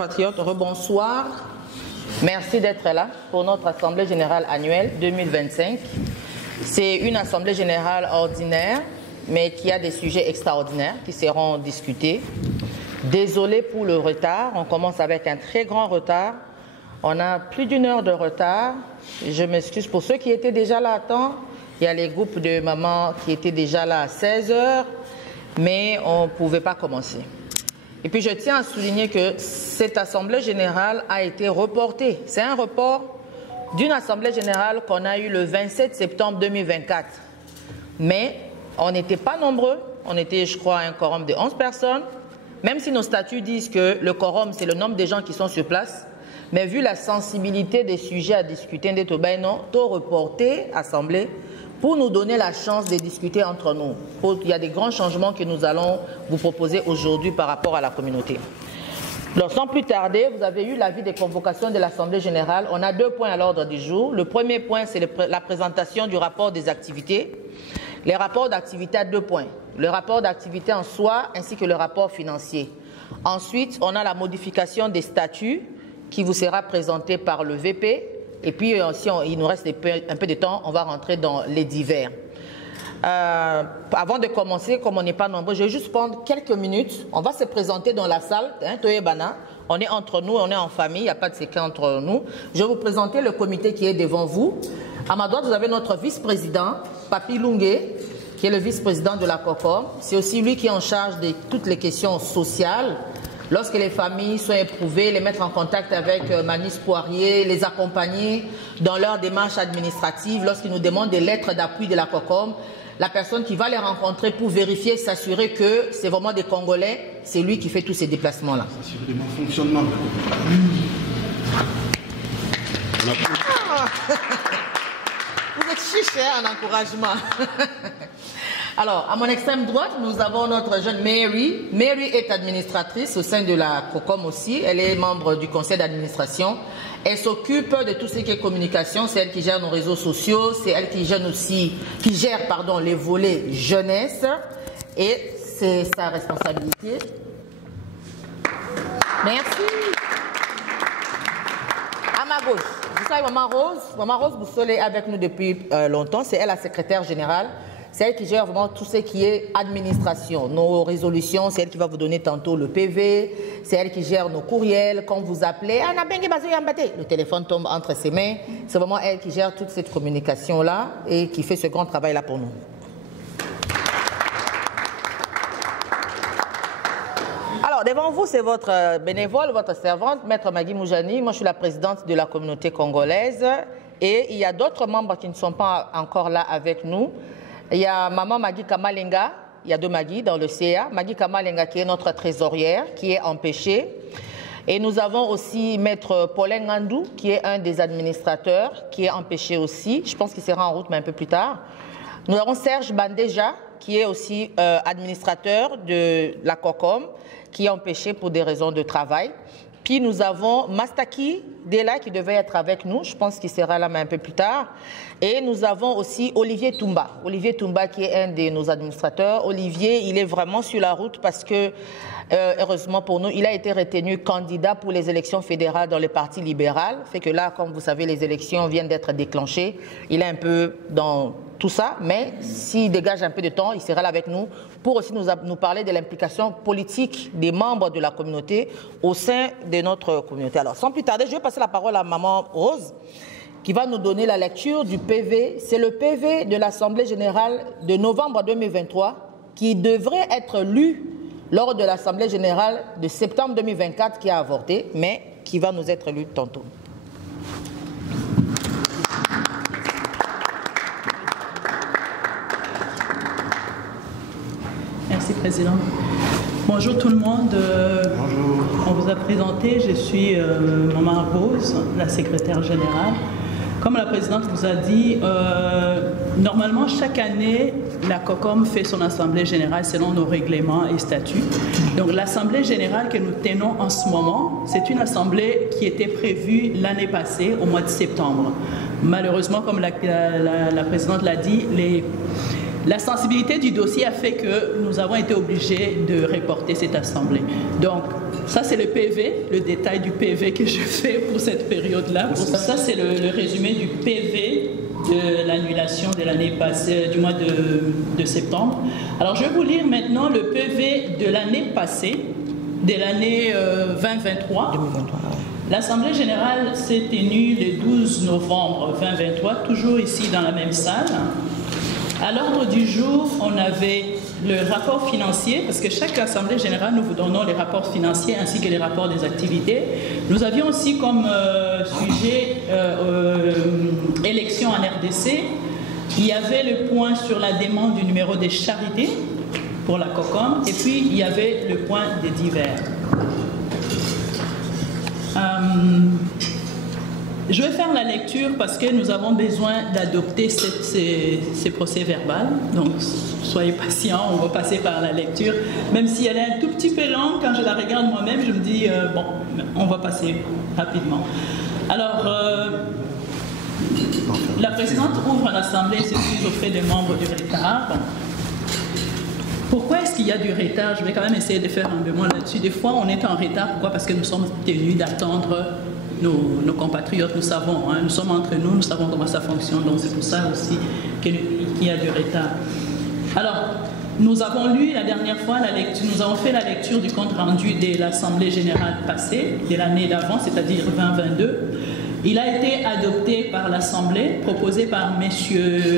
compatriotes, rebonsoir. Merci d'être là pour notre Assemblée générale annuelle 2025. C'est une Assemblée générale ordinaire, mais qui a des sujets extraordinaires qui seront discutés. Désolé pour le retard, on commence avec un très grand retard. On a plus d'une heure de retard. Je m'excuse pour ceux qui étaient déjà là à temps. Il y a les groupes de mamans qui étaient déjà là à 16 heures, mais on ne pouvait pas commencer. Et puis je tiens à souligner que cette Assemblée générale a été reportée. C'est un report d'une Assemblée générale qu'on a eue le 27 septembre 2024. Mais on n'était pas nombreux. On était, je crois, un quorum de 11 personnes. Même si nos statuts disent que le quorum, c'est le nombre de gens qui sont sur place. Mais vu la sensibilité des sujets à discuter, tout reporté Assemblée pour nous donner la chance de discuter entre nous. Il y a des grands changements que nous allons vous proposer aujourd'hui par rapport à la communauté. Alors, sans plus tarder, vous avez eu l'avis des convocations de l'Assemblée générale. On a 2 points à l'ordre du jour. Le premier point, c'est la présentation du rapport des activités. Les rapports d'activité à 2 points. Le rapport d'activité en soi ainsi que le rapport financier. Ensuite, on a la modification des statuts qui vous sera présenté par le VP. Et puis, si il nous reste un peu de temps, on va rentrer dans les divers. Avant de commencer, comme on n'est pas nombreux, je vais juste prendre quelques minutes. On va se présenter dans la salle. On est entre nous, on est en famille, il n'y a pas de secret entre nous. Je vais vous présenter le comité qui est devant vous. À ma droite, vous avez notre vice-président, Papi Lungue, qui est le vice-président de la COCOM. C'est aussi lui qui est en charge de toutes les questions sociales. Lorsque les familles sont éprouvées, les mettre en contact avec Manis Poirier, les accompagner dans leur démarche administrative. Lorsqu'ils nous demandent des lettres d'appui de la COCOM, la personne qui va les rencontrer pour vérifier, s'assurer que c'est vraiment des Congolais, c'est lui qui fait tous ces déplacements-là. S'assurer du bon fonctionnement. Vous êtes chiche en encouragement. Alors, à mon extrême droite, nous avons notre jeune Mary. Mary est administratrice au sein de la COCOM aussi. Elle est membre du conseil d'administration. Elle s'occupe de tout ce qui est communication. C'est elle qui gère nos réseaux sociaux. C'est elle qui gère aussi, les volets jeunesse. Et c'est sa responsabilité. Merci. À ma gauche, vous savez Maman Rose. Maman Rose Boussolé est avec nous depuis longtemps. C'est elle la secrétaire générale. C'est elle qui gère vraiment tout ce qui est administration. Nos résolutions, c'est elle qui va vous donner tantôt le PV. C'est elle qui gère nos courriels. Quand vous appelez, le téléphone tombe entre ses mains. C'est vraiment elle qui gère toute cette communication-là et qui fait ce grand travail-là pour nous. Alors, devant vous, c'est votre bénévole, votre servante, Maître Magui Moujani. Moi, je suis la présidente de la communauté congolaise. Et il y a d'autres membres qui ne sont pas encore là avec nous. Il y a Maman Magui Kamalenga, il y a 2 Magui dans le CA. Magui Kamalenga qui est notre trésorière, qui est empêchée. Et nous avons aussi Maître Paulin Ngandou, qui est un des administrateurs, qui est empêché aussi. Je pense qu'il sera en route, mais un peu plus tard. Nous avons Serge Bandeja, qui est aussi administrateur de la COCOM, qui est empêché pour des raisons de travail. Puis nous avons Mastaki Dela qui devait être avec nous, je pense qu'il sera là mais un peu plus tard. Et nous avons aussi Olivier Toumba. Olivier Toumba qui est un de nos administrateurs. Olivier, il est vraiment sur la route parce que, heureusement pour nous, il a été retenu candidat pour les élections fédérales dans le Parti libéral. Fait que là, comme vous savez, les élections viennent d'être déclenchées. Il est un peu dans tout ça, mais s'il dégage un peu de temps, il sera là avec nous pour aussi nous parler de l'implication politique des membres de la communauté au sein de notre communauté. Alors, sans plus tarder, je vais passer la parole à Maman Rose, qui va nous donner la lecture du PV. C'est le PV de l'Assemblée générale de novembre 2023 qui devrait être lu lors de l'Assemblée générale de septembre 2024 qui a avorté, mais qui va nous être lu tantôt. Merci, Président. Bonjour tout le monde. Bonjour. On vous a présenté, je suis Maman Rose, la secrétaire générale. Comme la présidente vous a dit, normalement, chaque année, la COCOM fait son assemblée générale selon nos règlements et statuts. Donc, l'assemblée générale que nous tenons en ce moment, c'est une assemblée qui était prévue l'année passée, au mois de septembre. Malheureusement, comme la présidente l'a dit, la sensibilité du dossier a fait que nous avons été obligés de reporter cette assemblée. Donc, ça c'est le PV, le détail du PV que je fais pour cette période-là. Ça c'est le résumé du PV de l'annulation de l'année passée, du mois de septembre. Alors je vais vous lire maintenant le PV de l'année passée, de l'année 2023. L'Assemblée générale s'est tenue le 12 novembre 2023, toujours ici dans la même salle. À l'ordre du jour, on avait le rapport financier, parce que chaque Assemblée générale, nous vous donnons les rapports financiers ainsi que les rapports des activités. Nous avions aussi comme sujet élection en RDC. Il y avait le point sur la demande du numéro des charités pour la COCOM, et puis il y avait le point des divers. Je vais faire la lecture parce que nous avons besoin d'adopter ces procès-verbales. Donc, soyez patients, on va passer par la lecture. Même si elle est un tout petit peu longue, quand je la regarde moi-même, je me dis, bon, on va passer rapidement. Alors, la présidente ouvre l'Assemblée et s'excuse auprès des membres du retard. Bon. Pourquoi est-ce qu'il y a du retard? Je vais quand même essayer de faire un bémol là-dessus. Des fois, on est en retard. Pourquoi? Parce que nous sommes tenus d'attendre nos compatriotes, nous savons, hein, nous sommes entre nous, nous savons comment ça fonctionne, donc c'est pour ça aussi qu'il y a du retard. Alors, nous avons lu la dernière fois la lecture, nous avons fait la lecture du compte rendu de l'Assemblée générale passée, de l'année d'avant, c'est-à-dire 2022. Il a été adopté par l'Assemblée, proposé par M.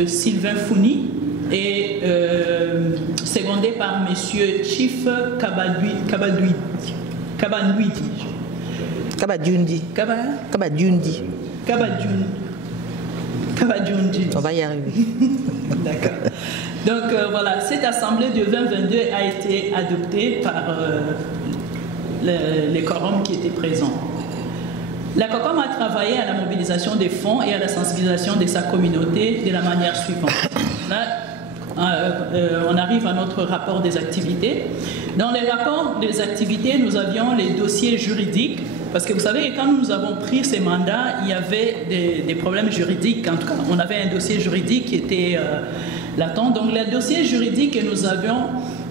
Sylvain Founi et secondé par M. Chief Kabadouidi. Kabadjoundi. Kabadjoundi. Kabadjoundi. On va y arriver. D'accord. Donc voilà, cette assemblée de 2022 a été adoptée par les quorums qui étaient présents. La COCOM a travaillé à la mobilisation des fonds et à la sensibilisation de sa communauté de la manière suivante. Là, on arrive à notre rapport des activités. Dans les rapports des activités, nous avions les dossiers juridiques. Parce que vous savez, quand nous avons pris ces mandats, il y avait des problèmes juridiques. En tout cas, on avait un dossier juridique qui était latent. Donc, les dossiers juridiques que nous avions,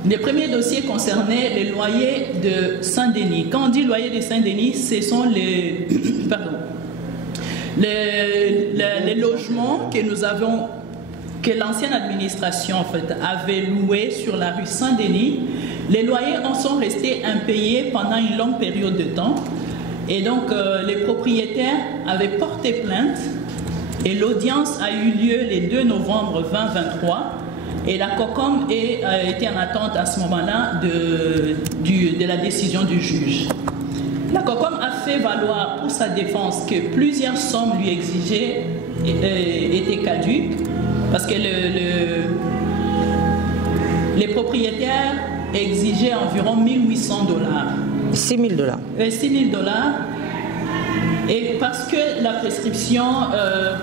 les premiers dossiers concernaient les loyers de Saint-Denis. Quand on dit loyer de Saint-Denis, ce sont les, les logements que nous avons, que l'ancienne administration en fait, avait loués sur la rue Saint-Denis. Les loyers en sont restés impayés pendant une longue période de temps. Et donc, les propriétaires avaient porté plainte et l'audience a eu lieu le 2 novembre 2023 et la COCOM a été en attente à ce moment-là de la décision du juge. La COCOM a fait valoir pour sa défense que plusieurs sommes lui exigées étaient caduques parce que les propriétaires exigeaient environ $1 800. $6 000. $6 000. Et parce que la prescription,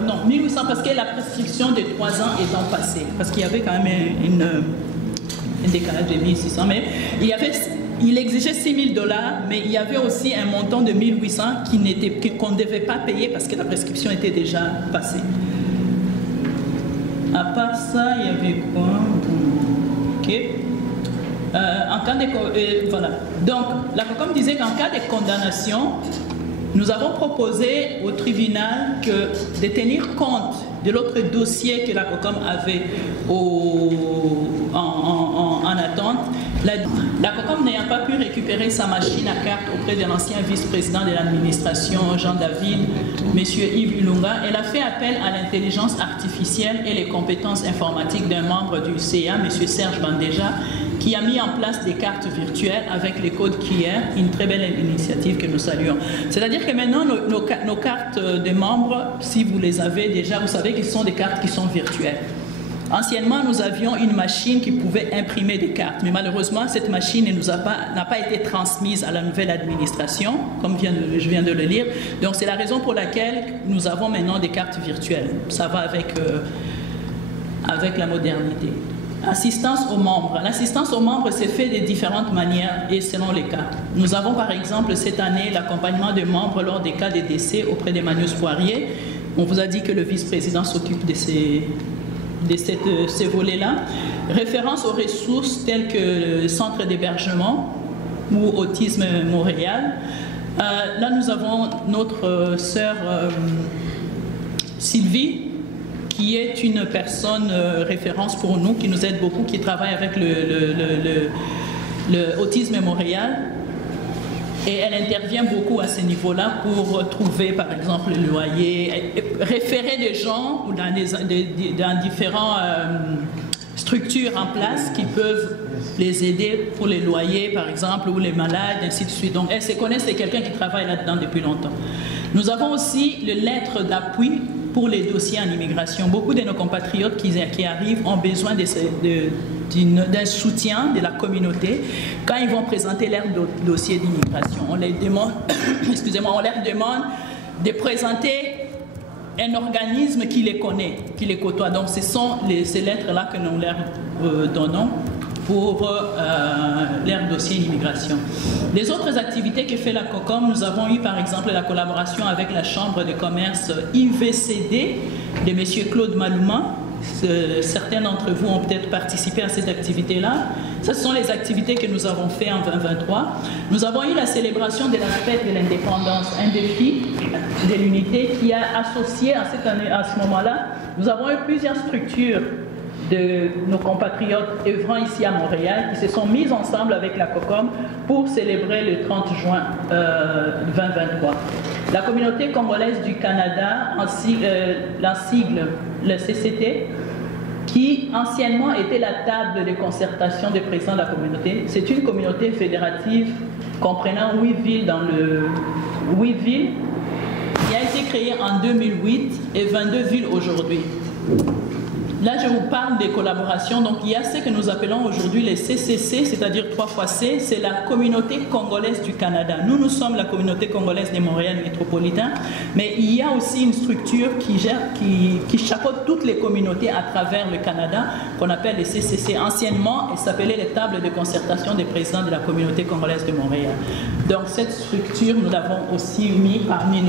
non, 1 800 parce que la prescription de 3 ans étant passée, parce qu'il y avait quand même un décalage de 1 600, mais il exigeait $6 000, mais il y avait aussi un montant de 1 800 qu'on ne devait pas payer parce que la prescription était déjà passée. À part ça, il y avait quoi? Ok. En cas de, voilà. Donc, la COCOM disait qu'en cas de condamnation, nous avons proposé au tribunal de tenir compte de l'autre dossier que la COCOM avait en attente. La COCOM n'ayant pas pu récupérer sa machine à carte auprès de l'ancien vice-président de l'administration, Jean-David, M. Yves Ilunga, elle a fait appel à l'intelligence artificielle et les compétences informatiques d'un membre du CA, M. Serge Bandeja, qui a mis en place des cartes virtuelles avec les codes QR, une très belle initiative que nous saluons. C'est-à-dire que maintenant, nos cartes de membres, si vous les avez déjà, vous savez que ce sont des cartes qui sont virtuelles. Anciennement, nous avions une machine qui pouvait imprimer des cartes, mais malheureusement, cette machine n'a pas été transmise à la nouvelle administration, comme je viens de le lire. Donc, c'est la raison pour laquelle nous avons maintenant des cartes virtuelles. Ça va avec la modernité. Assistance aux membres. L'assistance aux membres s'est fait de différentes manières et selon les cas. Nous avons par exemple cette année l'accompagnement des membres lors des cas de décès auprès d'Emmanuel Poirier. On vous a dit que le vice-président s'occupe de ces volets-là. Référence aux ressources telles que le centre d'hébergement ou Autisme Montréal. Là, nous avons notre sœur Sylvie, qui est une personne référence pour nous, qui nous aide beaucoup, qui travaille avec le Autisme Montréal. Et elle intervient beaucoup à ce niveau-là pour trouver, par exemple, le loyer, référer des gens ou dans différentes structures en place qui peuvent les aider pour les loyers, par exemple, ou les malades, ainsi de suite. Donc, elle se connaît, c'est quelqu'un qui travaille là-dedans depuis longtemps. Nous avons aussi le lettre d'appui pour les dossiers en immigration. Beaucoup de nos compatriotes qui arrivent ont besoin d'un soutien de la communauté quand ils vont présenter leur dossier d'immigration. On leur demande, on leur demande de présenter un organisme qui les connaît, qui les côtoie. Donc ce sont ces lettres-là que nous leur donnons pour leur dossier d'immigration. Les autres activités que fait la COCOM, nous avons eu par exemple la collaboration avec la Chambre de commerce IVCD de M. Claude Malouma. Certains d'entre vous ont peut-être participé à cette activité-là. Ce sont les activités que nous avons faites en 2023. Nous avons eu la célébration de la fête de l'indépendance, un défi de l'unité qui a associé à ce moment-là. Nous avons eu plusieurs structures de nos compatriotes œuvrant ici à Montréal qui se sont mis ensemble avec la COCOM pour célébrer le 30 juin 2023. La communauté congolaise du Canada, la sigle, le CCT, qui anciennement était la table de concertation des présidents de la communauté, c'est une communauté fédérative comprenant 8 villes qui a été créée en 2008 et 22 villes aujourd'hui. Là, je vous parle des collaborations. Donc, il y a ce que nous appelons aujourd'hui les CCC, c'est-à-dire 3 fois C, c'est la communauté congolaise du Canada. Nous sommes la communauté congolaise de Montréal métropolitain, mais il y a aussi une structure qui chapeaute toutes les communautés à travers le Canada, qu'on appelle les CCC. Anciennement, elles s'appelaient les tables de concertation des présidents de la communauté congolaise de Montréal. Donc, cette structure, nous l'avons aussi mis parmi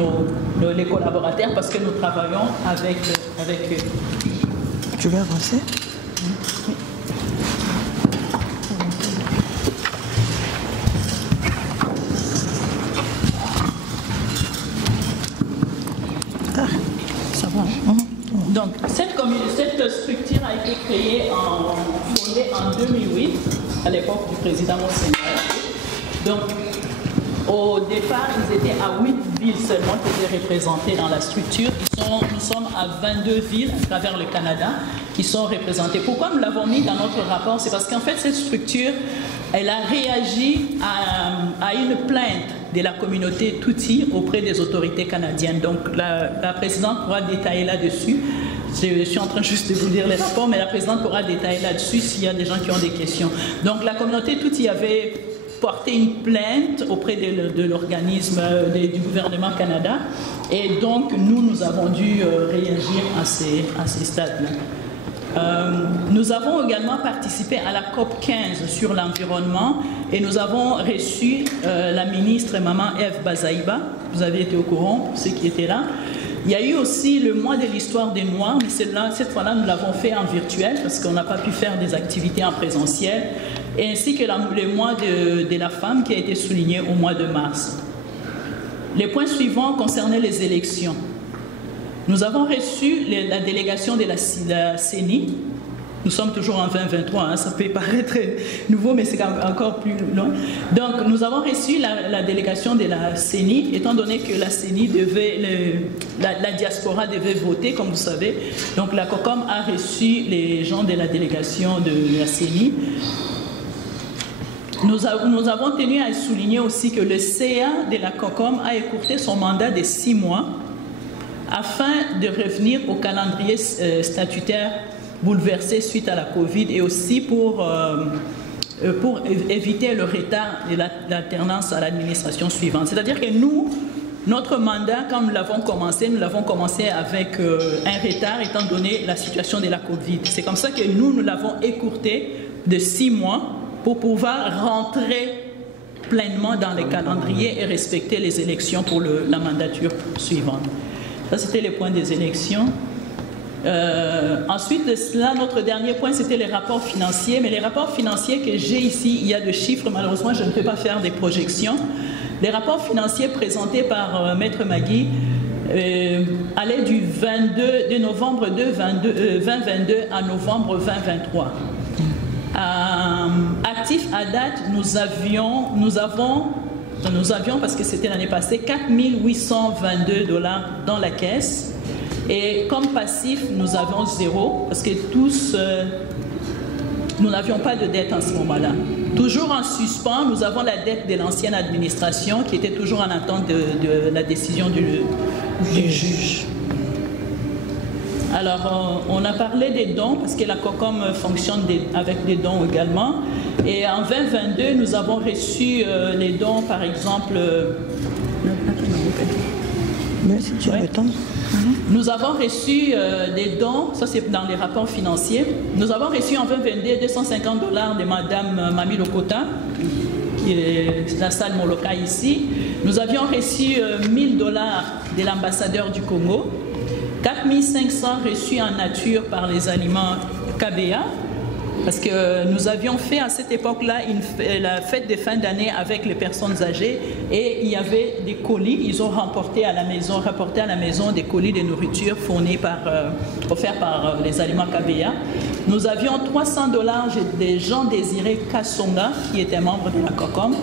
les collaborateurs parce que nous travaillons avec eux. Tu veux avancer? Oui. Ah, ça va. Donc, cette structure a été fondée en 2008, à l'époque du président Monseigneur. Donc, au départ, ils étaient à 8 villes seulement qui étaient représentées dans la structure. Nous sommes à 22 villes à travers le Canada qui sont représentées. Pourquoi nous l'avons mis dans notre rapport? C'est parce qu'en fait, cette structure, elle a réagi à une plainte de la communauté Tutsi auprès des autorités canadiennes. Donc, la présidente pourra détailler là-dessus. Je suis en train juste de vous lire les rapports, mais la présidente pourra détailler là-dessus s'il y a des gens qui ont des questions. Donc, la communauté Tutsi avait porter une plainte auprès de l'organisme du gouvernement Canada et donc nous avons dû réagir à ces stades-là. Nous avons également participé à la COP 15 sur l'environnement et nous avons reçu la ministre Maman Eve Bazaïba, vous avez été au courant, ceux qui étaient là. Il y a eu aussi le mois de l'histoire des Noirs, mais cette fois-là nous l'avons fait en virtuel parce qu'on n'a pas pu faire des activités en présentiel, ainsi que le mois de la femme qui a été souligné au mois de mars. Les points suivants concernaient les élections. Nous avons reçu la délégation de la CENI. Nous sommes toujours en 2023, hein, ça peut paraître nouveau, mais c'est encore plus loin. Donc, nous avons reçu la délégation de la CENI, étant donné que la CENI la diaspora devait voter, comme vous savez. Donc, la COCOM a reçu les gens de la délégation de la CENI. Nous avons tenu à souligner aussi que le CA de la COCOM a écourté son mandat de 6 mois afin de revenir au calendrier statutaire bouleversé suite à la Covid et aussi pour éviter le retard de l'alternance à l'administration suivante. C'est-à-dire que notre mandat, quand nous l'avons commencé avec un retard étant donné la situation de la Covid. C'est comme ça que nous l'avons écourté de 6 mois pour pouvoir rentrer pleinement dans les calendriers et respecter les élections pour la mandature suivante. Ça, c'était les points des élections. Ensuite de cela, notre dernier point, c'était les rapports financiers. Mais les rapports financiers que j'ai ici, il y a de chiffres. Malheureusement, je ne peux pas faire des projections. Les rapports financiers présentés par Maître Magui allaient de novembre 2022 à novembre 2023. Actifs à date, nous avions, parce que c'était l'année passée, 4 822 $ dans la caisse. Et comme passif, nous avons 0, parce que tous, nous n'avions pas de dette en ce moment-là. Toujours en suspens, nous avons la dette de l'ancienne administration qui était toujours en attente de la décision du juge. Alors, on a parlé des dons, parce que la COCOM fonctionne avec des dons également. Et en 2022, nous avons reçu les dons, par exemple... Merci, tu as le temps. Nous avons reçu des dons, ça c'est dans les rapports financiers. Nous avons reçu en 2022 250 $ de Madame Mami Lokota, qui est la salle Moloka ici. Nous avions reçu 1000 $ de l'ambassadeur du Congo, 4500 reçus en nature par les aliments KBA, parce que nous avions fait à cette époque-là la fête de fin d'année avec les personnes âgées et il y avait des colis, ils ont rapporté à la maison des colis de nourriture fournis offerts par les aliments KBA. Nous avions 300 $ des Jean Désiré Kassonga qui était membre de la COCOM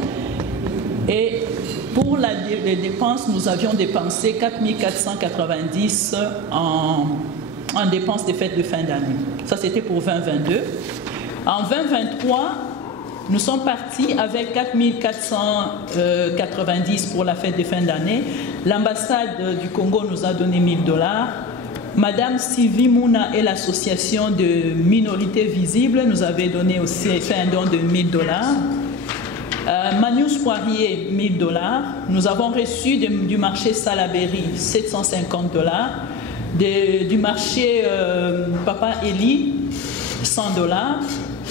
et pour les dépenses, nous avions dépensé 4 490 en dépenses de fêtes de fin d'année. Ça, c'était pour 2022. En 2023, nous sommes partis avec 4 490 pour la fête de fin d'année. L'ambassade du Congo nous a donné 1000 $. Madame Sylvie Mouna et l'association de minorités visibles nous avaient donné aussi fait un don de 1000 $. Manius Poirier, 1000 $. Nous avons reçu du marché Salaberry 750 $. Du marché Papa Eli, 100 $,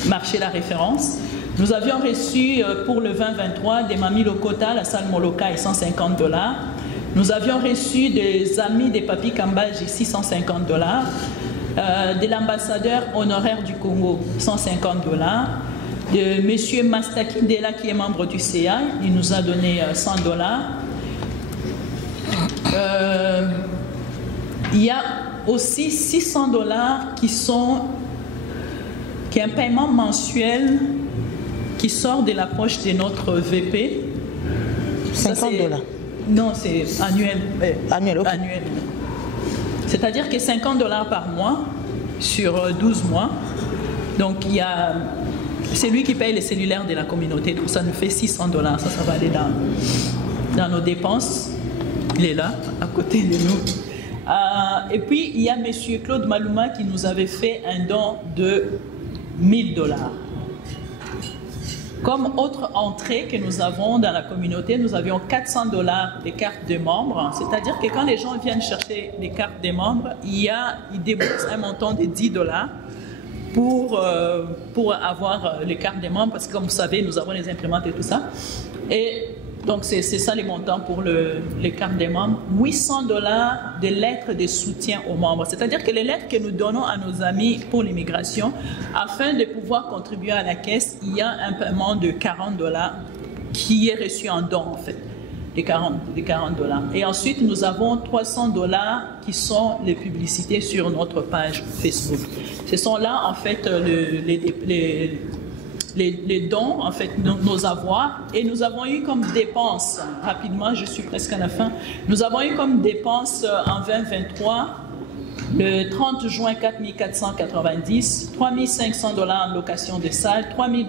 marché La Référence. Nous avions reçu pour le 2023 des Mami Lokota, la salle Moloka, et 150 $. Nous avions reçu des amis des Papi Kambaji, 650 $. De l'ambassadeur honoraire du Congo, 150 $. De M. Mastaki Dela, qui est membre du CA, il nous a donné 100 $. Il y a aussi 600 $ qui est un paiement mensuel qui sort de la poche de notre VP. 50 $. Non, c'est annuel. Annuel, ok. Annuel. C'est-à-dire que 50 $ par mois sur 12 mois. Donc, c'est lui qui paye les cellulaires de la communauté. Donc, ça nous fait 600 $. Ça va aller dans nos dépenses. Il est là, à côté de nous. Et puis, il y a M. Claude Malouma qui nous avait fait un don de 1000 $. Comme autre entrée que nous avons dans la communauté, nous avions 400 $ des cartes de membres. C'est-à-dire que quand les gens viennent chercher les cartes des membres, ils déboursent un montant de 10 $ pour avoir les cartes des membres. Parce que comme vous savez, nous avons les imprimantes et tout ça. Et donc, c'est ça les montants pour les cartes des membres. 800 $ de lettres de soutien aux membres. C'est-à-dire que les lettres que nous donnons à nos amis pour l'immigration, afin de pouvoir contribuer à la caisse, il y a un paiement de 40 $ qui est reçu en don, en fait, des 40 $. Et ensuite, nous avons 300 $ qui sont les publicités sur notre page Facebook. Ce sont là, en fait, les dons, en fait, nos avoirs, et nous avons eu comme dépenses, rapidement, je suis presque à la fin, nous avons eu comme dépenses en 2023, le 30 juin, 4 490, 3 500 $ en location de salle, 3 000 $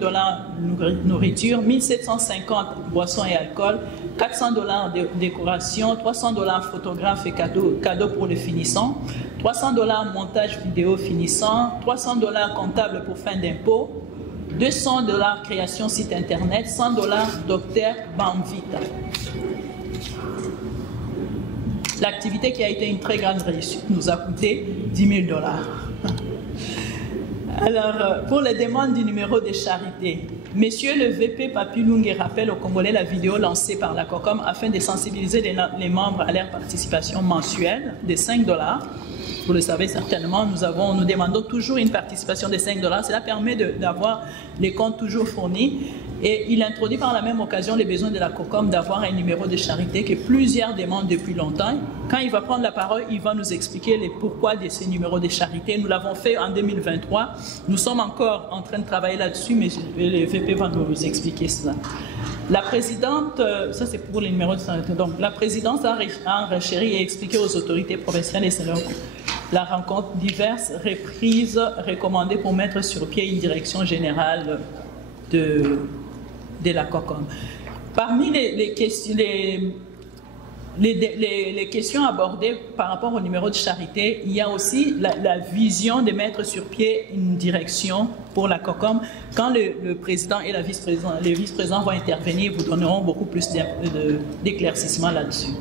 nourriture, 1 750 boissons et alcool, 400 $ de décoration, 300 $ photographe et cadeaux pour les finissants, 300 $ montage vidéo finissant, 300 $ comptable pour fin d'impôt, 200 $ création site internet, 100 $ docteur Bamvita. L'activité qui a été une très grande réussite nous a coûté 10 000 $. Alors, pour les demandes du numéro de charité, Monsieur le VP Papi Lungue rappelle aux Congolais la vidéo lancée par la COCOM afin de sensibiliser les membres à leur participation mensuelle de 5 $. vous le savez certainement, nous demandons toujours une participation de 5 $. Cela permet d'avoir les comptes toujours fournis. Et il introduit par la même occasion les besoins de la COCOM d'avoir un numéro de charité que plusieurs demandent depuis longtemps. Quand il va prendre la parole, il va nous expliquer les pourquoi de ces numéros de charité. Nous l'avons fait en 2023. Nous sommes encore en train de travailler là-dessus, mais le VP va nous expliquer cela. La présidente, ça c'est pour les numéros de charité. Donc, la présidence a renchéri et expliqué aux autorités provinciales et sénateurs la rencontre diverses reprises recommandées pour mettre sur pied une direction générale de la COCOM. Parmi les questions abordées par rapport au numéro de charité, il y a aussi la vision de mettre sur pied une direction pour la COCOM. Quand le président et les vice-présidents vont intervenir, vous donneront beaucoup plus d'éclaircissements là-dessus.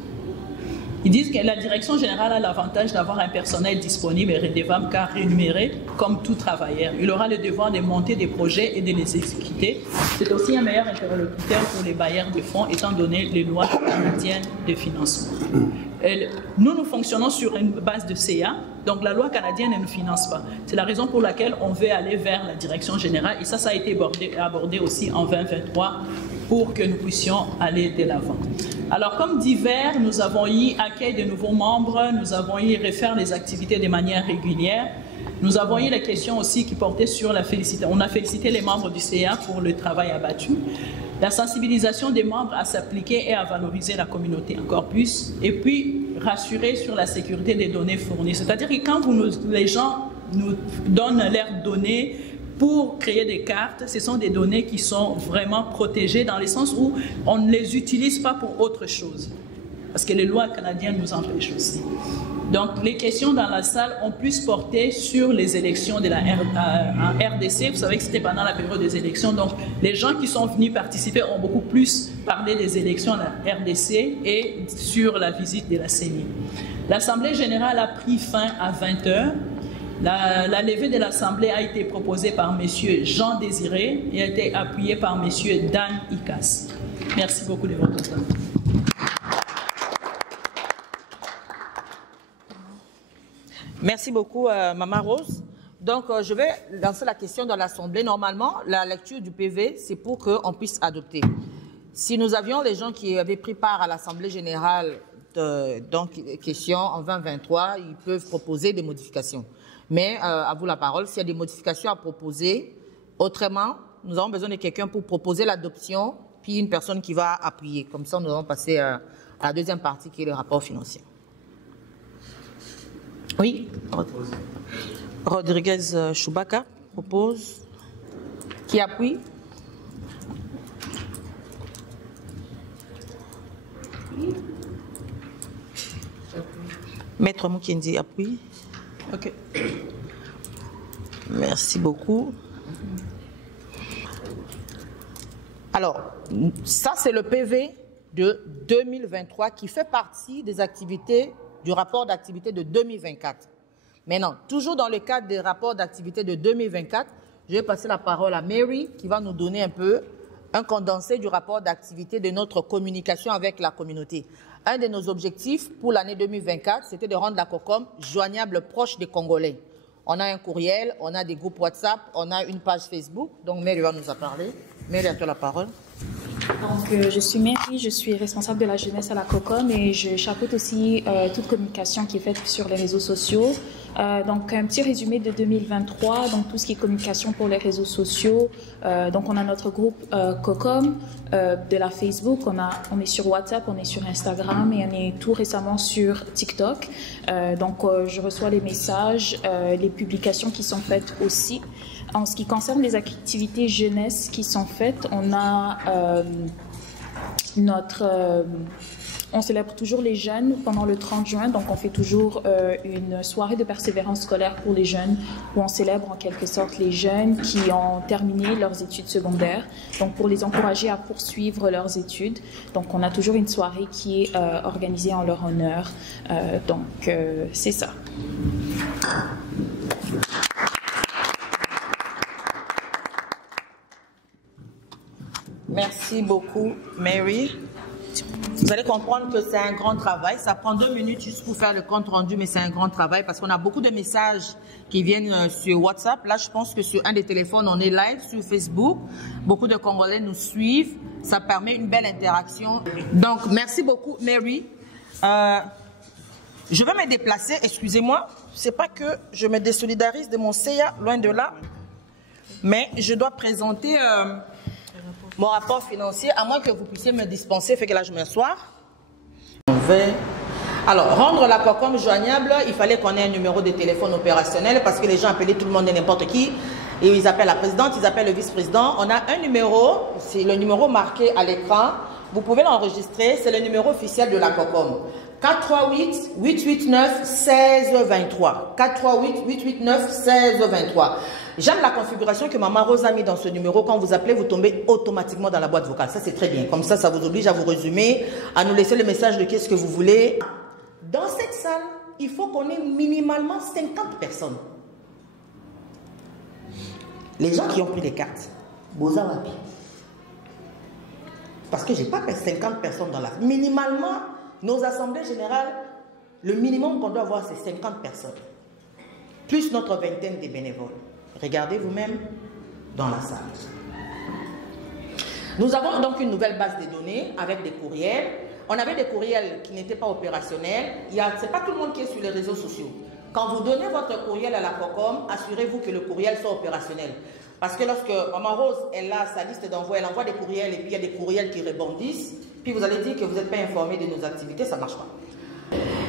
Ils disent que la direction générale a l'avantage d'avoir un personnel disponible et redevable car rémunéré comme tout travailleur. Il aura le devoir de monter des projets et de les exécuter. C'est aussi un meilleur interlocuteur pour les bailleurs de fonds étant donné les lois canadiennes de financement. Nous fonctionnons sur une base de CA, donc la loi canadienne ne nous finance pas. C'est la raison pour laquelle on veut aller vers la direction générale et ça a été abordé aussi en 2023 pour que nous puissions aller de l'avant. Alors, comme divers, nous avons eu accueil de nouveaux membres, nous avons eu refaire les activités de manière régulière, nous avons eu les questions aussi qui portaient sur la félicité. On a félicité les membres du CA pour le travail abattu, la sensibilisation des membres à s'appliquer et à valoriser la communauté encore plus, et puis rassurer sur la sécurité des données fournies. C'est-à-dire que quand les gens nous donnent leurs données, pour créer des cartes, ce sont des données qui sont vraiment protégées dans le sens où on ne les utilise pas pour autre chose. Parce que les lois canadiennes nous empêchent aussi. Donc, les questions dans la salle ont plus porté sur les élections de la RDC. Vous savez que c'était pendant la période des élections. Donc, les gens qui sont venus participer ont beaucoup plus parlé des élections à la RDC et sur la visite de la CENI. L'Assemblée générale a pris fin à 20 h. La levée de l'Assemblée a été proposée par M. Jean Désiré et a été appuyée par M. Dan Icas. Merci beaucoup de votre temps. Merci beaucoup, Maman Rose. Donc, je vais lancer la question dans l'Assemblée. Normalement, la lecture du PV, c'est pour qu'on puisse adopter. Si nous avions les gens qui avaient pris part à l'Assemblée générale question en 2023, ils peuvent proposer des modifications. Mais à vous la parole, s'il y a des modifications à proposer, autrement, nous avons besoin de quelqu'un pour proposer l'adoption, puis une personne qui va appuyer. Comme ça, nous allons passer à la deuxième partie qui est le rapport financier. Oui, Rodriguez Chewbacca propose. Qui appuie? Maître Mukendi appuie. OK. Merci beaucoup. Alors, ça c'est le PV de 2023 qui fait partie des activités du rapport d'activité de 2024. Maintenant, toujours dans le cadre des rapports d'activité de 2024, je vais passer la parole à Mary qui va nous donner un condensé du rapport d'activité de notre communication avec la communauté. Un de nos objectifs pour l'année 2024, c'était de rendre la COCOM joignable proche des Congolais. On a un courriel, on a des groupes WhatsApp, on a une page Facebook. Donc, Mary va nous en parler. Mary, à toi la parole. Donc, je suis Mary, je suis responsable de la jeunesse à la COCOM et je chapeaute aussi toute communication qui est faite sur les réseaux sociaux. Donc, un petit résumé de 2023, donc tout ce qui est communication pour les réseaux sociaux. Donc, on a notre groupe COCOM de la Facebook, on est sur WhatsApp, on est sur Instagram et on est tout récemment sur TikTok. Donc, je reçois les messages, les publications qui sont faites aussi. En ce qui concerne les activités jeunesse qui sont faites, on a on célèbre toujours les jeunes pendant le 30 juin, donc on fait toujours une soirée de persévérance scolaire pour les jeunes où on célèbre en quelque sorte les jeunes qui ont terminé leurs études secondaires, donc pour les encourager à poursuivre leurs études. Donc on a toujours une soirée qui est organisée en leur honneur, donc c'est ça. Merci beaucoup, Mary. Vous allez comprendre que c'est un grand travail. Ça prend 2 minutes juste pour faire le compte rendu, mais c'est un grand travail parce qu'on a beaucoup de messages qui viennent sur WhatsApp. Là, je pense que sur un des téléphones, on est live sur Facebook. Beaucoup de Congolais nous suivent. Ça permet une belle interaction. Donc, merci beaucoup, Mary. Je vais me déplacer, excusez-moi. C'est pas que je me désolidarise de mon CA, loin de là. Mais je dois présenter mon rapport financier, à moins que vous puissiez me dispenser, fait que là je m'assois. Alors, rendre la COCOM joignable, il fallait qu'on ait un numéro de téléphone opérationnel parce que les gens appelaient tout le monde et n'importe qui. Et ils appellent la présidente, ils appellent le vice-président. On a un numéro, c'est le numéro marqué à l'écran. Vous pouvez l'enregistrer, c'est le numéro officiel de la COCOM. 438-889-1623. 438-889-1623. J'aime la configuration que Maman Rose a mis dans ce numéro. Quand vous appelez, vous tombez automatiquement dans la boîte vocale. Ça, c'est très bien. Comme ça, ça vous oblige à vous résumer, à nous laisser le message de qu'est-ce que vous voulez. Dans cette salle, il faut qu'on ait minimalement 50 personnes. Les gens qui ont pris les cartes, Bozawapi. Parce que je n'ai pas 50 personnes dans la salle. Minimalement, nos assemblées générales, le minimum qu'on doit avoir, c'est 50 personnes. Plus notre vingtaine de bénévoles. Regardez vous-même dans la salle. Nous avons donc une nouvelle base de données avec des courriels. On avait des courriels qui n'étaient pas opérationnels. Ce n'est pas tout le monde qui est sur les réseaux sociaux. Quand vous donnez votre courriel à la COCOM, assurez-vous que le courriel soit opérationnel. Parce que lorsque Maman Rose, elle a sa liste d'envoi, elle envoie des courriels et puis il y a des courriels qui rebondissent. Puis vous allez dire que vous n'êtes pas informé de nos activités, ça ne marche pas.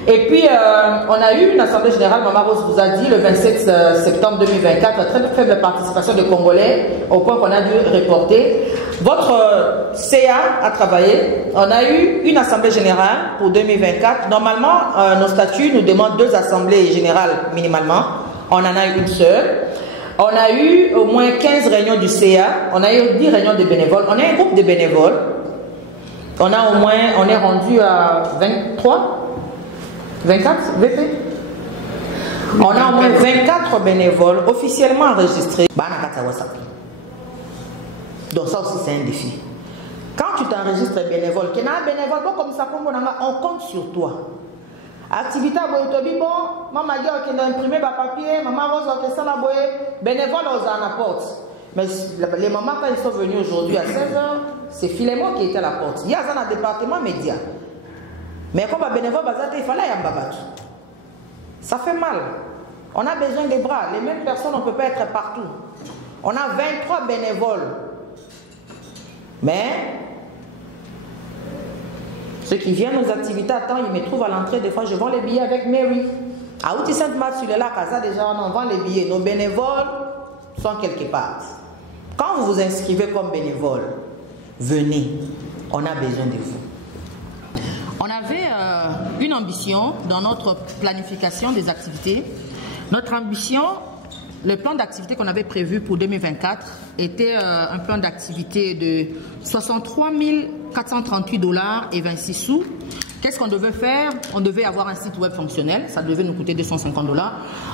Et puis, on a eu une assemblée générale, Maman Rose vous a dit, le 27 septembre 2024, très faible participation de Congolais, au point qu'on a dû reporter. Votre CA a travaillé. On a eu une assemblée générale pour 2024. Normalement, nos statuts nous demandent 2 assemblées générales minimalement. On en a eu une seule. On a eu au moins 15 réunions du CA. On a eu 10 réunions de bénévoles. On a un groupe de bénévoles. On est rendu à 23, 24 VP. On a au moins 24 bénévoles officiellement enregistrés. Donc ça aussi c'est un défi. Quand tu t'enregistres bénévole, on compte sur toi. Activité à Boyotobi, bon, maman dit qu'on a imprimé ma papier, maman Rose a fait ça la boye, bénévole on en apporte. Mais les mamans quand ils sont venus aujourd'hui à 16h, c'est Philémon qui était à la porte. Il y a un département média. Mais comme un bénévole, il fallait y avoir. Ça fait mal. On a besoin des bras. Les mêmes personnes, on ne peut pas être partout. On a 23 bénévoles. Mais ceux qui viennent aux activités, attends, ils me trouvent à l'entrée. Des fois, je vends les billets avec Mary. À Outi Sainte-Marthe, sur le lac, à ça, déjà, on vend les billets. Nos bénévoles sont quelque part. Quand vous vous inscrivez comme bénévole, venez. On a besoin de vous. On avait une ambition dans notre planification des activités. Notre ambition, le plan d'activité qu'on avait prévu pour 2024 était un plan d'activité de 63 438 $ et 26 sous. Qu'est-ce qu'on devait faire? On devait avoir un site web fonctionnel, ça devait nous coûter 250 $.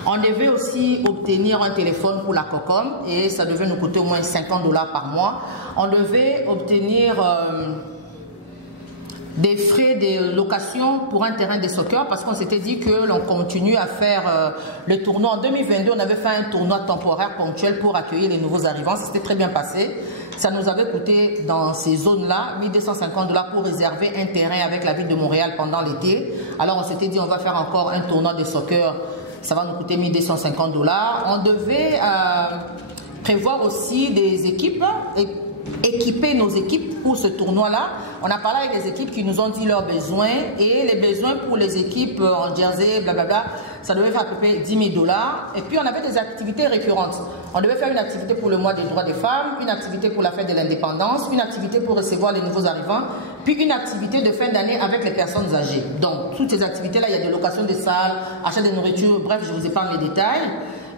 On devait aussi obtenir un téléphone pour la COCOM et ça devait nous coûter au moins 50 $ par mois. On devait obtenir des frais de location pour un terrain de soccer parce qu'on s'était dit que l'on continue à faire le tournoi. En 2022, on avait fait un tournoi temporaire ponctuel pour accueillir les nouveaux arrivants. Ça s'était très bien passé. Ça nous avait coûté dans ces zones-là 1250 $ pour réserver un terrain avec la ville de Montréal pendant l'été. Alors on s'était dit on va faire encore un tournoi de soccer. Ça va nous coûter 1250 $. On devait prévoir aussi des équipes et équiper nos équipes pour ce tournoi-là. On a parlé avec les équipes qui nous ont dit leurs besoins et les besoins pour les équipes en jersey, blablabla, ça devait faire à peu près 10 000 $. Et puis on avait des activités récurrentes. On devait faire une activité pour le mois des droits des femmes, une activité pour la fête de l'indépendance, une activité pour recevoir les nouveaux arrivants, puis une activité de fin d'année avec les personnes âgées. Donc toutes ces activités-là, il y a des locations de salles, achat de nourriture, bref, je vous épargne les détails.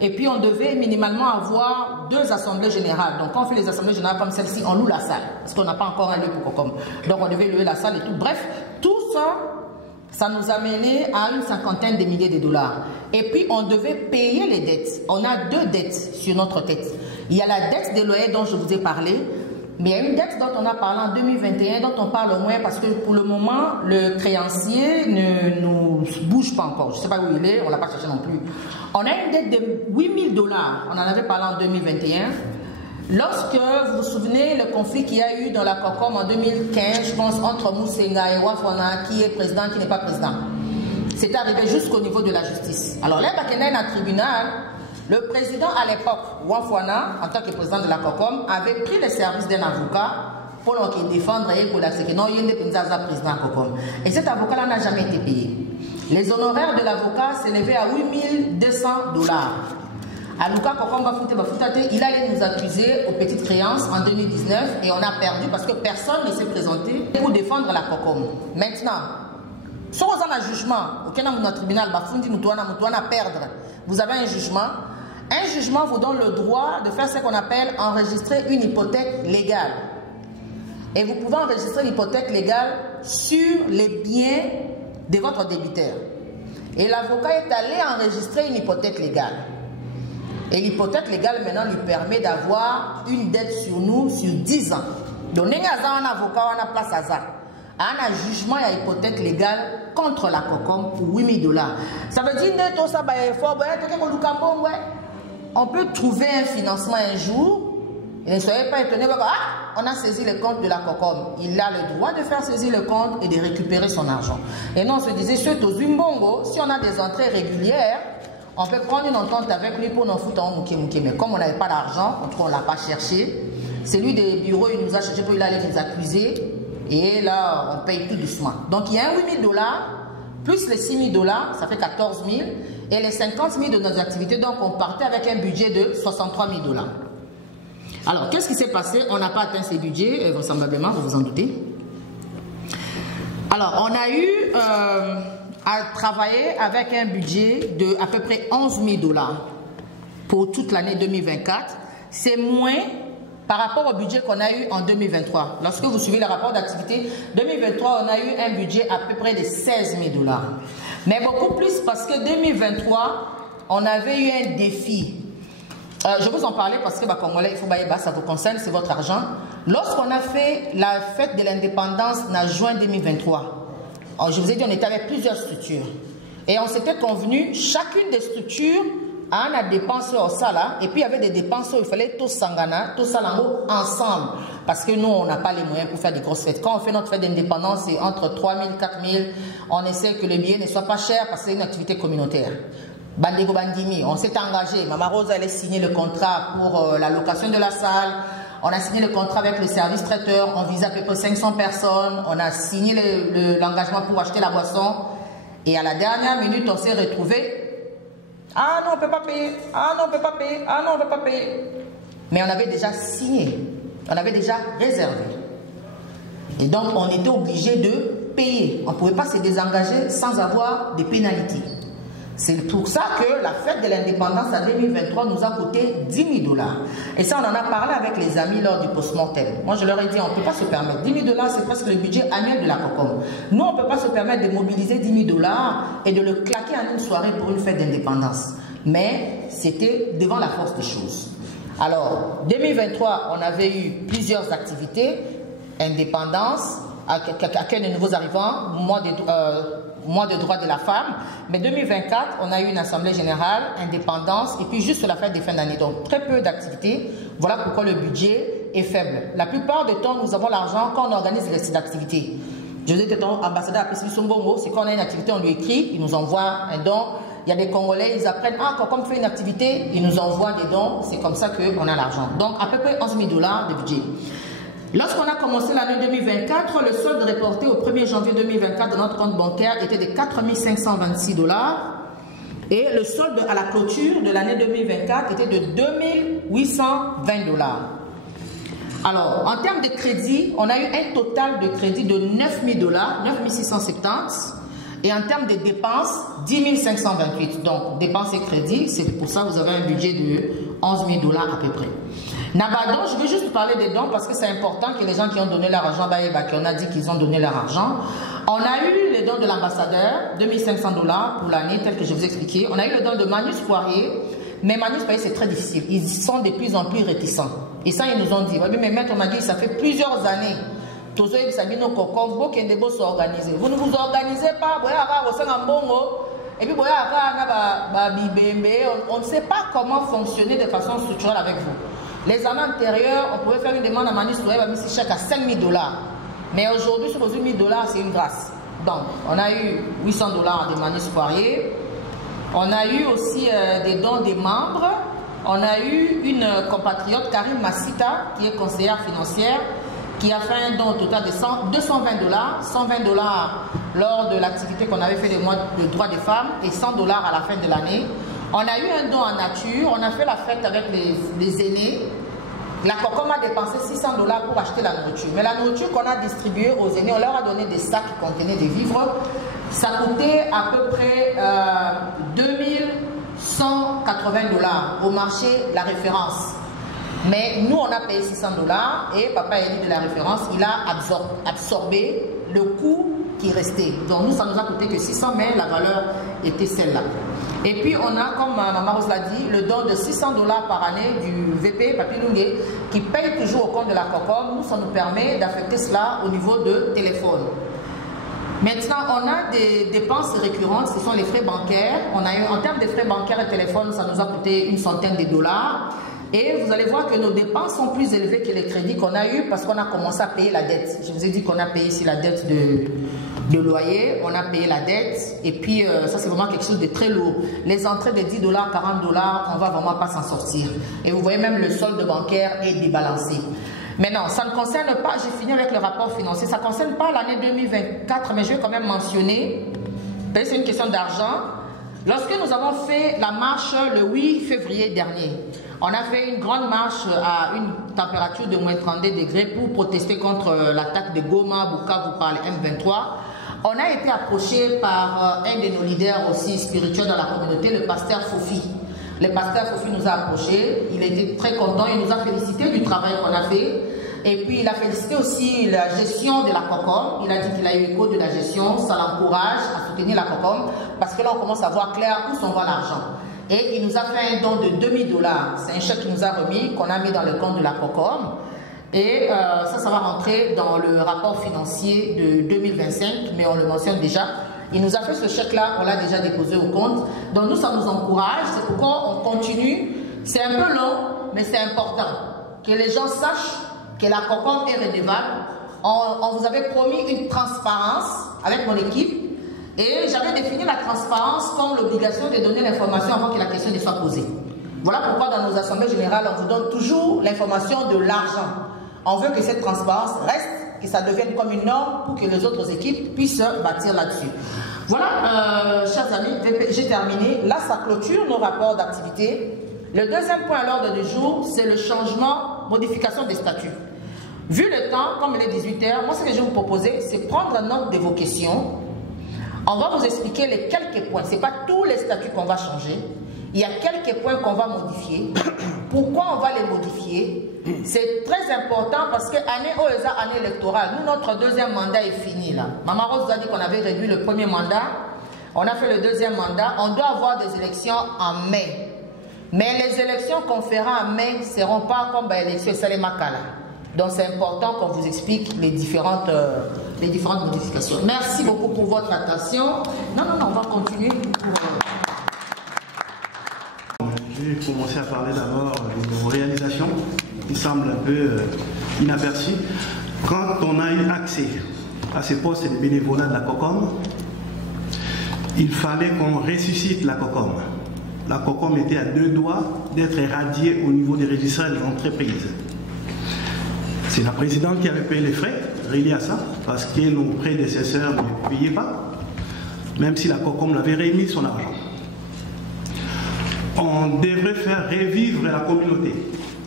Et puis on devait minimalement avoir 2 assemblées générales. Donc quand on fait les assemblées générales comme celle-ci, on loue la salle. Parce qu'on n'a pas encore un lieu pour COCOM. Donc on devait louer la salle et tout. Bref, tout ça, ça nous a mené à une 50aine de milliers de $. Et puis on devait payer les dettes. On a 2 dettes sur notre tête. Il y a la dette des loyers dont je vous ai parlé. Mais il y a une dette dont on a parlé en 2021, dont on parle au moins parce que pour le moment, le créancier ne nous bouge pas encore. Je ne sais pas où il est, on ne l'a pas cherché non plus. On a une dette de 8 000 $. On en avait parlé en 2021. Lorsque vous vous souvenez le conflit qu'il y a eu dans la COCOM en 2015, je pense, entre Moussenga et Wafona, qui est président, qui n'est pas président. C'est arrivé jusqu'au niveau de la justice. Alors là, il y a un tribunal. Le président à l'époque, Wafona, en tant que président de la COCOM, avait pris les services d'un avocat pour défendre et pour la sécurité. Non, il y a un président de la COCOM. Et cet avocat-là n'a jamais été payé. Les honoraires de l'avocat s'élevaient à 8 200 $. Aluka Kokom il allait nous accuser aux petites créances en 2019 et on a perdu parce que personne ne s'est présenté pour défendre la COCOM. Maintenant, si vous avez un jugement, aucun tribunal va perdre. Vous avez un jugement. Un jugement vous donne le droit de faire ce qu'on appelle enregistrer une hypothèque légale. Et vous pouvez enregistrer l'hypothèque légale sur les biens de votre débiteur. Et l'avocat est allé enregistrer une hypothèque légale. Et l'hypothèque légale maintenant lui permet d'avoir une dette sur nous sur 10 ans. Donc, il y a un avocat, on a place à ça. Un jugement et une hypothèque légale contre la COCOM pour 8 000 $. Ça veut dire on peut trouver un financement un jour. Et ne soyez pas étonnés, on a saisi le compte de la COCOM. Il a le droit de faire saisir le compte et de récupérer son argent. Et non, on se disait, si on a des entrées régulières, on peut prendre une entente avec lui pour nous foutre en mouké. Mais comme on n'avait pas d'argent, on ne l'a pas cherché. C'est lui des bureaux, il nous a cherché pour il allait nous accuser. Et là, on paye tout doucement. Donc il y a un 8 000 $, plus les 6 000 $, ça fait 14 000. Et les 50 000 de nos activités, donc on partait avec un budget de 63 000 $. Alors, qu'est-ce qui s'est passé? On n'a pas atteint ces budgets, vraisemblablement, vous vous en doutez. Alors, on a eu à travailler avec un budget de à peu près 11 000 $ pour toute l'année 2024. C'est moins par rapport au budget qu'on a eu en 2023. Lorsque vous suivez le rapport d'activité, 2023, on a eu un budget à peu près de 16 000 $. Mais beaucoup plus parce que 2023, on avait eu un défi. Je vous en parlais parce que Congolais, il faut ça vous concerne, c'est votre argent. Lorsqu'on a fait la fête de l'indépendance en juin 2023, je vous ai dit, on était avec plusieurs structures. Et on s'était convenu, chacune des structures a une dépense au sala. Et puis il y avait des dépenses où il fallait tous sangana, tous salango ensemble. Parce que nous, on n'a pas les moyens pour faire des grosses fêtes. Quand on fait notre fête d'indépendance, c'est entre 3 000 et 4 000. On essaie que le billet ne soit pas cher parce que c'est une activité communautaire. Bandego Bandimi, on s'est engagé. Mama Rose allait signer le contrat pour la location de la salle. On a signé le contrat avec le service traiteur. On visait à peu près 500 personnes. On a signé l'engagement pour acheter la boisson. Et à la dernière minute, on s'est retrouvés. Ah non, on ne peut pas payer. Ah non, on ne peut pas payer. Ah non, on ne peut pas payer. Mais on avait déjà signé. On avait déjà réservé. Et donc, on était obligé de payer. On ne pouvait pas se désengager sans avoir des pénalités. C'est pour ça que la fête de l'indépendance en 2023 nous a coûté 10 000 $. Et ça, on en a parlé avec les amis lors du post-mortem. Moi, je leur ai dit, on ne peut pas se permettre. 10 000 $, c'est presque le budget annuel de la COCOM. Nous, on ne peut pas se permettre de mobiliser 10 000 $ et de le claquer en une soirée pour une fête d'indépendance. Mais c'était devant la force des choses. Alors, 2023, on avait eu plusieurs activités. Indépendance, accueil de nouveaux arrivants, mois de droits de la femme. Mais 2024, on a eu une assemblée générale, indépendance, et puis juste la fête des fins d'année. Donc, très peu d'activités. Voilà pourquoi le budget est faible. La plupart du temps, nous avons l'argent quand on organise ces activités. Je vous ai dit, ambassadeur à Pessi Sombongo, c'est quand on a une activité, on lui écrit, il nous envoie un don. Il y a des Congolais, ils apprennent, quand on fait une activité, ils nous envoient des dons. C'est comme ça qu'on a l'argent. Donc, à peu près 11 000 $ de budget. Lorsqu'on a commencé l'année 2024, le solde reporté au 1er janvier 2024 de notre compte bancaire était de 4 526 $. Et le solde à la clôture de l'année 2024 était de 2 820 $. Alors, en termes de crédit, on a eu un total de crédit de 9 000 $, 9 670. Et en termes de dépenses, 10 528. Donc, dépenses et crédits, c'est pour ça que vous avez un budget de 11 000 $ à peu près. Nabadon, je vais juste parler des dons parce que c'est important que les gens qui ont donné leur argent, qu'on a dit qu'ils ont donné leur argent. On a eu les dons de l'ambassadeur, 2 500 $ pour l'année, tel que je vous ai expliqué. On a eu le don de Manus Poirier, Mais Manus Payé, c'est très difficile. Ils sont de plus en plus réticents. Et ça, ils nous ont dit. Mais maître m'a dit, ça fait plusieurs années. Vous ne vous organisez pas. Et puis, on ne sait pas comment fonctionner de façon structurelle avec vous. Les années antérieures, on pouvait faire une demande à Manus Payé, un chèque à 5 000 $. Mais aujourd'hui, sur 8 000 $, c'est une grâce. Donc, on a eu 800 $ de Manus Poirier. On a eu aussi des dons des membres. On a eu une compatriote, Karim Massita, qui est conseillère financière, qui a fait un don au total de 220 $, 120 $ lors de l'activité qu'on avait fait des mois de droits des femmes et 100 $ à la fin de l'année. On a eu un don en nature. On a fait la fête avec les aînés. La COCOM a dépensé 600 $ pour acheter la nourriture. Mais la nourriture qu'on a distribuée aux aînés, on leur a donné des sacs qui contenaient des vivres. Ça coûtait à peu près 2180 $ au marché La Référence. Mais nous, on a payé 600 $ et Papa Eli de La Référence, il a absorbé le coût qui restait. Donc nous, ça nous a coûté que 600, mais la valeur était celle-là. Et puis on a, comme Maman Rose l'a dit, le don de 600 $ par année du VP Papi Lungue qui paye toujours au compte de la COCOM. Nous, ça nous permet d'affecter cela au niveau de téléphone. Maintenant, on a des dépenses récurrentes, ce sont les frais bancaires. On a eu, en termes de frais bancaires et téléphone, ça nous a coûté une centaine de $. Et vous allez voir que nos dépenses sont plus élevées que les crédits qu'on a eu parce qu'on a commencé à payer la dette. Je vous ai dit qu'on a payé ici la dette de loyer, on a payé la dette. Et puis, ça, c'est vraiment quelque chose de très lourd. Les entrées de 10 $, 40 $, on va vraiment pas s'en sortir. Et vous voyez, même le solde bancaire est débalancé. Maintenant, ça ne concerne pas, j'ai fini avec le rapport financier, ça ne concerne pas l'année 2024, mais je vais quand même mentionner, c'est une question d'argent. Lorsque nous avons fait la marche le 8 février dernier, on a fait une grande marche à une température de moins 32 degrés pour protester contre l'attaque de Goma, Bukavu par les M23. On a été approché par un de nos leaders aussi spirituels dans la communauté, le pasteur Fofi. Le pasteur Fofi nous a approchés, il était très content, il nous a félicité du travail qu'on a fait. Et puis il a félicité aussi la gestion de la COCOM. Il a dit qu'il a eu écho de la gestion, ça l'encourage à soutenir la COCOM parce que là on commence à voir clair où s'en va l'argent. Et il nous a fait un don de 2000 $. C'est un chèque qu'il nous a remis, qu'on a mis dans le compte de la COCOM. Et ça va rentrer dans le rapport financier de 2025, mais on le mentionne déjà. Il nous a fait ce chèque-là, on l'a déjà déposé au compte. Donc nous, ça nous encourage, c'est pourquoi on continue. C'est un peu long, mais c'est important que les gens sachent que la COCOM est redevable. On vous avait promis une transparence avec mon équipe. Et j'avais défini la transparence comme l'obligation de donner l'information avant que la question ne soit posée. Voilà pourquoi dans nos assemblées générales, on vous donne toujours l'information de l'argent. On veut que cette transparence reste, que ça devienne comme une norme pour que les autres équipes puissent bâtir là-dessus. Voilà, chers amis, j'ai terminé. Là, ça clôture nos rapports d'activité. Le deuxième point à l'ordre du jour, c'est le changement, modification des statuts. Vu le temps, comme il est 18 h, moi, ce que je vais vous proposer, c'est prendre note de vos questions. On va vous expliquer les quelques points. Ce n'est pas tous les statuts qu'on va changer. Il y a quelques points qu'on va modifier. Pourquoi on va les modifier? C'est très important parce que année OESA, année électorale, nous, notre deuxième mandat est fini là. Maman Rose a dit qu'on avait réduit le premier mandat. On a fait le deuxième mandat. On doit avoir des élections en mai. Mais les élections qu'on fera en mai ne seront pas comme l'élection Salé-Makala. Donc c'est important qu'on vous explique les différentes modifications. Merci beaucoup pour votre attention. Non, on va continuer pour... Je vais commencer à parler d'abord de nos réalisations qui semblent un peu inaperçues. Quand on a eu accès à ces postes de bénévolat de la COCOM, il fallait qu'on ressuscite la COCOM. La COCOM était à 2 doigts d'être éradiée au niveau des registres des entreprises. C'est la présidente qui avait payé les frais reliés à ça, parce que nos prédécesseurs ne payaient pas, même si la COCOM l'avait remis son argent. On devrait faire revivre la communauté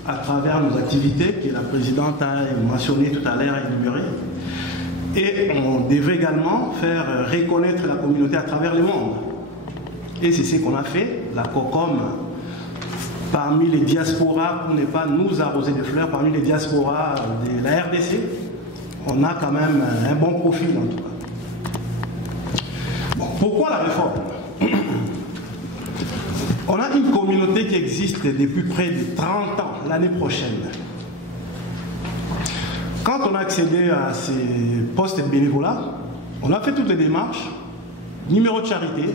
à travers nos activités que la présidente a mentionnées tout à l'heure et énumérées. Et on devrait également faire reconnaître la communauté à travers le monde. Et c'est ce qu'on a fait. La COCOM, parmi les diasporas, pour ne pas nous arroser de fleurs, parmi les diasporas de la RDC, on a quand même un bon profil en tout cas. Bon, pourquoi la réforme? On a une communauté qui existe depuis près de 30 ans, l'année prochaine. Quand on a accédé à ces postes de bénévolat, on a fait toutes les démarches, numéro de charité,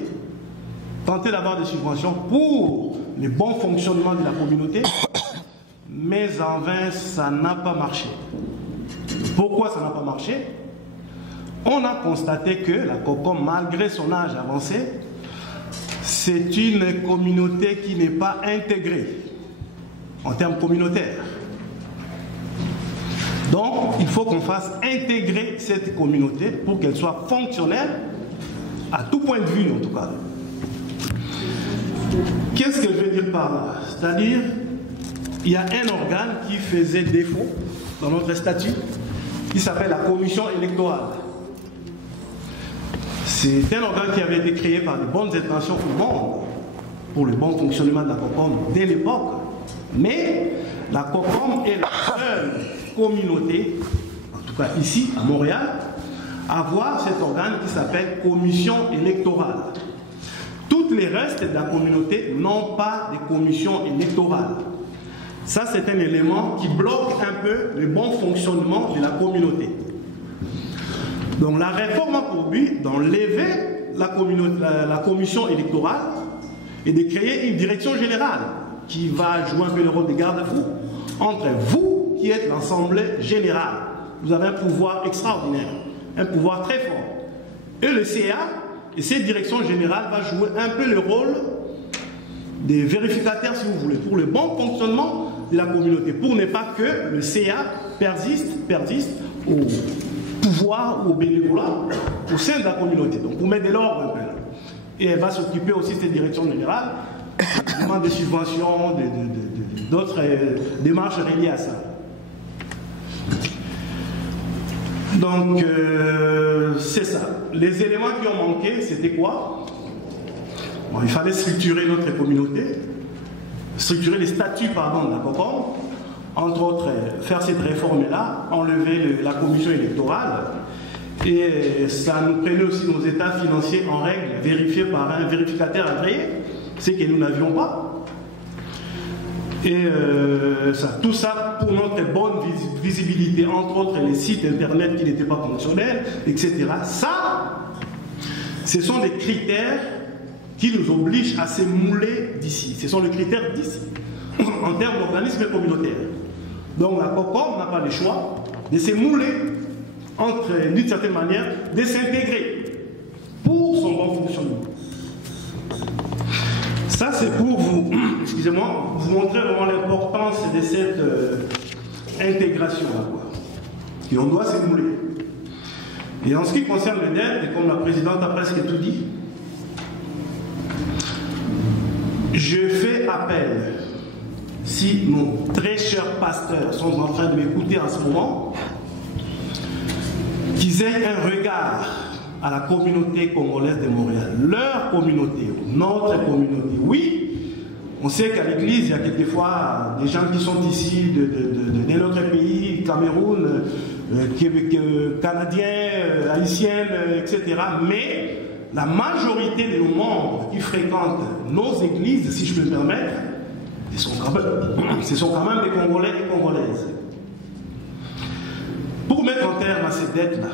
tenter d'avoir des subventions pour le bon fonctionnement de la communauté, mais en vain, ça n'a pas marché. Pourquoi ça n'a pas marché? On a constaté que la COCOM, malgré son âge avancé, c'est une communauté qui n'est pas intégrée en termes communautaires. Donc, il faut qu'on fasse intégrer cette communauté pour qu'elle soit fonctionnelle à tout point de vue, en tout cas. Qu'est-ce que je veux dire par là? C'est-à-dire, il y a un organe qui faisait défaut dans notre statut, qui s'appelle la commission électorale. C'est un organe qui avait été créé par de bonnes intentions au monde pour le bon fonctionnement de la COCOM dès l'époque. Mais la COCOM est la seule communauté, en tout cas ici à Montréal, à avoir cet organe qui s'appelle commission électorale. Toutes les restes de la communauté n'ont pas de commission électorale. Ça, c'est un élément qui bloque un peu le bon fonctionnement de la communauté. Donc la réforme a pour but d'enlever la commission électorale et de créer une direction générale qui va jouer un peu le rôle de garde-fou entre vous qui êtes l'Assemblée générale. Vous avez un pouvoir extraordinaire, un pouvoir très fort. Et le CA, et cette direction générale va jouer un peu le rôle des vérificateurs, si vous voulez, pour le bon fonctionnement de la communauté, pour ne pas que le CA persiste au pouvoir ou au bénévolat au sein de la communauté. Donc pour mettre de l'ordre un peu là. Et elle va s'occuper aussi de cette direction générale, des subventions, d'autres démarches reliées à ça. Donc c'est ça. Les éléments qui ont manqué, c'était quoi? Bon, il fallait structurer notre communauté, structurer les statuts de la COCOM, entre autres faire cette réforme-là, enlever la commission électorale, et ça nous prenait aussi nos états financiers en règle, vérifiés par un vérificateur agréé, ce que nous n'avions pas. Et tout ça pour notre bonne visibilité, entre autres les sites internet qui n'étaient pas fonctionnels, etc. Ça, ce sont des critères qui nous obligent à se mouler d'ici. Ce sont les critères d'ici, en termes d'organisme communautaire. Donc la COCOM n'a pas le choix de se mouler, d'une certaine manière, de s'intégrer pour son bon fonctionnement. Ça, c'est pour vous, excusez-moi, vous montrer vraiment l'importance de cette intégration-là. Et on doit se mouler. Et en ce qui concerne les dettes, et comme la présidente a presque tout dit, je fais appel, si nos très chers pasteurs sont en train de m'écouter en ce moment, qu'ils aient un regard à la communauté congolaise de Montréal, leur communauté, notre communauté. Oui, on sait qu'à l'église, il y a quelquefois des gens qui sont ici de notre pays, Cameroun, Canadiens, Haïtiens, etc. Mais la majorité de nos membres qui fréquentent nos églises, si je peux me permettre, ce sont quand même des Congolais et Congolaises. Pour mettre un terme à cette dette-là,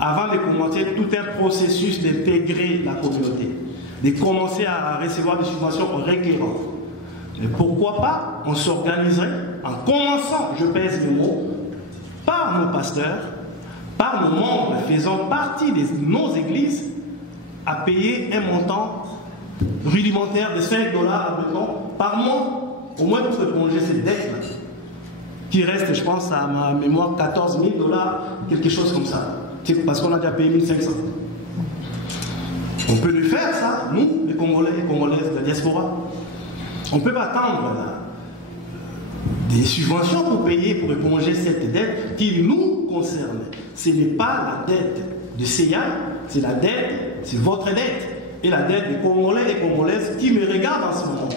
avant de commencer tout un processus d'intégrer la communauté, de commencer à recevoir des subventions requérantes, mais pourquoi pas on s'organiserait en commençant, je pèse les mots, par nos pasteurs, par nos membres faisant partie de nos églises, à payer un montant rudimentaire de 5 $, par mois, au moins pour éponger cette dette-là, qui reste, je pense, à ma mémoire, 14 000 $, quelque chose comme ça. Parce qu'on a déjà payé 1500. On peut le faire, ça, nous, les Congolais et Congolaises de la diaspora. On ne peut pas attendre des subventions pour payer, pour éponger cette dette qui nous concerne. Ce n'est pas la dette de CIA, c'est la dette, c'est votre dette, et la dette des Congolais et Congolaises qui me regardent en ce moment.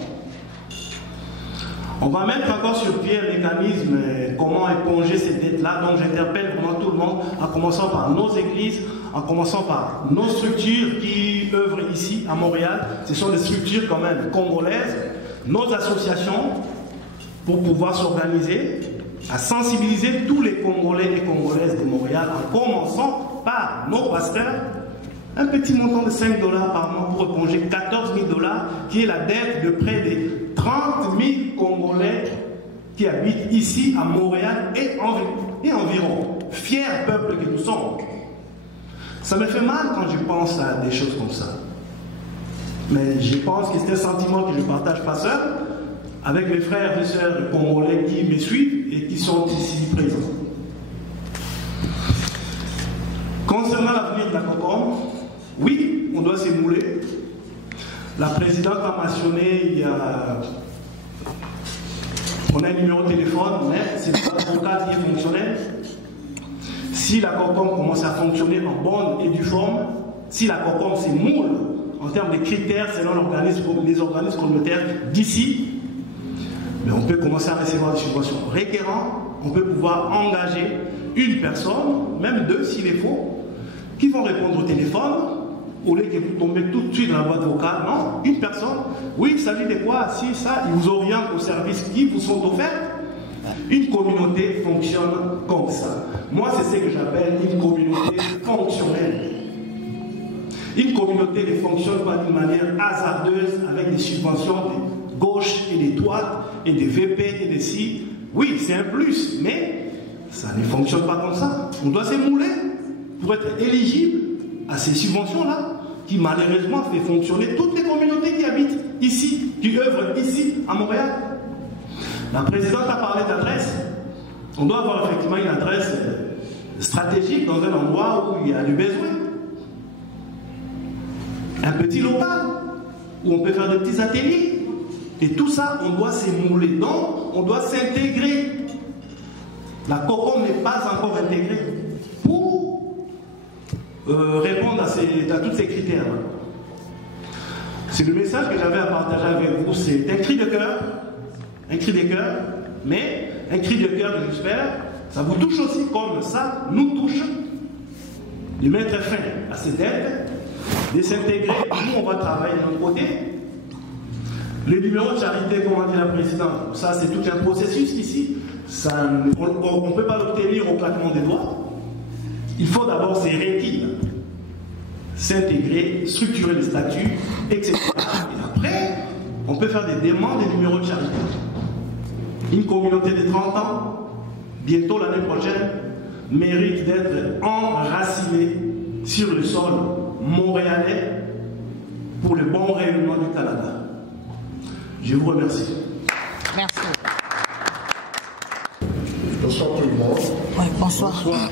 On va mettre encore sur pied un mécanisme, comment éponger ces dettes-là. Donc j'interpelle vraiment tout le monde, en commençant par nos églises, en commençant par nos structures qui qui œuvrent ici à Montréal. Ce sont des structures quand même congolaises, nos associations, pour pouvoir s'organiser, à sensibiliser tous les Congolais et Congolaises de Montréal, en commençant par nos pasteurs. Un petit montant de 5 $ par mois pour éponger 14 000 $, qui est la dette de près de 30 000 Congolais qui habitent ici à Montréal et environ. Fiers peuple que nous sommes. Ça me fait mal quand je pense à des choses comme ça. Mais je pense que c'est un sentiment que je ne partage pas seul, avec mes frères et sœurs congolais qui me suivent et qui sont ici présents. Concernant l'avenir de la COCOM, oui, on doit s'émouler. La présidente a mentionné, on a un numéro de téléphone, mais c'est pas le vocal qui est fonctionnel. Si la COCOM commence à fonctionner en bonne et due forme, si la COCOM s'émoule en termes de critères selon les organismes communautaires d'ici, mais on peut commencer à recevoir des subventions requérants, on peut pouvoir engager une personne, même deux s'il est faut, qui vont répondre au téléphone, au lieu que vous tombez tout de suite dans la boîte vocale. Non, une personne, oui, il s'agit de quoi, si, ça, ils vous orientent aux services qui vous sont offerts. Une communauté fonctionne comme ça. Moi, c'est ce que j'appelle une communauté fonctionnelle. Une communauté ne fonctionne pas d'une manière hasardeuse avec des subventions de gauche et des droites et des VP et des ci. Oui, c'est un plus, mais ça ne fonctionne pas comme ça. On doit s'émouler pour être éligible à ces subventions-là, qui malheureusement fait fonctionner toutes les communautés qui habitent ici, qui œuvrent ici à Montréal. La présidente a parlé d'adresse. On doit avoir effectivement une adresse stratégique dans un endroit où il y a du besoin. Un petit local où on peut faire des petits ateliers. Et tout ça, on doit s'émouler. Donc, on doit s'intégrer. La COCOM n'est pas encore intégrée pour répondre à tous ces critères. C'est le message que j'avais à partager avec vous. C'est un cri de cœur. Un cri de cœur, mais un cri de cœur que j'espère, ça vous touche aussi comme ça nous touche, de mettre fin à ces dettes, de s'intégrer. Nous, on va travailler de notre côté. Les numéros de charité, comme a dit la présidente, ça c'est tout un processus ici. Ça, on ne peut pas l'obtenir au claquement des doigts. Il faut d'abord se réunir, s'intégrer, structurer les statuts, etc. Et après, on peut faire des demandes de numéros de charité. Une communauté de 30 ans, bientôt l'année prochaine, mérite d'être enracinée sur le sol montréalais pour le bon rayonnement du Canada. Je vous remercie. Merci. Bonsoir tout le monde. Oui, bonsoir. Bonsoir.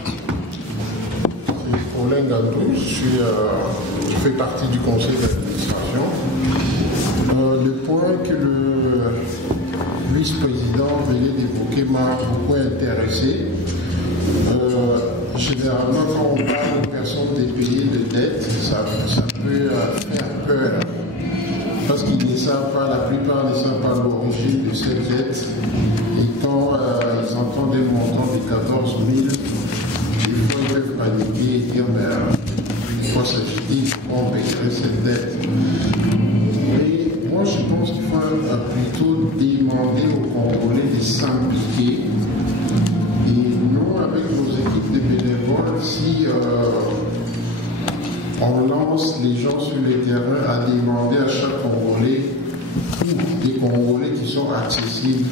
C'est Paulin Gandou, je fais partie du conseil d'administration. Le point que le vice-président venait d'évoquer m'a beaucoup intéressé. Généralement, quand on parle aux personnes dépayées de dettes, ça peut faire peur. Parce qu'ils ne savent pas, la plupart ne savent pas l'origine de cette dette. Et quand ils entendent des montants de 14 000, des fois ils peuvent paniquer et dire mais quoi s'agit-il, comment on paierait cette dette? Mais moi je pense qu'il faut plutôt demander aux Congolais de s'impliquer. Et nous, avec nos équipes de bénévoles, si on lance les gens sur le terrain à demander à chaque Congolais, ou des Congolais qui sont accessibles,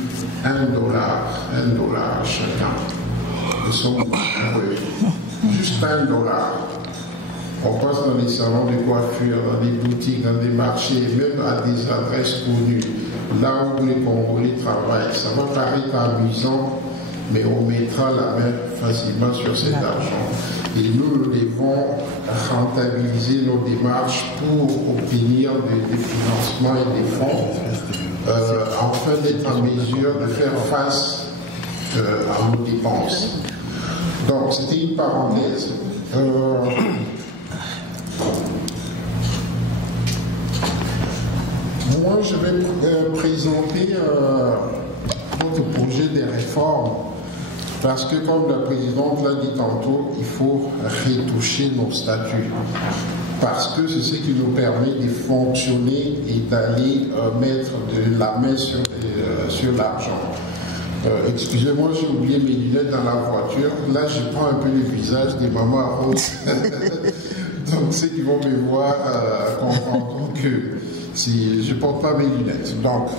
$1 chacun. Ils sont nombreux. Juste $1. On passe dans les salons de coiffure, dans des boutiques, dans des marchés, même à des adresses connues, là où les Congolais travaillent. Ça va paraître amusant, mais on mettra la main facilement sur cet argent. Et nous devons rentabiliser nos démarches pour obtenir des financements et des fonds, afin d'être en mesure de faire face à nos dépenses. Donc, c'était une parenthèse. Moi, je vais présenter notre projet de réforme. Parce que, comme la présidente l'a dit tantôt, il faut retoucher nos statuts. parce que c'est ce qui nous permet de fonctionner et d'aller mettre de la main sur l'argent. Excusez-moi, j'ai oublié mes lunettes dans la voiture. Là, je prends un peu le visage des mamans roses. Donc, ceux qui vont me voir comprendront que je ne porte pas mes lunettes. Donc,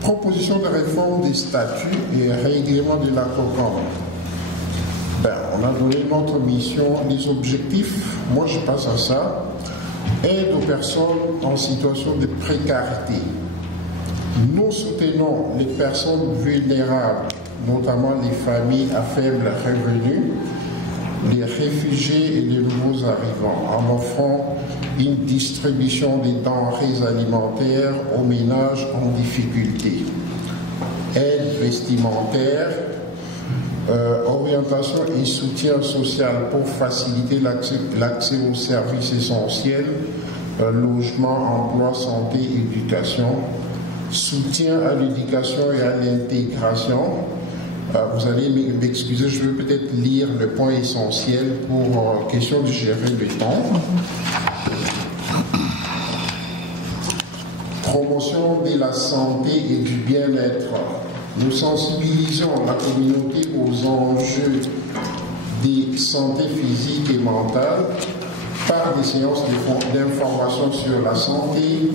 proposition de réforme des statuts et règlement de la COCOM. On a donné notre mission, les objectifs, moi je passe à ça, aide aux personnes en situation de précarité. Nous soutenons les personnes vulnérables, notamment les familles à faible revenu, les réfugiés et les nouveaux arrivants, en offrant une distribution des denrées alimentaires aux ménages en difficulté. Aide vestimentaire, orientation et soutien social pour faciliter l'accès aux services essentiels, logement, emploi, santé, éducation, soutien à l'éducation et à l'intégration. Vous allez m'excuser, je vais peut-être lire le point essentiel pour question de gérer le temps. Promotion de la santé et du bien-être. Nous sensibilisons la communauté aux enjeux de santé physique et mentale par des séances d'information sur la santé,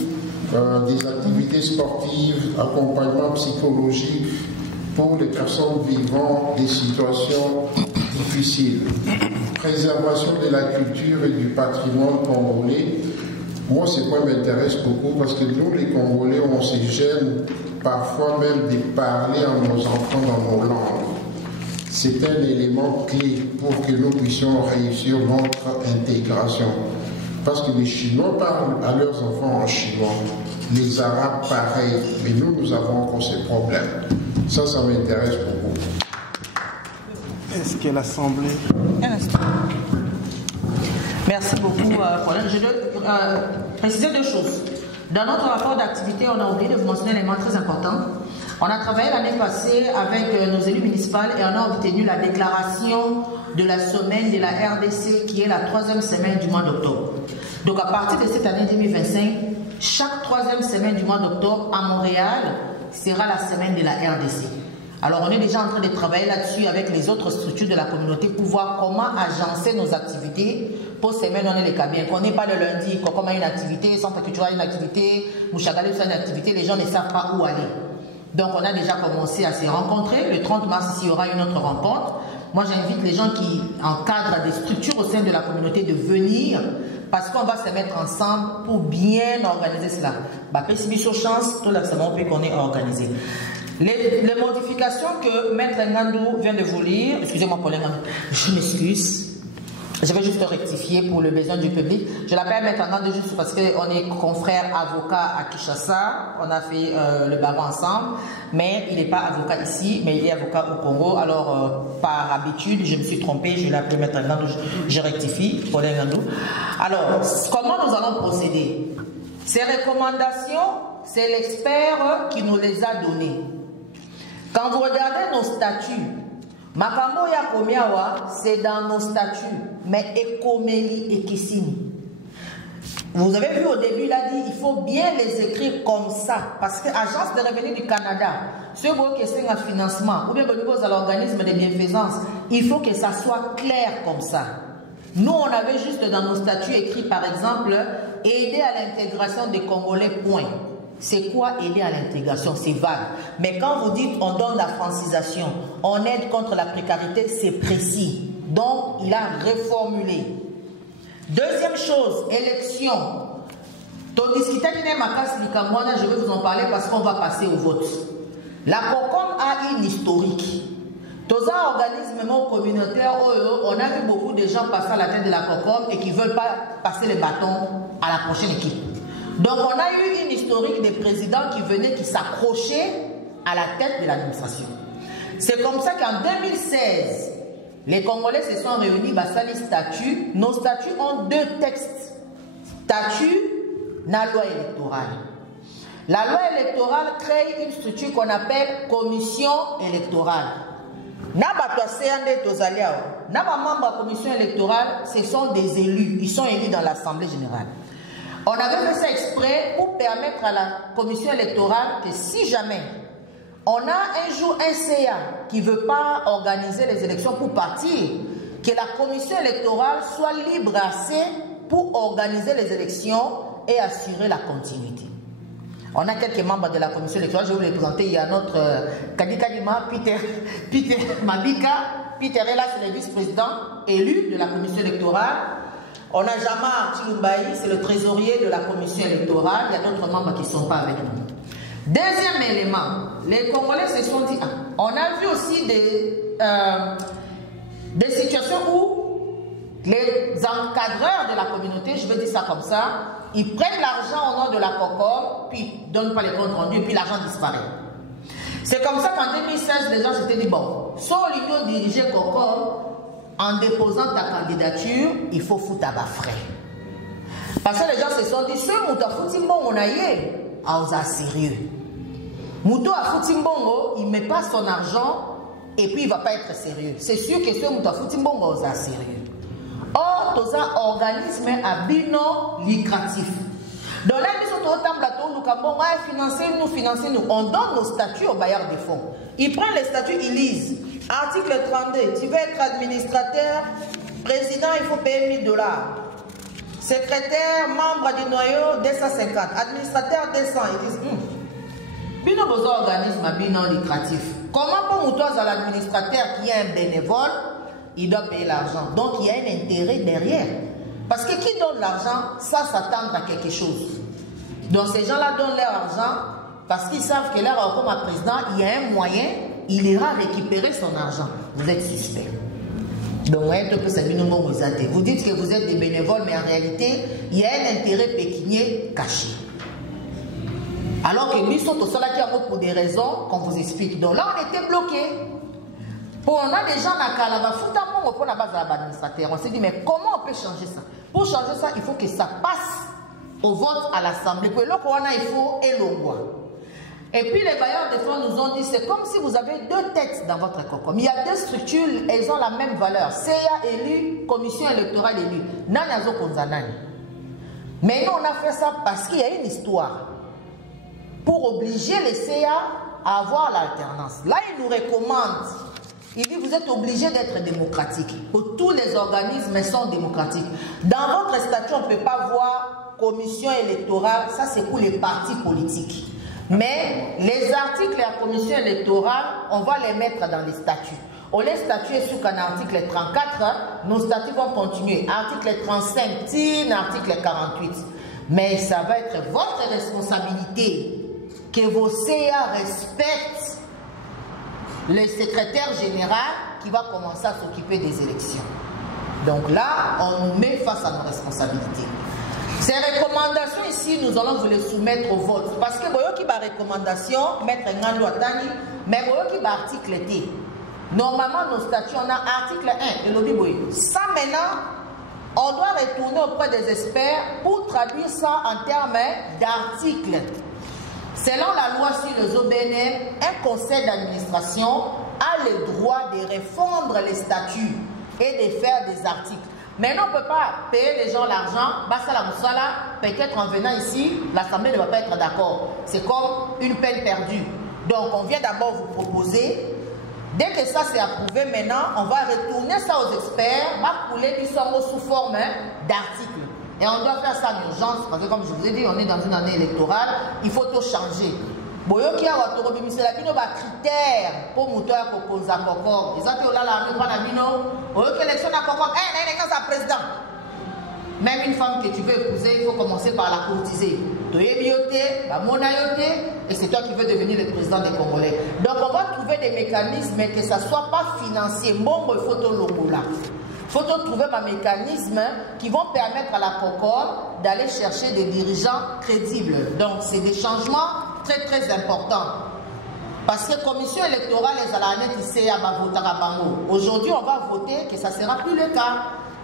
des activités sportives, accompagnement psychologique pour les personnes vivant des situations difficiles, préservation de la culture et du patrimoine congolais. Moi, ce point m'intéresse beaucoup parce que nous, les Congolais, on se gêne parfois même de parler à nos enfants dans nos langues. C'est un élément clé pour que nous puissions réussir notre intégration. Parce que les Chinois parlent à leurs enfants en chinois, les Arabes pareil, mais nous avons encore ces problèmes. Ça m'intéresse beaucoup. Est-ce que l'Assemblée... Merci beaucoup, Paulin. Je dois préciser deux choses. Dans notre rapport d'activité, on a oublié de vous mentionner un élément très important. On a travaillé l'année passée avec nos élus municipaux et on a obtenu la déclaration de la semaine de la RDC qui est la 3e semaine du mois d'octobre. Donc à partir de cette année 2025, chaque 3e semaine du mois d'octobre à Montréal sera la semaine de la RDC. Alors on est déjà en train de travailler là-dessus avec les autres structures de la communauté pour voir comment agencer nos activités pour semaine on est les cas bien. Qu'on n'est pas le lundi, qu'on a une activité, Centre culturel une activité, Mouchagale fait une activité, les gens ne savent pas où aller. Donc on a déjà commencé à se rencontrer. Le 30 mars, il y aura une autre rencontre. Moi j'invite les gens qui encadrent des structures au sein de la communauté de venir parce qu'on va se mettre ensemble pour bien organiser cela. Si nous avons chance, tout l'accès qu'on est organisé. Les modifications que Maître Ngandou vient de vous lire, excusez-moi pour les Ngandou, je m'excuse, je vais juste rectifier pour le besoin du public. Je l'appelle Maître Ngandou juste parce qu'on est confrères avocats à Kinshasa, on a fait le barreau ensemble, mais il n'est pas avocat ici, mais il est avocat au Congo. Alors, par habitude, je me suis trompée, je l'ai appelé Maître Ngandou, je rectifie pour les Ngandou. Alors, comment nous allons procéder? Ces recommandations, c'est l'expert qui nous les a données. Quand vous regardez nos statuts, Makambo ya Komiawa, c'est dans nos statuts, mais Ekomeli et Kissini. Vous avez vu au début, il a dit il faut bien les écrire comme ça, parce que l'Agence de revenus du Canada, ceux qui sont en financement, ou bien au niveau de l'organisme de bienfaisance, il faut que ça soit clair comme ça. Nous, on avait juste dans nos statuts écrit, par exemple, aider à l'intégration des Congolais, point. C'est quoi aider à l'intégration? C'est vague. Mais quand vous dites on donne la francisation, on aide contre la précarité, c'est précis. Donc, il a reformulé. Deuxième chose, élection. Je vais vous en parler parce qu'on va passer au vote. La COCOM a une historique. Dans un organisme non communautaire, on a vu beaucoup de gens passer à la tête de la COCOM et qui ne veulent pas passer le bâton à la prochaine équipe. Donc on a eu une historique des présidents qui venaient, qui s'accrochaient à la tête de l'administration. C'est comme ça qu'en 2016, les Congolais se sont réunis, les statuts. Nos statuts ont deux textes. Statut, la loi électorale. La loi électorale crée une structure qu'on appelle commission électorale. membres de la commission électorale, ce sont des élus. Ils sont élus dans l'Assemblée générale. On avait fait ça exprès pour permettre à la commission électorale que si jamais on a un jour un CA qui ne veut pas organiser les élections pour partir, que la commission électorale soit libre assez pour organiser les élections et assurer la continuité. On a quelques membres de la commission électorale, je vais vous les présenter. Il y a notre Kadikadima, Peter Mabika. Peter est là, c'est le vice-président élu de la commission électorale. On a Jamar Chilumbaï, c'est le trésorier de la commission électorale. Il y a d'autres membres qui ne sont pas avec nous. Deuxième élément, les Congolais se sont dit, on a vu aussi des situations où les encadreurs de la communauté, je vais dire ça comme ça, ils prennent l'argent au nom de la COCOM, puis ils ne donnent pas les comptes rendus, puis l'argent disparaît. C'est comme ça qu'en 2016, les gens s'étaient dit, bon, sans l'union diriger COCOM, en déposant ta candidature, il faut foutre à bas frais. Parce que les gens se sont dit, ce Mouta Foutimbongo, on a eu, sérieux. Mouto à Foutimbongo, il ne met pas son argent et puis il ne va pas être sérieux. C'est sûr que ce Mouta Foutimbongo, on a sérieux. Or, tout ça, organisme à bilan lucratif. Dans la mission de Tamplaton, nous financer nous. On donne nos statuts aux bailleurs de fonds. Ils prennent les statuts, ils lisent. Article 32, tu veux être administrateur, président, il faut payer 1000 $. Secrétaire, membre du noyau, 250. Administrateur, 200. Ils disent, bino besoin organisme à bilan lucratif. Comment pour nous, à l'administrateur qui est un bénévole, il doit payer l'argent. Donc, il y a un intérêt derrière. Parce que qui donne l'argent, ça s'attend à quelque chose. Donc, ces gens-là donnent leur argent parce qu'ils savent que leur comme président, il y a un moyen, il ira récupérer son argent. Vous êtes suspect. Donc, vous dites que vous êtes des bénévoles, mais en réalité, il y a un intérêt pécunier caché. Alors que nous sommes au sol pour des raisons qu'on vous explique. Donc là, on était bloqués. On a des gens à Kalaba, pour la base de l'administrateur. On s'est dit, mais comment on peut changer ça? Pour changer ça, il faut que ça passe au vote à l'Assemblée. Puis là, il faut élongwa. Et puis les bailleurs de fonds nous ont dit, c'est comme si vous avez deux têtes dans votre COCOM. Il y a deux structures, elles ont la même valeur. CA élu, commission électorale élue. Nanyazo Konzanani. Mais nous, on a fait ça parce qu'il y a une histoire. Pour obliger les CA à avoir l'alternance. Là, ils nous recommandent. Il dit, vous êtes obligé d'être démocratique. Tous les organismes sont démocratiques. Dans votre statut, on ne peut pas voir commission électorale. Ça, c'est pour les partis politiques. Mais les articles de la commission électorale, on va les mettre dans les statuts. On les statuer sur qu'en article 34, nos statuts vont continuer. Article 35, article 48. Mais ça va être votre responsabilité que vos CA respectent le secrétaire général qui va commencer à s'occuper des élections. Donc là, on nous met face à nos responsabilités. Ces recommandations ici, nous allons vous les soumettre au vote. Parce que vous avez des recommandations, mettre un Atani, mais vous avez des articles T. Normalement, nos statuts, on a article 1 de l'Obiboy. Ça maintenant, on doit retourner auprès des experts pour traduire ça en termes d'articles. Selon la loi sur les OBNL, un conseil d'administration a le droit de refondre les statuts et de faire des articles. Mais on ne peut pas payer les gens l'argent, peut-être en venant ici, l'Assemblée ne va pas être d'accord. C'est comme une peine perdue. Donc on vient d'abord vous proposer, dès que ça c'est approuvé, maintenant on va retourner ça aux experts, va couler du sommet sous forme d'articles. Et on doit faire ça en urgence, parce que comme je vous ai dit, on est dans une année électorale, il faut tout changer. Boyoki a watorobimisi la bino ba critère pour moutoya kokonza kokor. Ils ont dit là la nous pas na bino. Boyoki élection na kokor. Eh na président. Même une femme que tu veux épouser, il faut commencer par la courtiser. Toyebioté, ba monayoté, et c'est toi qui veux devenir le président des Congolais. Donc on va trouver des mécanismes que ça soit pas financier. Mbongo il faut to longola. Il faut trouver des mécanismes qui vont permettre à la COCOM d'aller chercher des dirigeants crédibles. Donc c'est des changements très très important. Parce que la commission électorale les Alanettes ici à Bavoutarabango. Aujourd'hui, on va voter que ça ne sera plus le cas.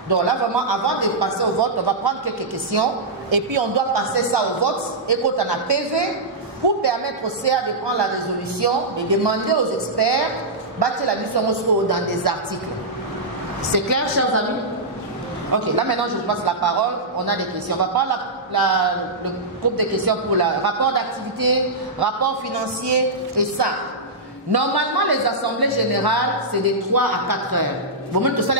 Donc là, vraiment, avant de passer au vote, on va prendre quelques questions et puis on doit passer ça au vote. Et quand on a PV, pour permettre au CA de prendre la résolution, de demander aux experts bâtir la mission dans des articles. C'est clair, chers amis? Ok, là maintenant je vous passe la parole. On a des questions. On va prendre le groupe de questions pour le rapport d'activité, rapport financier et ça. Normalement, les assemblées générales, c'est de 3 à 4 heures. Vous mettez tout ça,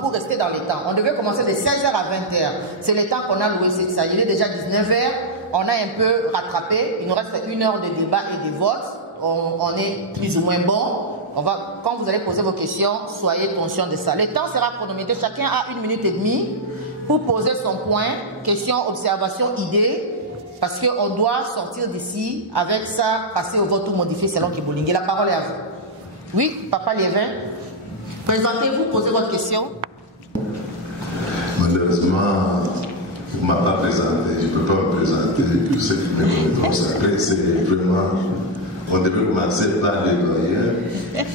pour rester dans les temps. On devait commencer de 16h à 20h. C'est le temps qu'on a loué. Ça, il est déjà 19h. On a un peu rattrapé. Il nous reste 1 heure de débat et de vote. On est plus ou moins bon. Quand vous allez poser vos questions, soyez conscients de ça. Le temps sera chronométré. Chacun a 1 minute et demie pour poser son point. Question, observation, idée. Parce qu'on doit sortir d'ici avec ça, passer au vote ou modifier selon Kibolingue. La parole est à vous. Oui, Papa Liévin. Présentez-vous, posez votre question. Malheureusement, vous ne m'avez pas présenté. Je ne peux pas me présenter. Tout ce qui me consacrer, c'est vraiment. On devait commencer par les doyens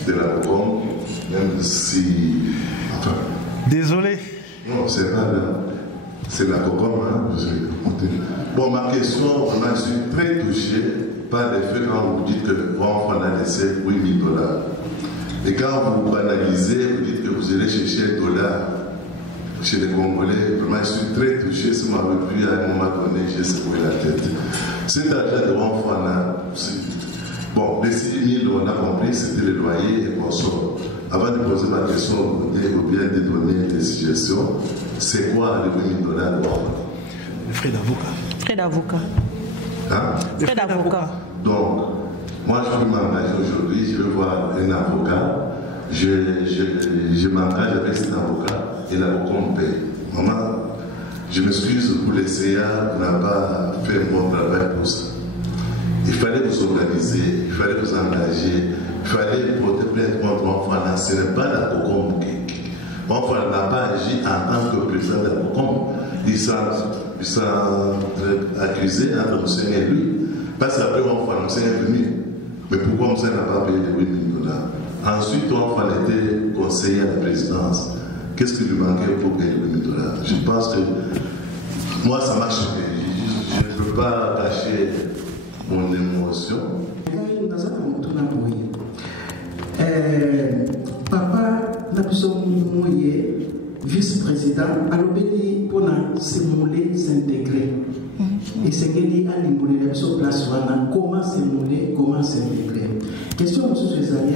de la COCOM, même si. Enfin. Désolé. Non, c'est pas là. C'est la COCOM, hein. Bon, ma question, je suis très touché par le fait quand vous dites que on a laissé $8 000. Et quand vous analysez, vous dites que vous allez chercher $1 chez les Congolais. Vraiment, je suis très touché. Si vous m'avez vu à un moment donné, j'ai secoué la tête. Cet argent de Wanfana, bon, les 6 000, on a compris, c'était le loyer et consort. Avant de poser ma question, ou bien de donner des suggestions, c'est quoi les $8 000 de Wanfana? Les frais d'avocat. Frais d'avocat. Hein? Frais d'avocat. Donc, moi, je peux m'engager aujourd'hui, je vais voir un avocat, je m'engage avec cet avocat et l'avocat me paye. Maman, je m'excuse pour les CA, on n'a pas fait un bon travail pour ça. Il fallait vous organiser, il fallait vous engager, il fallait porter plainte contre Wanfana. Ce n'est pas la COCOM qui. Wanfana n'a pas agi en tant que président de la COCOM. Ils sont accusés entre Moussène et lui. Parce qu'après Wanfana, Moussène est venu. Mais pourquoi Moussène n'a pas payé les $8 000? Ensuite, Wanfana était conseiller à la présidence. Qu'est-ce qui lui manquait pour payer les $8 000? Je pense que moi, ça m'a choqué. Je ne peux pas cacher mon émotion. Papa n'a plus vice-président, alors pour s'émouler, s'intégrer. Et c'est qu'il y a une sur place, comment s'émouler, comment s'intégrer. Question sur les alliés,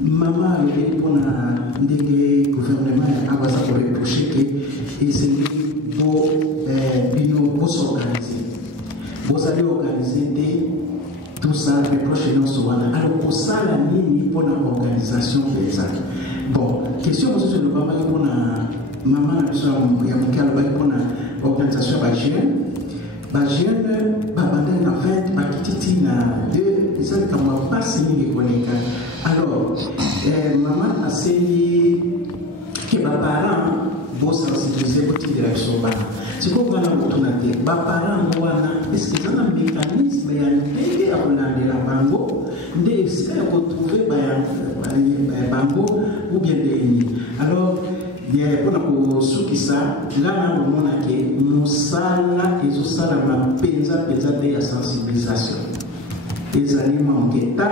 maman est pour le gouvernement à base pour les toucher et c'est pour s'organiser. Vous allez organiser tout ça, les prochaines semaines. Alors pour ça, la ligne pour l'organisation des ça. Bon, question sur le maman pour la maman pour l'organisation Bagien. Bagien, Babandé en fait, Bakititi na deux, ils ont comme pas signé les connecteurs. Alors, maman a signé que mes parents vont sensibiliser votre direction. C'est comme on a retourné. Mes parents, est-ce qu'ils ont un mécanisme et un aidé à relancer la bango? Est-ce qu'ils ont retrouvé bango ou bien des. Alors, il y a pour ceux qui savent, là, on a que nous sommes là, et nous sommes là, pesa de sensibilisation. Les aliments qui sont là,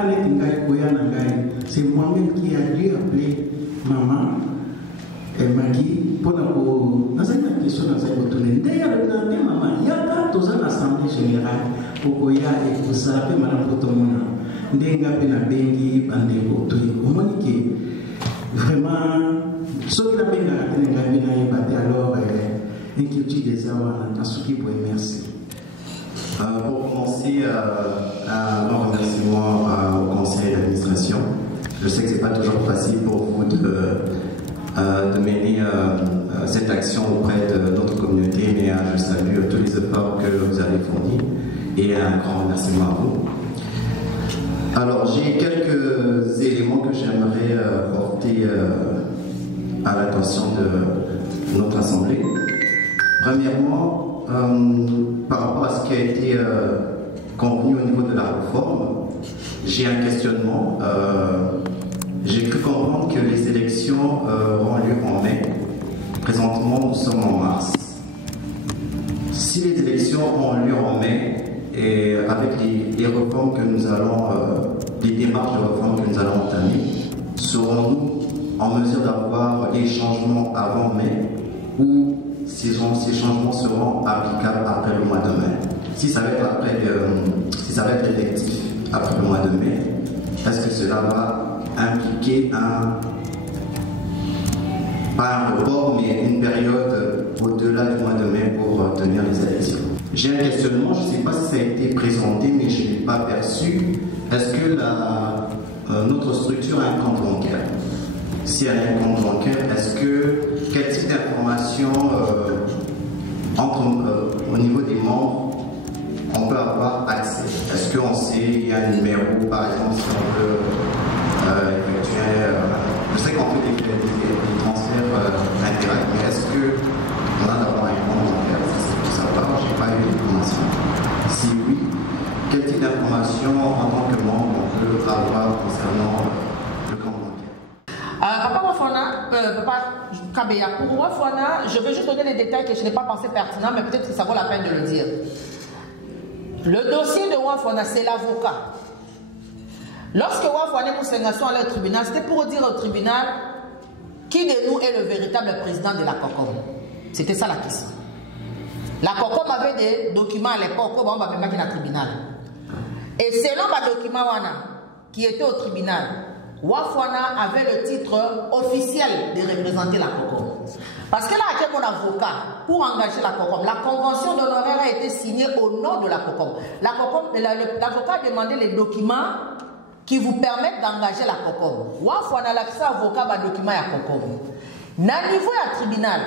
c'est moi-même qui a dû appeler maman. Elle m'a dit, pour la question dans cette retournée, d'ailleurs, maman, il y a pas tous à l'Assemblée générale pour qu'il y ait et pour ça, madame Potomona, Ndenga Penabengi, Bandego, Monique, vraiment, ceux qui l'ont alors, inquiétude des awas, à ce qui pourrait merci. Pour commencer, un remerciement au conseil d'administration. Je sais que ce n'est pas toujours facile pour vous de mener cette action auprès de notre communauté, mais je salue tous les efforts que vous avez fournis et un grand remerciement à vous. Alors, j'ai quelques éléments que j'aimerais porter à l'attention de notre Assemblée. Premièrement, par rapport à ce qui a été convenu au niveau de la réforme, j'ai un questionnement. J'ai cru comprendre que les élections auront lieu en mai. Présentement, nous sommes en mars. Si les élections ont lieu en mai, et avec les réformes que nous allons, les démarches de réforme que nous allons entamer, serons-nous en mesure d'avoir des changements avant mai ou ces changements seront applicables après le mois de mai? Si ça va être effectif après le mois de mai, est-ce que cela va impliquer pas un report, mais une période au-delà du mois de mai pour tenir les élections? J'ai un questionnement, je ne sais pas si ça a été présenté, mais je ne l'ai pas perçu. Est-ce que notre structure a un compte bancaire? Si elle a un compte bancaire, quel type d'informations au niveau des membres on peut avoir accès? Est-ce qu'on sait, il y a un numéro, par exemple, si on peut effectuer, je sais qu'on fait des transferts indirects, mais est-ce qu'on a d'avoir un compte bancaire? C'est pour savoir, je n'ai pas eu d'informations. Si oui, quel type d'informations en tant que membre on peut avoir concernant le compte bancaire? Papa Wafana, Papa Kabeya, pour Wafana, je veux juste donner les détails que je n'ai pas pensé pertinents, mais peut-être que ça vaut la peine de le dire. Le dossier de Wafana, c'est l'avocat. Lorsque Wafana Moussengason allait au tribunal, c'était pour dire au tribunal qui de nous est le véritable président de la COCOM. C'était ça la question. La COCOM avait des documents à l'époque, on va même dans le tribunal. Et selon les documents qui étaient au tribunal, Wafana avait le titre officiel de représenter la COCOM. Parce que là, avec mon avocat, pour engager la COCOM, la convention d'honoraires a été signée au nom de la COCOM. L'avocat a demandé les documents qui vous permettent d'engager la COCOM. Wafana l'accès avocat va document à COCOM. Dans le niveau du tribunal,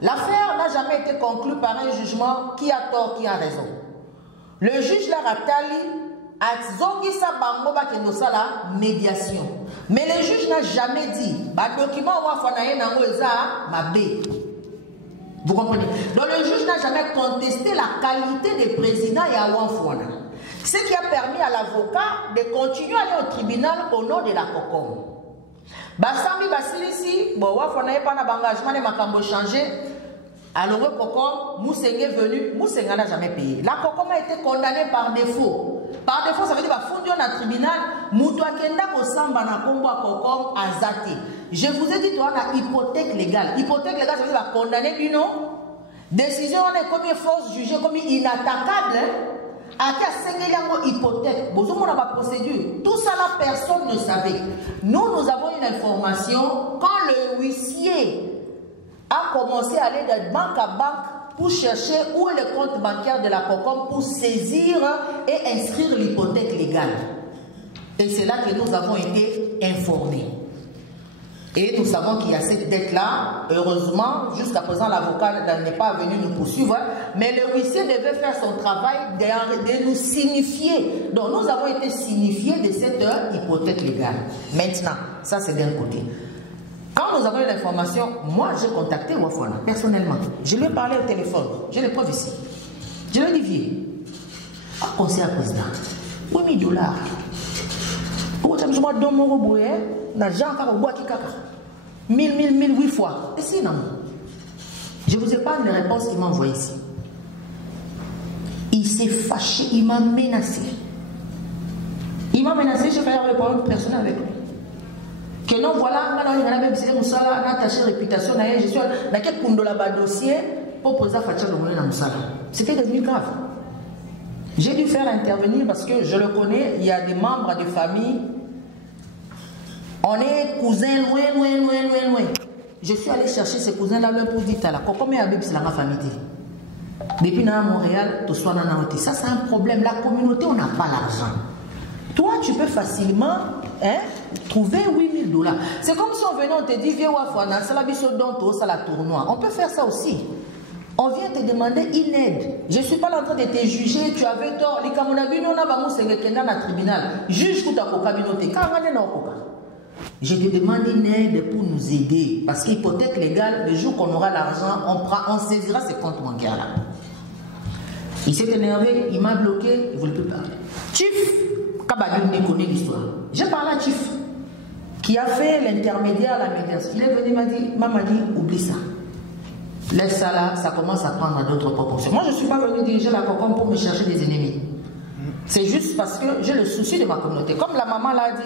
l'affaire n'a jamais été conclue par un jugement qui a tort, qui a raison. Le juge l'a ratali à Zongisa Bangoba Kendosala médiation. Mais le juge n'a jamais dit le document Wafana Nangoza Mabé. Vous comprenez? Donc le juge n'a jamais contesté la qualité des présidents et à Wafana. Ce qui a permis à l'avocat de continuer à aller au tribunal au nom de la COCOM. Basambi Basilisi, bon, Wafana n'est pas d'engagement, les macambo changé. Alors, le COCOM, Mousseng est venu, Mousseng n'a jamais payé. La COCOM a été condamnée par défaut. Par défaut, ça veut dire que fondé dans le tribunal, Moutouakenda Kosamba na Kombo à COCOM à Zate. Je vous ai dit, toi, on a hypothèque légale. Hypothèque légale, ça veut dire condamner, puis non. Décision, on est comme une force jugée comme inattaquable. À quelle hypothèque, besoin de la procédure. Tout ça, la personne ne savait. Nous avons une information quand le huissier a commencé à aller de banque à banque pour chercher où est le compte bancaire de la COCOM pour saisir et inscrire l'hypothèque légale. Et c'est là que nous avons été informés. Et nous savons qu'il y a cette dette-là. Heureusement, jusqu'à présent, l'avocat n'est pas venu nous poursuivre. Mais le huissier devait faire son travail de nous signifier. Donc, nous avons été signifiés de cette hypothèque légale. Maintenant, ça c'est d'un côté. Quand nous avons eu l'information, moi j'ai contacté Wafana personnellement. Je lui ai parlé au téléphone. J'ai les preuves ici. Je lui ai dit, viens, conseiller président, $8 000. Pourquoi tu as besoin de mon robot? N'a encore au bois qui caca. 1000, 8 fois. Et si non? Je vous ai pas une réponse qu'il m'a envoyée ici. Il s'est fâché, il m'a menacé. Il m'a menacé, je vais faire le problème personnel avec lui. Que non, voilà, on a même si on a attaché réputation, je suis dans quel dossier pour poser Fatia de Moulin Moussala. C'était devenu grave. J'ai dû faire intervenir parce que je le connais, il y a des membres de famille. On est cousins loin. Je suis allé chercher ces cousins-là pour dire à la Combien de c'est la famille? Depuis Montréal, tu sois dans ça, c'est un problème. La communauté, on n'a pas l'argent. Toi, tu peux facilement trouver $8 000. C'est comme si on venait, on te dit, viens Wafana, c'est la biseau d'onto, c'est la tournoi. On peut faire ça aussi. On vient te demander une aide. Je ne suis pas en train de te juger, tu avais tort. Les Kamounabino, on a dans le tribunal. Juge pour ta communauté. Je te demande une aide pour nous aider. Parce qu'hypothèque légale, le jour qu'on aura l'argent, on saisira ces comptes bancaires-là. Il s'est énervé, il m'a bloqué, il ne voulait plus parler. Chief, Kabadou connaît l'histoire. J'ai parlé à Chief, qui a fait l'intermédiaire à la médiation. Il est venu, m'a dit, oublie ça. Laisse ça là, ça commence à prendre d'autres proportions. Moi, je ne suis pas venu diriger la COCOM pour me chercher des ennemis. C'est juste parce que j'ai le souci de ma communauté. Comme la maman l'a dit,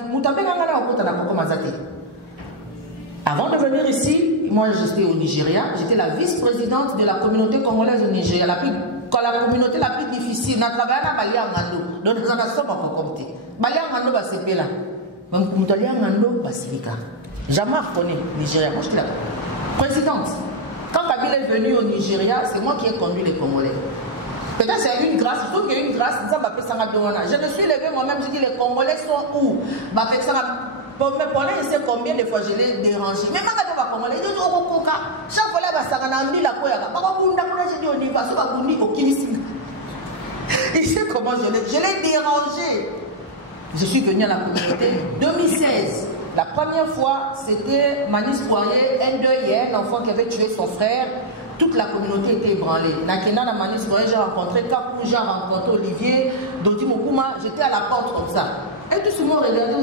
Avant de venir ici, moi j'étais au Nigeria, j'étais la vice-présidente de la communauté congolaise au Nigeria. La communauté la plus difficile, n'a travaillé à Baliangando, donc nous en sommes en comté. Baliangando va se là. Donc nous Baliangando va se jamais reconnu Nigeria, moi j'étais là. Présidente, quand Kabila est venu au Nigeria, c'est moi qui ai conduit les Congolais. Peut-être c'est une grâce, je trouve qu'il y a une grâce. Je me suis levé moi-même, je dis les Congolais sont où? Pour me parler, je sais combien de fois je l'ai dérangé. Mais quand on va Congolais, il dit chaque fois là, je dis il sait comment je l'ai dérangé. Je suis venu à la communauté 2016. La première fois, c'était Manis Poirier, un enfant qui avait tué son frère. Toute la communauté était ébranlée. Nakena, la Manis Poirier, j'ai rencontré Kapou, j'ai rencontré Olivier, Dodi Mokuma, j'étais à la porte comme ça. Et tout ce monde regardait,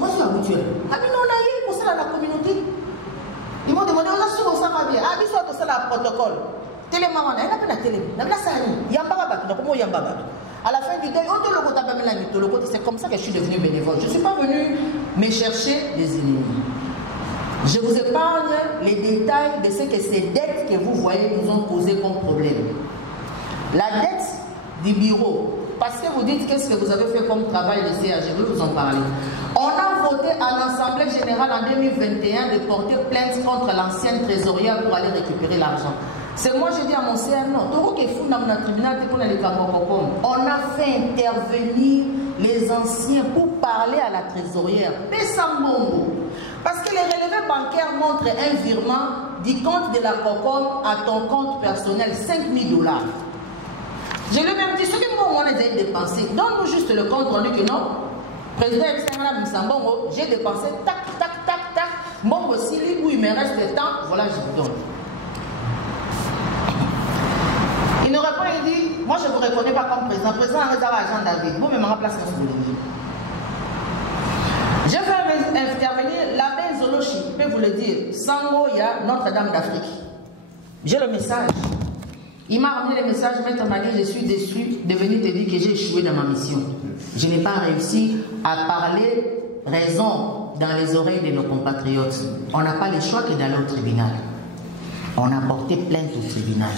moi je suis habitué. Ah mais non, on a eu pour ça dans la communauté. Ils m'ont demandé, on a su ça va bien. Ah, mais soit tout ça dans le protocole. Télémaman, elle a pas la télé. La sani, Yambaba, comment Yambaba. À la fin du deuil, c'est comme ça que je suis devenue bénévole. Je ne suis pas venue me chercher des ennemis. Je vous épargne les détails de ce que ces dettes que vous voyez nous ont causé comme problème. La dette du bureau, parce que vous dites qu'est-ce que vous avez fait comme travail de CAG, je vais vous en parler. On a voté à l'Assemblée générale en 2021 de porter plainte contre l'ancienne trésorière pour aller récupérer l'argent. C'est moi, je dis à mon CR, non, on a fait intervenir les anciens pour parler à la trésorière. Parce que les relevés bancaires montrent un virement du compte de la COCOM à ton compte personnel, 5 000 $. Je lui ai même dit, ce que moi, on a dépensé, donne-nous juste le compte rendu que non. Président j'ai dépensé, tac, tac, tac, tac. Bon, aussi, où il me reste le temps, voilà, je vous donne. Il nous répond, il dit, moi je ne vous reconnais pas comme président. Président, on a Jean David. Vous me m'en place dans ce boulot. Je vais intervenir l'abbé Zolochi, je peux vous le dire. Sango, il y a Notre-Dame d'Afrique. J'ai le message. Il m'a ramené le message, maître m'a dit, je suis déçu de venir te dire que j'ai échoué dans ma mission. Je n'ai pas réussi à parler raison dans les oreilles de nos compatriotes. On n'a pas le choix que d'aller au tribunal. On a porté plainte au tribunal.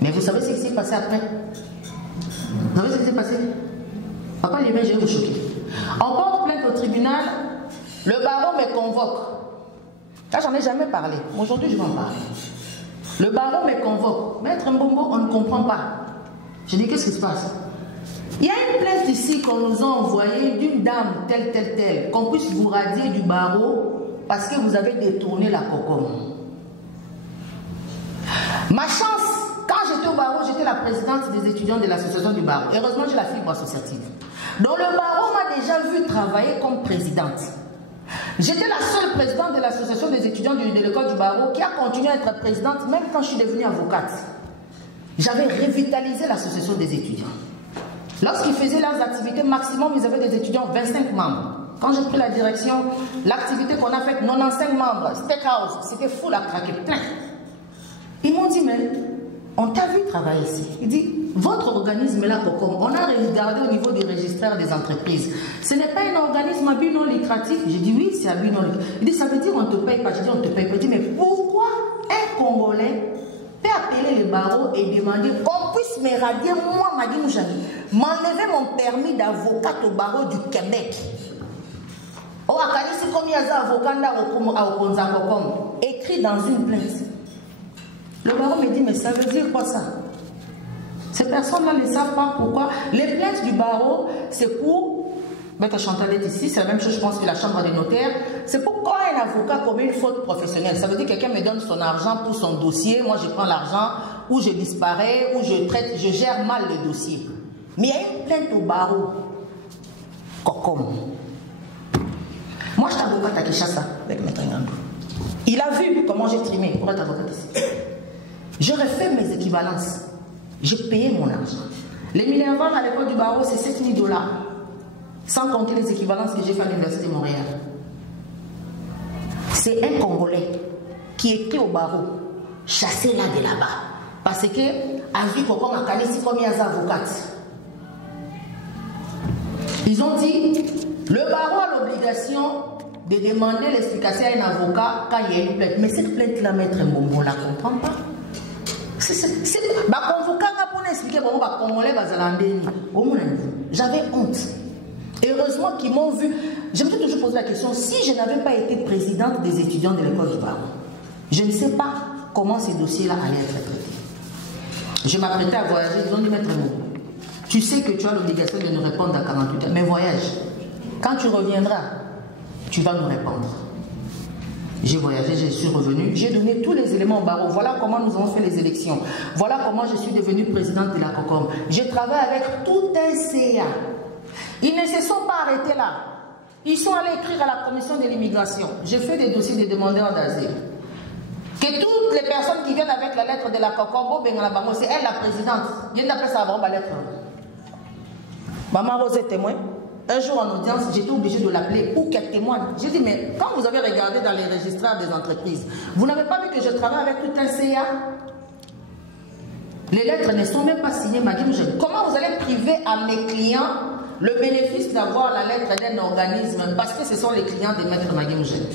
Mais vous savez ce qui s'est passé après? Vous savez ce qui s'est passé? Papa, je vais vous choquer. On porte plainte au tribunal, le barreau me convoque. Là, j'en ai jamais parlé. Aujourd'hui, je vais en parler. Le barreau me convoque. Maître Mbongo, on ne comprend pas. Je dis, qu'est-ce qui se passe? Il y a une plainte ici qu'on nous a envoyée d'une dame telle, qu'on puisse vous radier du barreau parce que vous avez détourné la COCOM. Ma chance, quand j'étais au barreau, j'étais la présidente des étudiants de l'association du barreau. Heureusement, j'ai la fibre associative. Donc le barreau m'a déjà vu travailler comme présidente. J'étais la seule présidente de l'association des étudiants de l'école du barreau qui a continué à être présidente même quand je suis devenue avocate. J'avais revitalisé l'association des étudiants. Lorsqu'ils faisaient leurs activités, maximum, ils avaient des étudiants 25 membres. Quand j'ai pris la direction, l'activité qu'on a faite, 95 membres, steakhouse, c'était full à craquer, plein. Ils m'ont dit, mais on t'a vu travailler ici. Il dit, votre organisme est là, COCOM. On a regardé au niveau des registraires des entreprises. Ce n'est pas un organisme à but non lucratif. J'ai dit, oui, c'est à but non lucratif. Il dit, ça veut dire on ne te paye pas. J'ai dit, on ne te paye pas. Il dit, mais pourquoi un Congolais peut appeler les barreaux et demander qu'on puisse me radier, moi, Madi Moujani, m'enlever mon permis d'avocat au barreau du Québec. Oh, Akanisi, comme il y a un avocat écrit dans une plainte. Le barreau me dit, mais ça veut dire quoi ça? Ces personnes-là ne savent pas pourquoi. Les plaintes du barreau, c'est pour, Maître Chantal est ici, c'est la même chose, je pense, que la chambre des notaires. C'est pour quand un avocat commet une faute professionnelle. Ça veut dire que quelqu'un me donne son argent pour son dossier, moi je prends l'argent, ou je disparais, ou je traite, je gère mal le dossier. Mais il y a une plainte au barreau. COCOM. Moi je suis avocate à Kinshasa, avec Maître Ngando. Il a vu comment j'ai trimé pour être avocate ici. J'aurais fait mes équivalences. J'ai payé mon argent. Les Minerval à l'école du barreau, c'est 7 000 $. Sans compter les équivalences que j'ai fait à l'Université de Montréal. C'est un Congolais qui écrit au barreau, chassez-la de là-bas. Parce que, à vu qu'on a qualifié comme il y a avocate. Ils ont dit, le barreau a l'obligation de demander l'explication à un avocat quand il y a une plainte. Mais cette plainte-là, maître Mbombo, on ne la comprend pas. J'avais honte. Heureusement qu'ils m'ont vu. Je me suis toujours posé la question, si je n'avais pas été présidente des étudiants de l'école du Barreau, je ne sais pas comment ces dossiers-là allaient être traités. Je m'apprêtais à voyager, ils ont dit, maître Mbombo, tu sais que tu as l'obligation de nous répondre dans 48 heures, mais voyage. Quand tu reviendras, tu vas nous répondre. J'ai voyagé, je suis revenu, j'ai donné tous les éléments au barreau. Voilà comment nous avons fait les élections. Voilà comment je suis devenue présidente de la COCOM. Je travaille avec tout un CA. Ils ne se sont pas arrêtés là. Ils sont allés écrire à la commission de l'immigration. J'ai fait des dossiers de demandeurs d'asile. Que toutes les personnes qui viennent avec la lettre de la COCOM, c'est elle la présidente. Il y a une ça avant la lettre. Maman Rose est témoin. Un jour en audience, j'étais obligée de l'appeler pour qu'elle témoigne. J'ai dit, mais quand vous avez regardé dans les registraires des entreprises, vous n'avez pas vu que je travaille avec tout un CA? Les lettres ne sont même pas signées, Magui Moujel. Comment vous allez priver à mes clients le bénéfice d'avoir la lettre d'un organisme parce que ce sont les clients de maître Magui Moujel?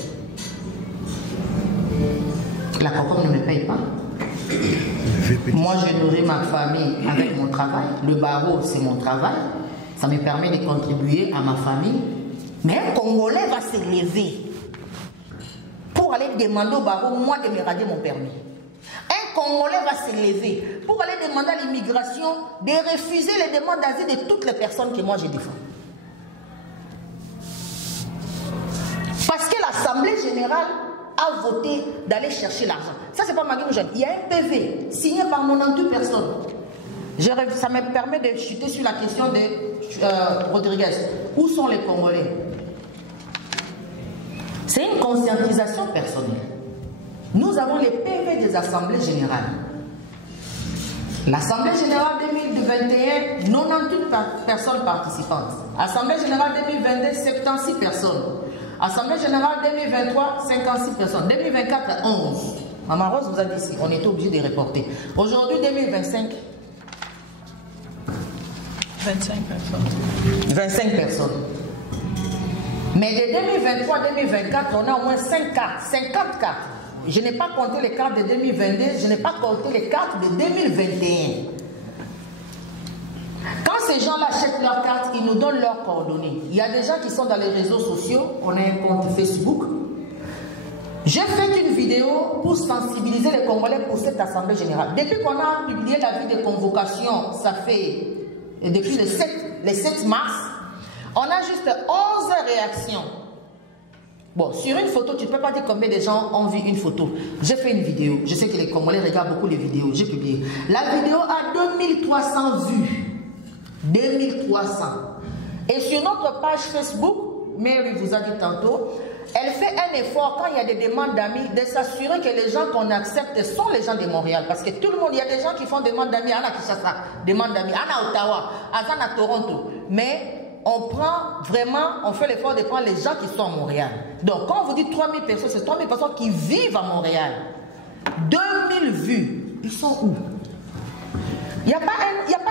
La COCOM ne me paye pas. Moi, je nourris ma famille avec mon travail. Le barreau, c'est mon travail. Ça me permet de contribuer à ma famille. Mais un Congolais va se lever pour aller demander au barreau, moi, de me radier mon permis. Un Congolais va se lever pour aller demander à l'immigration de refuser les demandes d'asile de toutes les personnes que moi je défends. Parce que l'Assemblée générale a voté d'aller chercher l'argent. Ça, c'est pas Magui Moujel. Il y a un PV signé par 92 personnes. Ça me permet de chuter sur la question de Rodriguez. Où sont les Congolais? C'est une conscientisation personnelle. Nous avons les PV des assemblées générales. L'Assemblée générale 2021, 98 personnes participantes. Assemblée générale 2022, 76 personnes. Assemblée générale 2023, 56 personnes. 2024, 11. Maman Rose vous a dit ici, on était obligé de reporter. Aujourd'hui, 2025, 25 personnes. 25 personnes. Mais de 2023-2024, on a au moins 5 cartes, 50 cartes. Je n'ai pas compté les cartes de 2022, je n'ai pas compté les cartes de 2021. Quand ces gens-là achètent leurs cartes, ils nous donnent leurs coordonnées. Il y a des gens qui sont dans les réseaux sociaux, on a un compte Facebook. J'ai fait une vidéo pour sensibiliser les Congolais pour cette Assemblée générale. Depuis qu'on a publié l'avis de convocation, ça fait... Et depuis le 7 mars, on a juste 11 réactions. Bon, sur une photo, tu ne peux pas dire combien de gens ont vu une photo. J'ai fait une vidéo. Je sais que les Congolais regardent beaucoup les vidéos. J'ai publié. La vidéo a 2300 vues. 2300. Et sur notre page Facebook, Mary vous a dit tantôt, elle fait un effort quand il y a des demandes d'amis de s'assurer que les gens qu'on accepte sont les gens de Montréal. Parce que tout le monde, il y a des gens qui font demande d'amis à Kinshasa, demande d'amis à Ottawa, à Toronto. Mais on prend vraiment, on fait l'effort de prendre les gens qui sont à Montréal. Donc quand on vous dit 3000 personnes, c'est 3000 personnes qui vivent à Montréal. 2000 vues, ils sont où? Il n'y a pas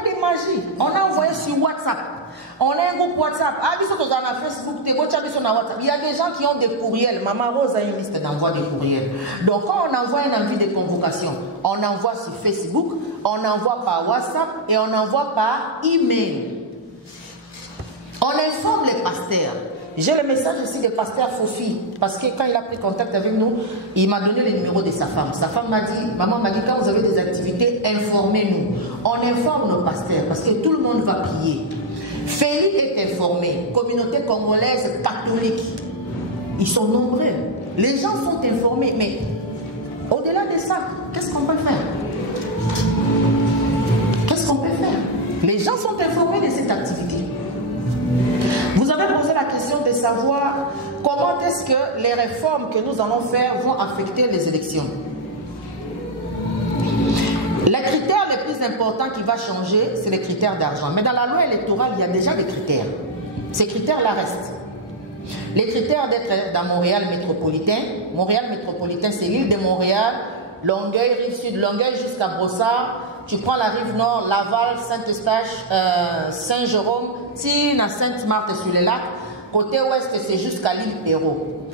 de magie. On a envoyé sur WhatsApp. On a un groupe WhatsApp. Facebook, il y a des gens qui ont des courriels. Maman Rose a une liste d'envoi de courriels. Donc quand on envoie une envie de convocation, on envoie sur Facebook, on envoie par WhatsApp et on envoie par email. On informe les pasteurs. J'ai le message aussi du pasteur Fofi, parce que quand il a pris contact avec nous, il m'a donné le numéro de sa femme. Sa femme m'a dit, maman m'a dit, quand vous avez des activités, informez-nous. On informe nos pasteurs, parce que tout le monde va prier. Félix est informé, communauté congolaise catholique. Ils sont nombreux. Les gens sont informés, mais au-delà de ça, qu'est-ce qu'on peut faire? Qu'est-ce qu'on peut faire? Les gens sont informés de cette activité. Vous avez posé la question de savoir comment est-ce que les réformes que nous allons faire vont affecter les élections. Les critères les plus importants qui vont changer, c'est les critères d'argent. Mais dans la loi électorale, il y a déjà des critères. Ces critères-là restent. Les critères d'être dans Montréal métropolitain. Montréal métropolitain, c'est l'île de Montréal, Longueuil, rive sud, Longueuil jusqu'à Brossard. Tu prends la rive nord, Laval, Saint-Eustache, Saint-Jérôme, Tine à Sainte-Marthe sur les lacs. Côté ouest, c'est jusqu'à l'île Perrault.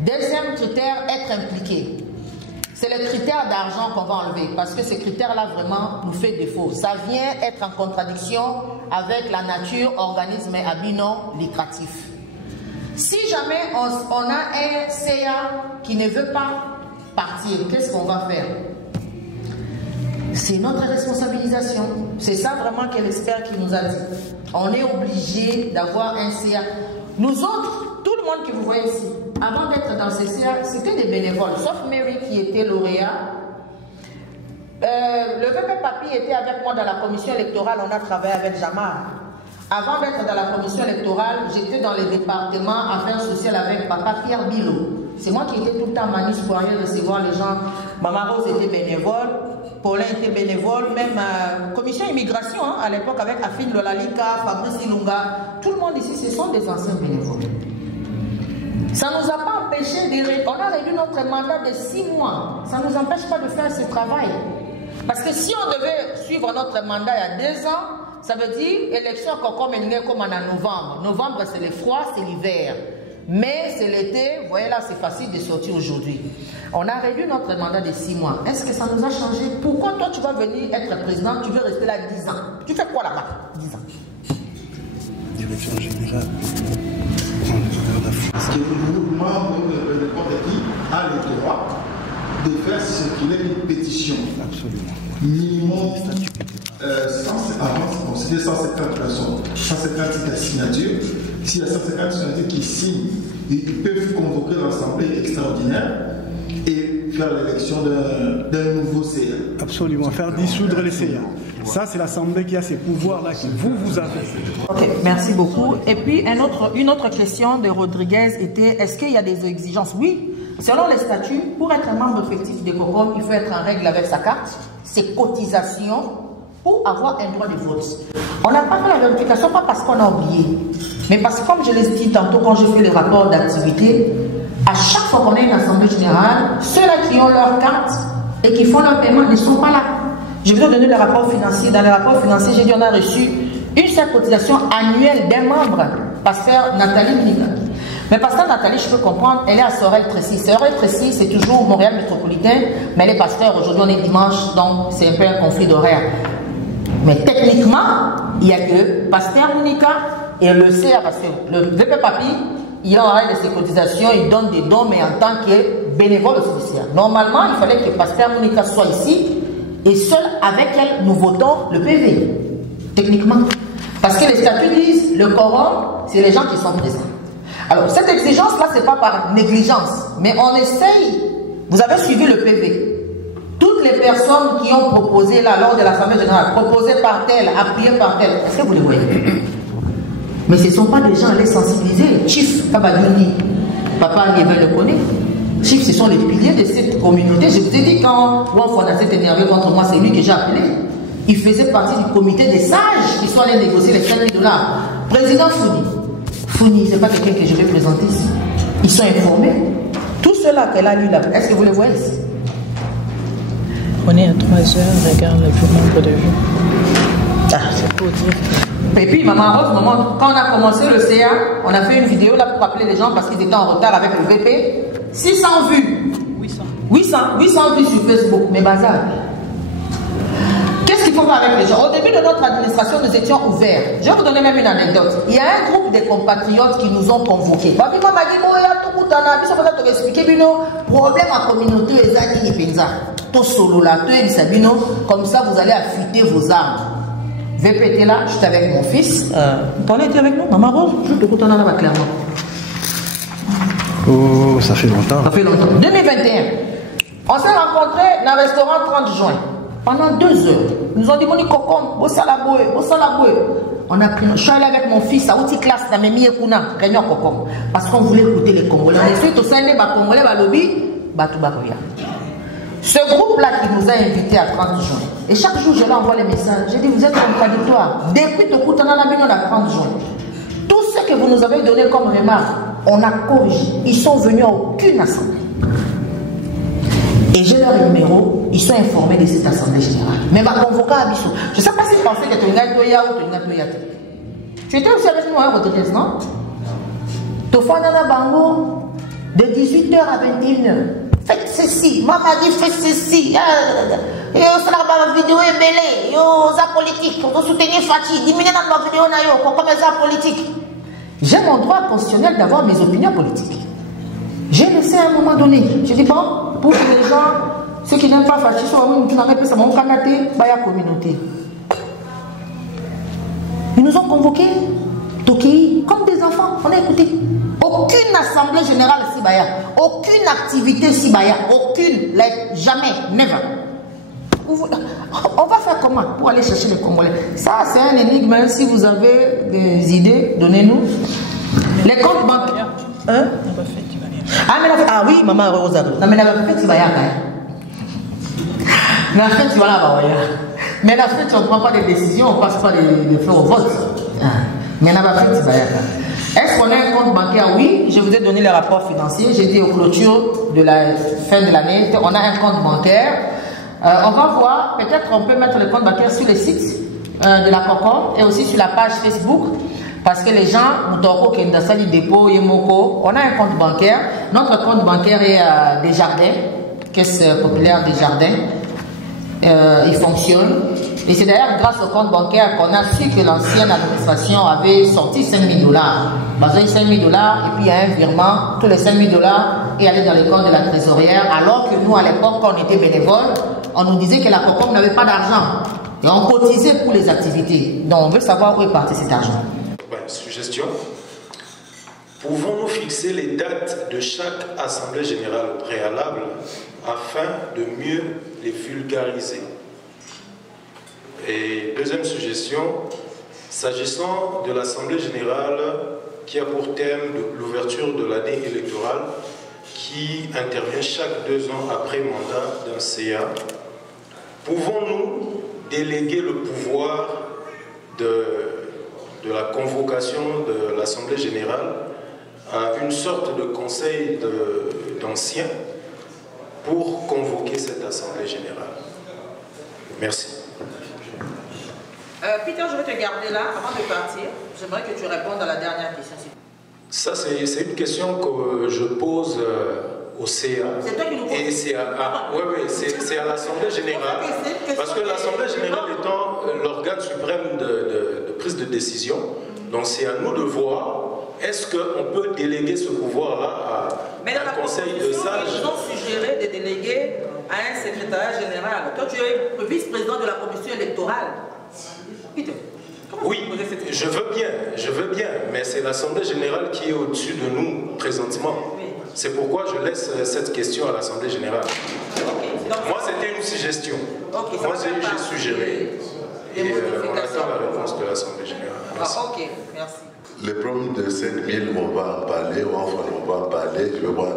Deuxième critère, être impliqué. C'est le critère d'argent qu'on va enlever parce que ce critère-là vraiment nous fait défaut. Ça vient être en contradiction avec la nature, organisme à but non lucratif. Si jamais on a un CA qui ne veut pas partir, qu'est-ce qu'on va faire? C'est notre responsabilisation. C'est ça vraiment que l'expert qui nous a dit. On est obligé d'avoir un CA. Nous autres, tout le monde que vous voyez ici, avant d'être dans ces CA, c'était des bénévoles, sauf Mary qui était lauréat. Le VP Papi était avec moi dans la commission électorale, on a travaillé avec Jamar. Avant d'être dans la commission électorale, j'étais dans les départements affaires sociales avec Papa Pierre Bilo. C'est moi qui étais tout le temps manus pour aller recevoir les gens. Maman Rose était bénévole, Paulin était bénévole, même commission immigration à l'époque avec Afine Lolalika, Fabrice Ilunga. Tout le monde ici, ce sont des anciens bénévoles. Ça ne nous a pas empêché de... On a réduit notre mandat de 6 mois. Ça ne nous empêche pas de faire ce travail. Parce que si on devait suivre notre mandat il y a 2 ans, ça veut dire élection comme en novembre. Novembre, c'est le froid, c'est l'hiver. Mais c'est l'été, vous voyez là, c'est facile de sortir aujourd'hui. On a réduit notre mandat de 6 mois. Est-ce que ça nous a changé? Pourquoi toi, tu vas venir être président, tu veux rester là 10 ans? Tu fais quoi là-bas? 10 ans. Direction générale. Parce que le membre de n'importe qui a le droit de faire circuler une pétition. Absolument. Minimum, c'était 150 personnes, 150 signatures. S'il y a 150 signatures qui signent, ils peuvent convoquer l'Assemblée extraordinaire et faire l'élection d'un nouveau CA. Absolument, faire dissoudre les CA. Ça, c'est l'Assemblée qui a ces pouvoirs-là que vous avez. Ok, merci beaucoup. Et puis, une autre question de Rodriguez était, est-ce qu'il y a des exigences? Oui. Selon les statuts, pour être un membre effectif de COCOM, il faut être en règle avec sa carte, ses cotisations, pour avoir un droit de vote. On n'a pas fait la vérification, pas parce qu'on a oublié, mais parce que, comme je l'ai dit tantôt quand je fais les rapports d'activité, à chaque fois qu'on a une assemblée générale, ceux-là qui ont leur carte et qui font leur paiement ne sont pas là. Je vais vous donner le rapport financier. Dans le rapport financier, j'ai dit qu'on a reçu une seule cotisation annuelle d'un membre, pasteur Nathalie Mnika. Mais pasteur Nathalie, je peux comprendre, elle est à Sorel-Tracy. Sorel-Tracy, c'est toujours Montréal métropolitain, mais elle est pasteur. Aujourd'hui, on est dimanche, donc c'est un peu un conflit d'horaire. Mais techniquement, il n'y a que pasteur Mnika et le CA, parce que le VP Papi, il en règle de ses cotisations, il donne des dons, mais en tant que bénévole aussi du CA. Normalement, il fallait que pasteur Mnika soit ici, et seul avec elle, nous votons le PV, techniquement. Parce que les statuts disent, le quorum, c'est les gens qui sont présents. Alors, cette exigence-là, ce n'est pas par négligence, mais on essaye. Vous avez suivi le PV. Toutes les personnes qui ont proposé là, lors de l'Assemblée générale, proposées par tel, appuyées par tel, est-ce que vous les voyez? Mais ce ne sont pas des gens à les sensibiliser. Chief Kabadini, Papa Nivel le connaît. Chief, ce sont les piliers de cette communauté. Je vous ai dit, quand Wafona s'est énervé contre moi, c'est lui que j'ai appelé. Il faisait partie du comité des sages qui sont allés négocier les 5 000 $. Président Founi, ce n'est pas quelqu'un que je vais présenter ici. Ils sont informés. Tout cela qu'elle a lu là, est-ce que vous le voyez ici? On est à 3 heures, regarde le plus nombre de vues. Ah, c'est pour dire. Et puis, Maman Rose, quand on a commencé le CA, on a fait une vidéo là pour rappeler les gens parce qu'ils étaient en retard avec le VP. 600 vues. 800 vues sur Facebook, mais bazar. Qu'est-ce qu'il faut faire avec les gens? Au début de notre administration, nous étions ouverts. Je vais vous donner même une anecdote. Il y a un groupe de compatriotes qui nous ont convoqués. Problème à communauté, comme ça, vous allez affûter vos armes. VP était là, j'étais avec mon fils. Paul était avec nous, Maman Rose, je te écoute là-bas clairement. Oh, ça fait longtemps. Ça fait longtemps. 2021. On s'est rencontrés dans le restaurant 30 juin. Pendant 2 heures. Ils nous ont dit, Moni Kokom, Bossalaboué. On a pris, je suis allé avec mon fils à outil classe dans mes Miekuna, Réunion Kokom. Parce qu'on voulait écouter les Congolais. Ensuite, au sein des Congolais, Balobi, Batoubakoya. Ce groupe-là qui nous a invités à 30 juin. Et chaque jour, je leur envoie les messages. J'ai dit, vous êtes contradictoires. Depuis que vous avez à 30 juin. Tout ce que vous nous avez donné comme remarque, on a corrigé. Ils sont venus à aucune assemblée. Et j'ai leur numéro, ils sont informés de cette assemblée générale. Mais ma convoqué à Bissou. Je ne sais pas s'ils pensaient que tu es un Toya ou tu es un Toya. Tu étais aussi avec nous, hein, Rodriguez, non? Tofana Bango, de 18h à 21h. Faites ceci, maman dit faites ceci. Yo, ça la vidéo est belée. Yo, ça politique. Pour soutenir Fatih, diminuer dans ma vidéo, comme ça politique. J'ai mon droit constitutionnel d'avoir mes opinions politiques. J'ai laissé à un moment donné. Je dis bon, pour que les gens, ceux qui n'aiment pas Fatih, soient mon candidat, la communauté. Ils nous ont convoqués, Toki, comme des enfants. On a écouté. Aucune assemblée générale Sibaya, aucune activité Sibaya, aucune, jamais, never. On va faire comment pour aller chercher les Congolais? Ça, c'est un énigme. Si vous avez des idées, donnez-nous. Les comptes bancaires. Hein? Ah oui, maman Rosa. Non, mais la fête, tu vas y aller. La fête, tu vas là-bas. Mais la fête, on ne prend pas des décisions, on ne passe pas les faire au vote. Mais la fête, tu vas y aller. Est-ce qu'on a un compte bancaire? Oui, je vous ai donné les rapports financiers. J'ai dit aux clôtures de la fin de l'année, on a un compte bancaire. On va voir, peut-être on peut mettre le compte bancaire sur le site de la COCOM et aussi sur la page Facebook. Parce que les gens, on a un compte bancaire. Notre compte bancaire est à Desjardins, Caisse populaire Desjardins. Il fonctionne. Et c'est d'ailleurs grâce au compte bancaire qu'on a su que l'ancienne administration avait sorti 5 000 $. Besoin de 5 000 $, et puis il y a un virement, tous les 5 000 $ et aller dans les comptes de la trésorière, alors que nous, à l'époque, quand on était bénévole, on nous disait que la COCOM n'avait pas d'argent. Et on cotisait pour les activités. Donc on veut savoir où est parti cet argent. Suggestion. Pouvons-nous fixer les dates de chaque assemblée générale préalable afin de mieux les vulgariser? Et deuxième suggestion, s'agissant de l'assemblée générale qui a pour thème l'ouverture de l'année électorale qui intervient chaque 2 ans après mandat d'un CA, pouvons-nous déléguer le pouvoir de la convocation de l'assemblée générale à une sorte de conseil d'anciens pour convoquer cette assemblée générale? Merci. Peter, je vais te garder là avant de partir. J'aimerais que tu répondes à la dernière question. Ça, c'est une question que je pose au CA. C'est toi qui nous poses. Et c'est à l'Assemblée générale. Parce que l'Assemblée générale étant l'organe suprême de prise de décision, donc c'est à nous de voir est-ce qu'on peut déléguer ce pouvoir-là à un conseil de sages. Ils ont suggéré de déléguer à un secrétariat général. Toi, tu es vice-président de la commission électorale. Oui, je veux bien, mais c'est l'Assemblée générale qui est au-dessus de nous présentement. C'est pourquoi je laisse cette question à l'Assemblée générale. Moi, c'était une suggestion. Moi, j'ai suggéré. Et on attend la réponse de l'Assemblée générale. Merci. Ok, merci. Le problème de 5 000, on va en parler, ou enfin on va en parler, je vais voir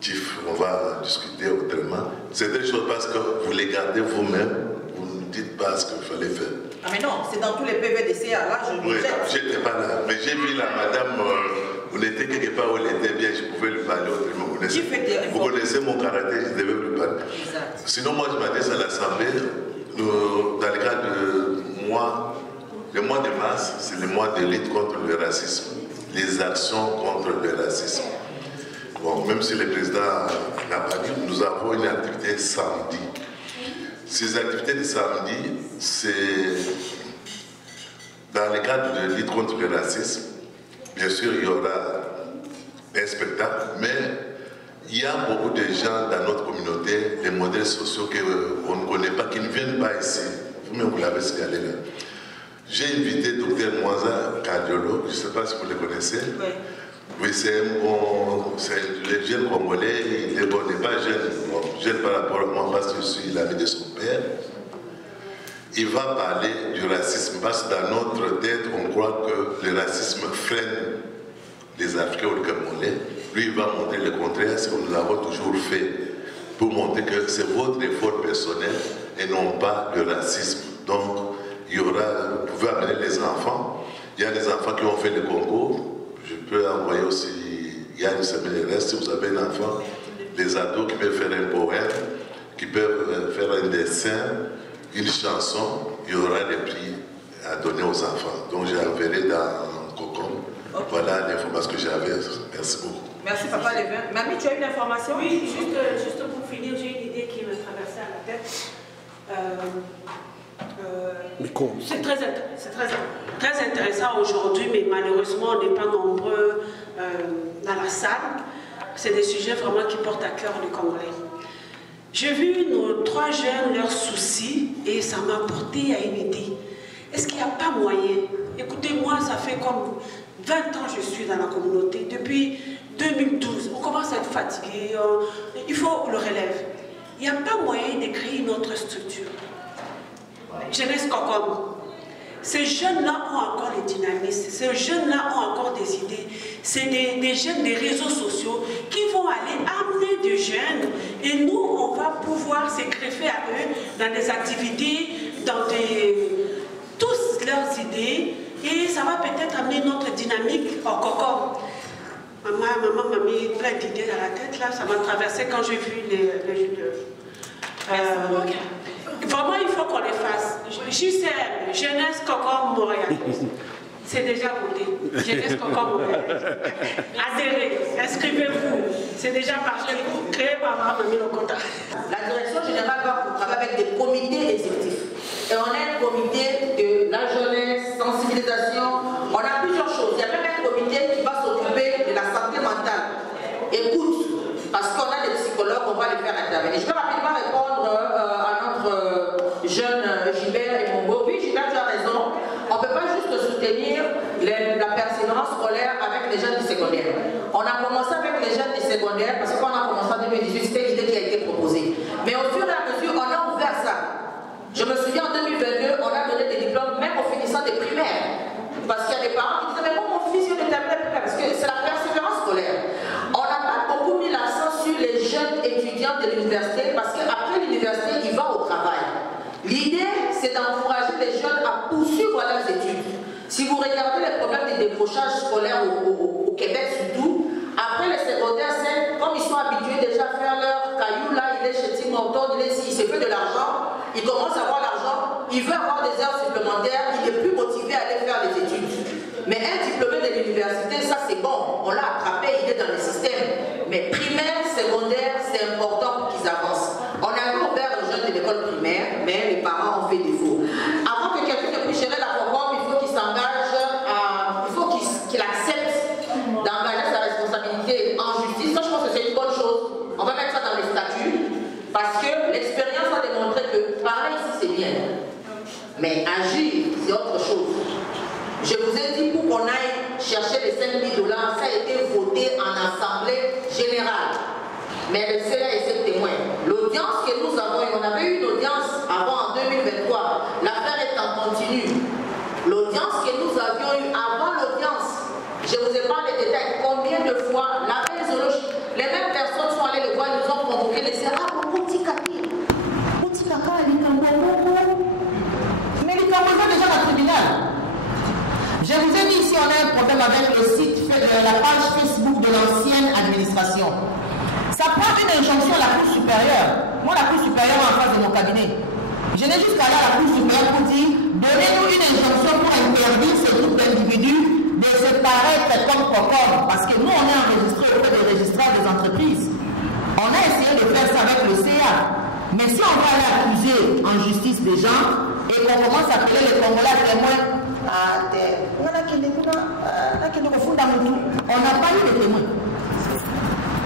Chief, on va discuter autrement. C'est des choses parce que vous les gardez vous-même. Vous ne dites pas ce qu'il fallait faire. Ah mais non, c'est dans tous les PVDCA, là je oui, j'étais pas là, mais j'ai vu la madame, on était quelque part où elle était bien, je pouvais lui parler autrement. Vous connaissez mon caractère, je devais lui parler. Exact. Sinon moi je m'adresse à l'Assemblée, dans le cadre de mois, le mois de mars, c'est le mois de lutte contre le racisme, les actions contre le racisme. Bon, même si le président n'a pas dit, nous avons une activité samedi. Ces activités de samedi, c'est dans le cadre de lutte contre le racisme. Bien sûr, il y aura un spectacle, mais il y a beaucoup de gens dans notre communauté, des modèles sociaux qu'on ne connaît pas, qui ne viennent pas ici. Vous-même, vous l'avez signalé là. J'ai invité Dr Moisa, cardiologue, je ne sais pas si vous le connaissez. Oui. Oui, c'est le jeune Congolais, il n'est pas jeune, jeune par rapport à moi parce que je suis l'ami de son père. Il va parler du racisme parce que dans notre tête, on croit que le racisme freine les Africains ou les Camerounais. Lui, il va montrer le contraire, ce que nous avons toujours fait, pour montrer que c'est votre effort personnel et non pas le racisme. Donc, il y aura, vous pouvez amener les enfants. Il y a des enfants qui ont fait le concours. Je peux envoyer aussi, il y a une semaine de reste, si vous avez un enfant, les ados qui peuvent faire un poème, qui peuvent faire un dessin, une chanson, il y aura des prix à donner aux enfants. Donc j'enverrai dans COCOM Voilà l'information que j'avais. Merci beaucoup. Merci Papa Lévin. Mamie, tu as une information? Oui, juste pour finir, j'ai une idée qui me traversait à la tête. C'est très intéressant aujourd'hui, mais malheureusement, on n'est pas nombreux dans la salle. C'est des sujets vraiment qui portent à cœur les Congolais. J'ai vu nos 3 jeunes, leurs soucis, et ça m'a porté à une idée. Est-ce qu'il n'y a pas moyen? Écoutez, moi, ça fait comme 20 ans que je suis dans la communauté. Depuis 2012, on commence à être fatigué. Il faut le relève. Il n'y a pas moyen de créer une autre structure. Jeunesse Cocom. Ces jeunes-là ont encore les dynamistes, ces jeunes-là ont encore des idées. C'est des jeunes des réseaux sociaux qui vont aller amener des jeunes et nous, on va pouvoir se greffer à eux dans des activités, dans tous leurs idées et ça va peut-être amener notre dynamique en Cocom. Maman m'a mis plein d'idées dans la tête, là, ça m'a traversé quand j'ai vu les vraiment, il faut qu'on les fasse. JCM, Jeunesse Cocom Montréal. C'est déjà voté. Jeunesse Cocom Montréal. Adhérez, inscrivez-vous. C'est déjà parti. Créé par maman m'a mis le contact. La direction générale va travailler avec des comités exécutifs. Et on a un comité de la jeunesse, sensibilisation. On a plusieurs choses. Il y a même un comité qui va s'occuper de la santé mentale. Écoute, parce qu'on a des psychologues, on va les faire intervenir. Je vais rapidement répondre à notre jeune Gilbert et Mongo. Oui, Gilbert, tu as raison. On ne peut pas juste soutenir la persévérance scolaire avec les jeunes du secondaire. On a commencé avec les jeunes du secondaire parce qu'on a commencé en 2018, c'était l'idée qui a été proposée. Mais au fur et à mesure, on a ouvert ça. Je me souviens en 2022, on a donné des diplômes même aux finissants des primaires. Parce qu'il y a des parents qui disaient, mais bon, mon fils vient de terminer la primaire, parce que c'est la persévérance scolaire. On n'a pas beaucoup mis l'accent sur les jeunes étudiants de l'université, parce qu'après l'université, ils vont au travail. L'idée, c'est d'encourager les jeunes à poursuivre leurs études. Si vous regardez les problèmes de décrochage scolaire au Québec surtout, après les secondaires, comme ils sont habitués déjà à faire leur caillou, là, il est chez Tim Horton, il se fait de l'argent, il commence à avoir l'argent, il veut avoir des heures supplémentaires, il est plus motivé à aller faire les études. Mais un diplômé de l'université, ça c'est bon, on l'a attrapé, il est dans le système. Mais primaire, secondaire, c'est important pour qu'ils avancent. On avait ouvert aux jeunes de l'école primaire, mais les parents ont fait défaut. Avant que quelqu'un puisse gérer la Cocom, il faut qu'il s'engage, il faut qu'il accepte d'engager sa responsabilité en justice. Ça, je pense que c'est une bonne chose. On va mettre ça dans les statuts, parce que l'expérience a démontré que parler ici c'est bien, mais agir c'est autre chose. Je vous ai dit pour qu'on aille chercher les 5 000 $, ça a été voté en assemblée générale. Mais le CA est ses témoins. L'audience que nous avons, et on avait eu une audience avant en 2023, l'affaire est en continu. L'audience que nous avions eue avant l'audience, je vous ai parlé des détails, combien de fois la résolution, les mêmes personnes sont allées le voir, ils nous ont convoqué les CA pour Koutikaki. Koutikaka, mais les Cambodgiens déjà dans le tribunal. Je vous ai dit ici, on a un problème avec le site fait de la page Facebook de l'ancienne administration. Ça prend une injonction à la Cour supérieure. Moi, la Cour supérieure est en face de mon cabinet. Je n'ai juste qu'à aller à la Cour supérieure pour dire, donnez-nous une injonction pour interdire ce groupe d'individus de se paraître comme Cocom. Parce que nous, on est enregistré auprès des registraires des entreprises. On a essayé de faire ça avec le CA. Mais si on va aller accuser en justice des gens et qu'on commence à appeler les Congolais à témoins, on n'a pas eu de témoins.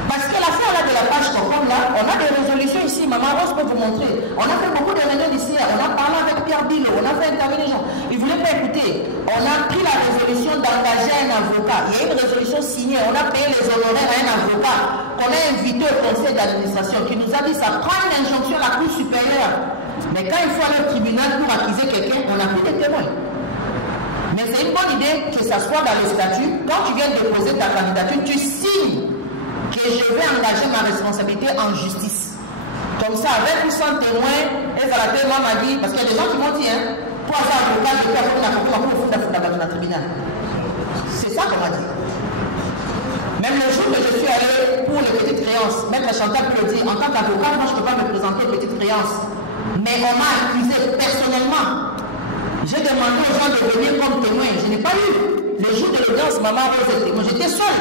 Parce que l'affaire là de la page Cocom là, on a des résolutions ici, Maman Rose peut vous montrer. On a fait beaucoup de réunions ici, on a parlé avec Pierre Bilo, on a fait intervenir les gens. Ils ne voulaient pas écouter. On a pris la résolution d'engager un avocat. Il y a une résolution signée, on a payé les honoraires à un avocat qu'on a invité au conseil d'administration qui nous a dit ça prend une injonction à la Cour supérieure. Mais quand il faut aller au tribunal pour accuser quelqu'un, on n'a plus de témoins. Mais c'est une bonne idée que ça soit dans le statut. Quand tu viens déposer ta candidature, tu signes que je vais engager ma responsabilité en justice. Comme ça, avec ou sans témoin, et ça la témoin m'a dit, parce qu'il y a des gens qui m'ont dit, hein, pour avoir un avocat, je peux avoir un avocat pour le tribunal. C'est ça qu'on m'a dit. Même le jour que je suis allé pour les petites créances, Maître Chantal peut le dire, en tant qu'avocat, moi je ne peux pas me présenter aux petites créances. Mais on m'a accusé personnellement. J'ai demandé aux gens de venir comme témoins. Je n'ai pas eu. Le jour de l'audience, Maman Rose était, moi j'étais seule.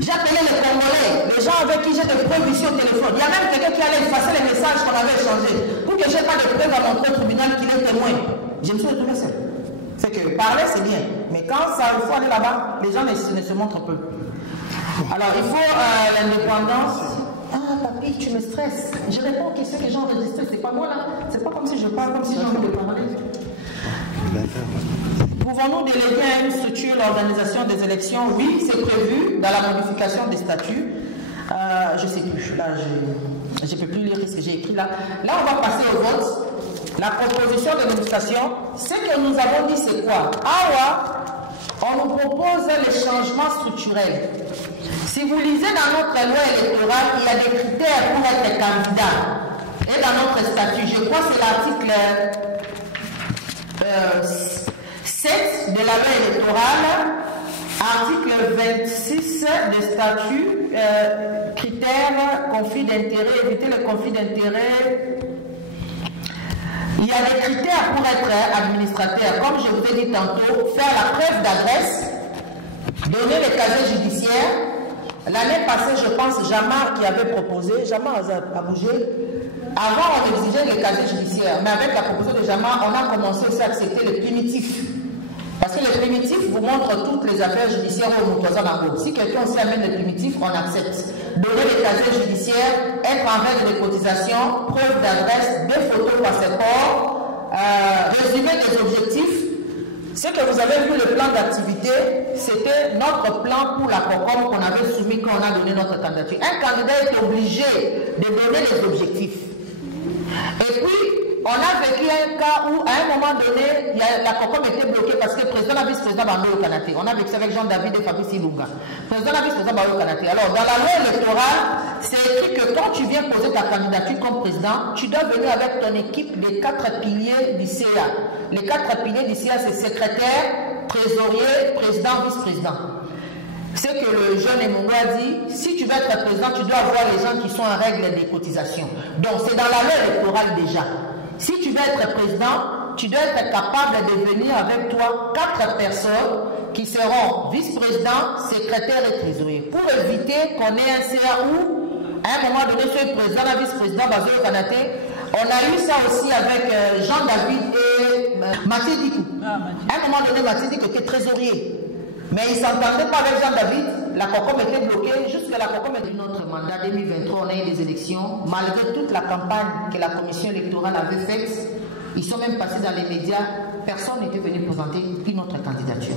J'appelais les Congolais, les gens avec qui j'ai des preuves ici au téléphone. Il y a même quelqu'un qui allait effacer les messages qu'on avait échangés pour que je n'ai pas de preuves à montrer au tribunal qu'il est témoin. Je me suis retrouvée seule. C'est que parler c'est bien, mais quand il faut aller là-bas, les gens ne se montrent peu. Alors il faut l'indépendance. Ah papi, tu me stresses. Je réponds aux questions que les gens enregistrent, c'est pas moi là. C'est pas comme si je parle, comme si j'ai envie de parler. Pouvons-nous déléguer à une structure l'organisation des élections? Oui, c'est prévu dans la modification des statuts. Je ne sais plus, là je ne peux plus lire ce que j'ai écrit là. Là on va passer au vote. La proposition de modification, ce que nous avons dit c'est quoi? On nous propose les changements structurels. Si vous lisez dans notre loi électorale, il y a des critères pour être candidat. Et dans notre statut, je crois que c'est l'article 7 de la loi électorale, article 26 des statuts, critères, conflit d'intérêt, éviter le conflit d'intérêt. Il y a des critères pour être administrateur. Comme je vous ai dit tantôt, faire la preuve d'adresse, donner les casiers judiciaires. L'année passée, je pense, Jamar qui avait proposé, Jamar a bougé. Avant, on exigeait les casiers judiciaires, mais avec la proposition de Jamar, on a commencé aussi à accepter les primitifs. Parce que les primitifs vous montrent toutes les affaires judiciaires au Moutouazan Nango. Si quelqu'un aussi amène les primitifs, on accepte. Donner les casiers judiciaires, être en règle de cotisation, preuve d'adresse, des photos passeport, résumé des objectifs. Ce que vous avez vu, le plan d'activité, c'était notre plan pour la COCOM qu'on avait soumis quand on a donné notre candidature. Un candidat est obligé de donner des objectifs. Et puis, on a vécu un cas où, à un moment donné, la COCOM était bloquée parce que le président et la vice-président Bando Kanaté. On a vécu ça avec Jean-David et Fabrice Ilunga. Président et la vice-président Bando Kanaté. Alors, dans la loi électorale, c'est écrit que quand tu viens poser ta candidature comme président, tu dois venir avec ton équipe des 4 piliers du CA. Les 4 piliers du CA, c'est secrétaire, trésorier, président, vice-président. C'est que le jeune Emongo a dit, si tu veux être président, tu dois avoir les gens qui sont en règle des cotisations. Donc, c'est dans la loi électorale déjà. Si tu veux être président, tu dois être capable de venir avec toi 4 personnes qui seront vice-président, secrétaire et trésorier. Pour éviter qu'on ait un CA où, à un moment donné, ce président, la vice-président, Bazou Kanaté, on a eu ça aussi avec Jean-David et Mathieu Dikou. À un moment donné, Mathieu Dikou était trésorier. Mais il ne s'entendait pas avec Jean-David. La COCOM était bloquée. Jusque la COCOM était notre mandat 2023. On a eu des élections. Malgré toute la campagne que la commission électorale avait faite, ils sont même passés dans les médias. Personne n'était venu présenter une autre candidature.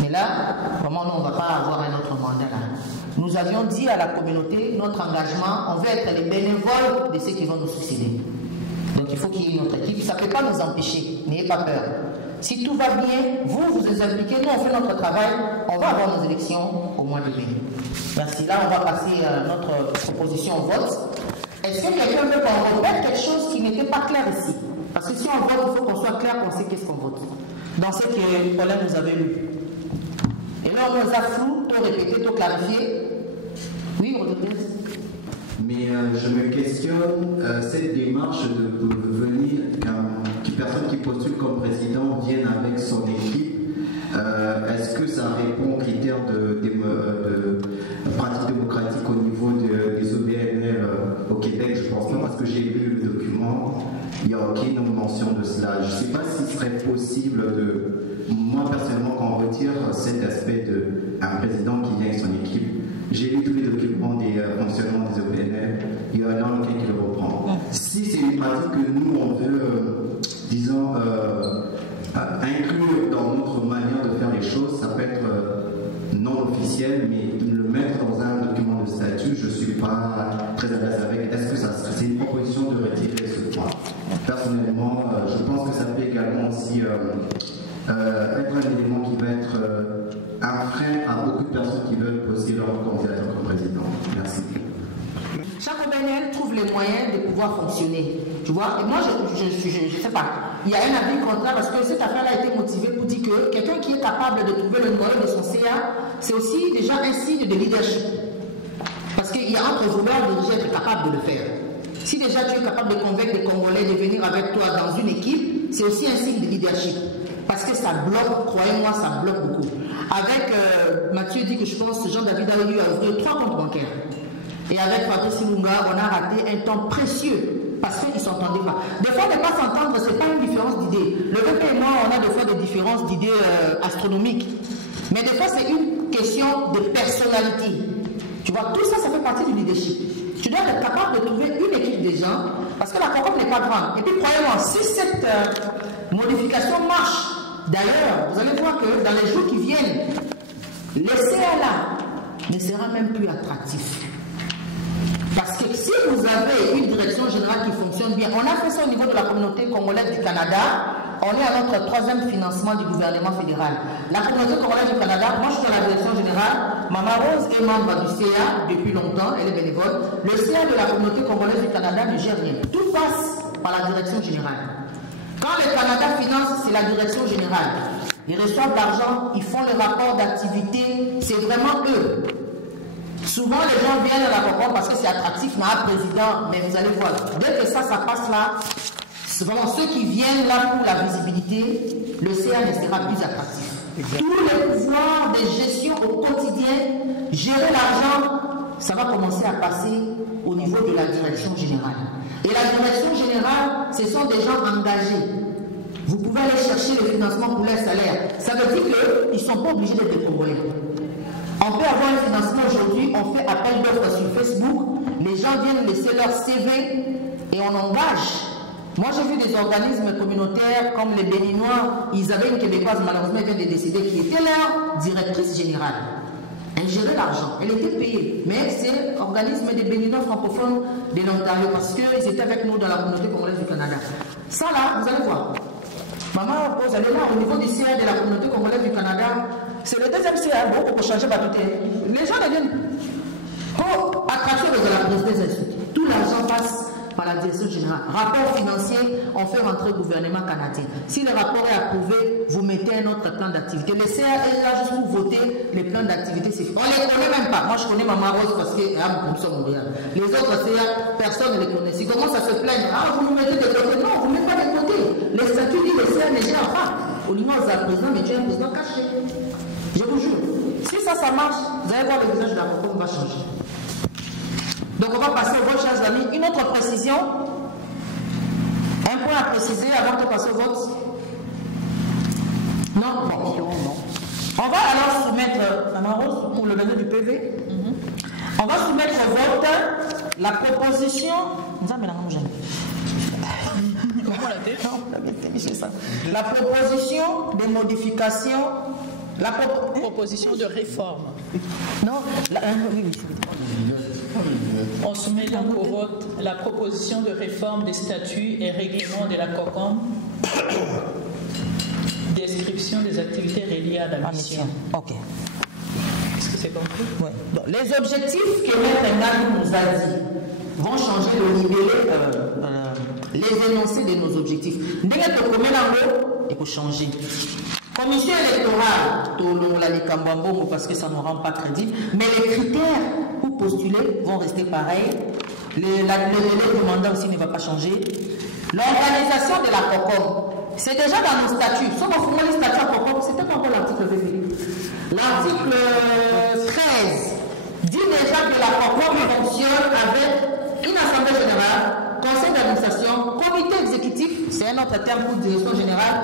Mais là, vraiment, nous, on ne va pas avoir un autre mandat là. Nous avions dit à la communauté notre engagement. On veut être les bénévoles de ceux qui vont nous succéder. Donc il faut qu'il y ait une autre équipe. Ça ne peut pas nous empêcher. N'ayez pas peur. Si tout va bien, vous vous impliquez, nous on fait notre travail, on va avoir nos élections au mois de mai. Merci. Là, on va passer à notre proposition au vote. Est-ce que quelqu'un veut qu'on répète quelque chose qui n'était pas clair ici? Parce que si on vote, il faut qu'on soit clair, qu'on sait qu'est-ce qu'on vote. Dans ce que Paulin nous avait lu. Et là, on nous a flou, tout répété, tout clarifié. Oui, Rodriguez. Mais je me questionne, cette démarche de venir, qu'une personne qui postule comme président vienne avec son équipe, est-ce que ça répond aux critères de pratique démocratique au niveau des OBNL au Québec? Je pense pas, parce que j'ai lu le document, il n'y a aucune mention de cela. Je ne sais pas s'il serait possible moi personnellement, qu'on retire cet aspect d'un président qui vient avec son équipe. J'ai lu tous les documents des fonctionnements des OPNL, il y en a aucun qui le reprend. Si c'est une pratique que nous, on veut, disons, inclure dans notre manière de faire les choses, ça peut être non officiel, mais le mettre dans un document de statut, je ne suis pas très à l'aise avec. Est-ce que c'est une proposition de retirer ce point? Personnellement, je pense que ça peut également aussi être un élément qui va être un frein à beaucoup de personnes qui veulent poser leur candidature comme président. Merci. Chaque OBNL trouve les moyens de pouvoir fonctionner. Tu vois? Et moi, je ne sais pas. Il y a un avis contraire parce que cette affaire a été motivée pour dire que quelqu'un qui est capable de trouver le numéro de son CA, c'est aussi déjà un signe de leadership. Parce qu'il y a entre vouloir déjà être capable de le faire. Si déjà tu es capable de convaincre les Congolais de venir avec toi dans une équipe, c'est aussi un signe de leadership. Parce que ça bloque, croyez-moi, ça bloque beaucoup. dit que je pense que Jean-David a eu à ouvrir 3 comptes bancaires. Et avec Patrice Lunga, on a raté un temps précieux parce qu'ils ne s'entendaient pas. Des fois, ne pas s'entendre, ce n'est pas une différence d'idées. Le VP et moi, on a des fois des différences d'idées astronomiques. Mais des fois, c'est une question de personnalité. Tu vois, tout ça, ça fait partie du leadership. Tu dois être capable de trouver une équipe de gens parce que la COCOM n'est pas grande. Et puis, croyez-moi, si cette modification marche, d'ailleurs, vous allez voir que dans les jours qui viennent, le CLA ne sera même plus attractif. Parce que si vous avez une direction générale qui fonctionne bien, on a fait ça au niveau de la communauté congolaise du Canada, on est à notre 3e financement du gouvernement fédéral. La communauté congolaise du Canada, moi je suis dans la direction générale, Maman Rose est membre du CA depuis longtemps, elle est bénévole. Le CA de la communauté congolaise du Canada ne gère rien. Tout passe par la direction générale. Quand le Canada finance, c'est la direction générale. Ils reçoivent l'argent, ils font le rapport d'activité, c'est vraiment eux. Souvent, les gens viennent à la COCOM parce que c'est attractif, on a un président, mais vous allez voir, dès que ça passe là, c'est vraiment ceux qui viennent là pour la visibilité, le CA ne sera plus attractif. Tous les pouvoirs de gestion au quotidien, gérer l'argent, ça va commencer à passer au niveau de la direction générale. Et la direction générale, ce sont des gens engagés. Vous pouvez aller chercher le financement pour les salaires. Ça veut dire qu'ils ne sont pas obligés d'être Congolais. On peut avoir un financement aujourd'hui, on fait appel d'offres sur Facebook, les gens viennent laisser leur CV et on engage. Moi j'ai vu des organismes communautaires comme les Béninois, ils avaient une Québécoise, malheureusement elle vient de décéder, qui était leur directrice générale. Elle gérait l'argent, elle était payée, mais c'est l'organisme des Béninois francophones de l'Ontario parce qu'ils étaient avec nous dans la communauté congolaise du Canada. Ça là, vous allez voir. Maman, vous allez là, au niveau du CA de la communauté congolaise du Canada, c'est le 2e CA pour changer ma tout. Les gens deviennent attractifs de la présidence des instituts. Tout l'argent passe par la direction générale. Rapport financier, on fait rentrer le gouvernement canadien. Si le rapport est approuvé, vous mettez un autre plan d'activité. Le CA est là juste pour voter les plans d'activité. On ne les connaît même pas. Moi, je connais Maman Rose parce qu'elle a beaucoup de Montréal. Les autres CA, personne ne les connaît. Si commence à se plaindre, ah, vous nous mettez de côté. Non, vous ne mettez pas de côté. Les statuts disent le CA ne gère pas. Au niveau de la président, mais tu es un président caché. Je vous jure. Si ça marche, vous allez voir le visage de la COCOM va changer. Donc on va passer au vote, chers amis. Une autre précision, un point à préciser avant de passer au vote. Non, bon. On va alors soumettre, Maman Rose, pour le donner du PV, on va soumettre au vote la proposition. La proposition de modification. La proposition de réforme. Non, oui. On soumet donc au vote la proposition de réforme des statuts et règlements de la COCOM, description des activités reliées à la mission. Ok. Est-ce que c'est compris? Oui. Donc, les objectifs que Maître Nagou nous a dit vont changer le libellé, les énoncés de nos objectifs. Dès que tu commets là-haut, il faut changer. Commission électorale, parce que ça ne rend pas crédible, mais les critères pour postuler vont rester pareils. Le délai du mandat aussi ne va pas changer. L'organisation de la COCOM, c'est déjà dans nos statuts. Si on va former les statuts à COCOM, c'était pas encore l'article 20. L'article 13 dit déjà que la COCOM fonctionne avec une assemblée générale, conseil d'administration, comité exécutif, c'est un autre terme pour direction générale,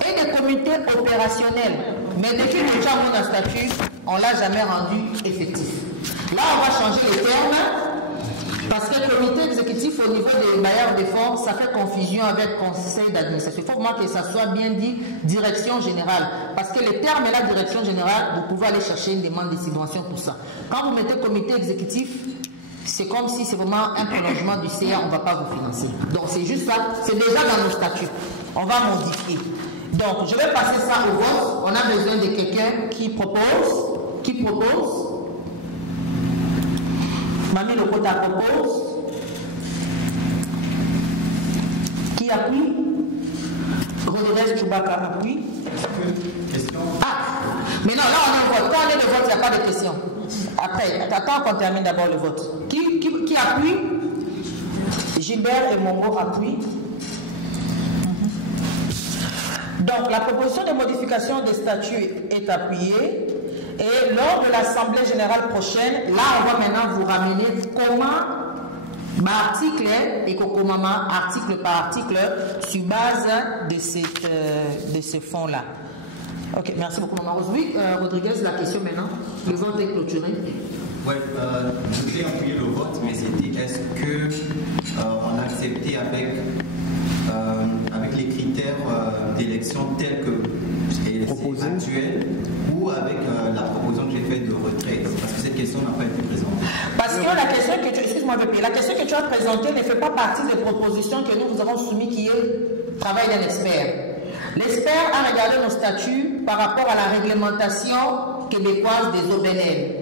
et des comités opérationnels. Mais depuis que nous avons un statut, on ne l'a jamais rendu effectif. Là, on va changer les termes, parce que le comité exécutif au niveau des bailleurs de fonds, ça fait confusion avec conseil d'administration. Il faut vraiment que ça soit bien dit direction générale. Parce que les termes et la direction générale, vous pouvez aller chercher une demande de subvention pour ça. Quand vous mettez comité exécutif, c'est comme si c'est vraiment un prolongement du CA, on ne va pas vous financer. Donc c'est juste ça, c'est déjà dans nos statuts. On va modifier. Donc je vais passer ça au vote. On a besoin de quelqu'un qui propose. Qui propose? Mamie Lokota propose. Qui appuie? Rodriguez Chubaka appuie. Ah, mais non, là on est au vote. Quand on est au vote, il n'y a pas de question. Après, attends qu'on termine d'abord le vote. Qui appuie? Gilbert et Mongo appuient. Donc, la proposition de modification des statuts est appuyée Et lors de l'Assemblée générale prochaine, là, on va maintenant vous ramener comment, article et comment article par article, sur base de ce fonds-là. Ok, merci beaucoup, Maman Rose. Oui, Rodriguez, la question maintenant. Le vote est clôturé. Oui, je voulais appuyer le vote, mais c'était est-ce qu'on a accepté avec les critères d'élection tels que c'est actuel ou avec la proposition que j'ai faite de retrait? Parce que cette question n'a pas été présentée. Parce que la question que tu, excuse-moi, la question que tu as présentée ne fait pas partie des propositions que nous vous avons soumises qui est travail d'un expert. L'expert a regardé nos statuts par rapport à la réglementation québécoise des OBNL.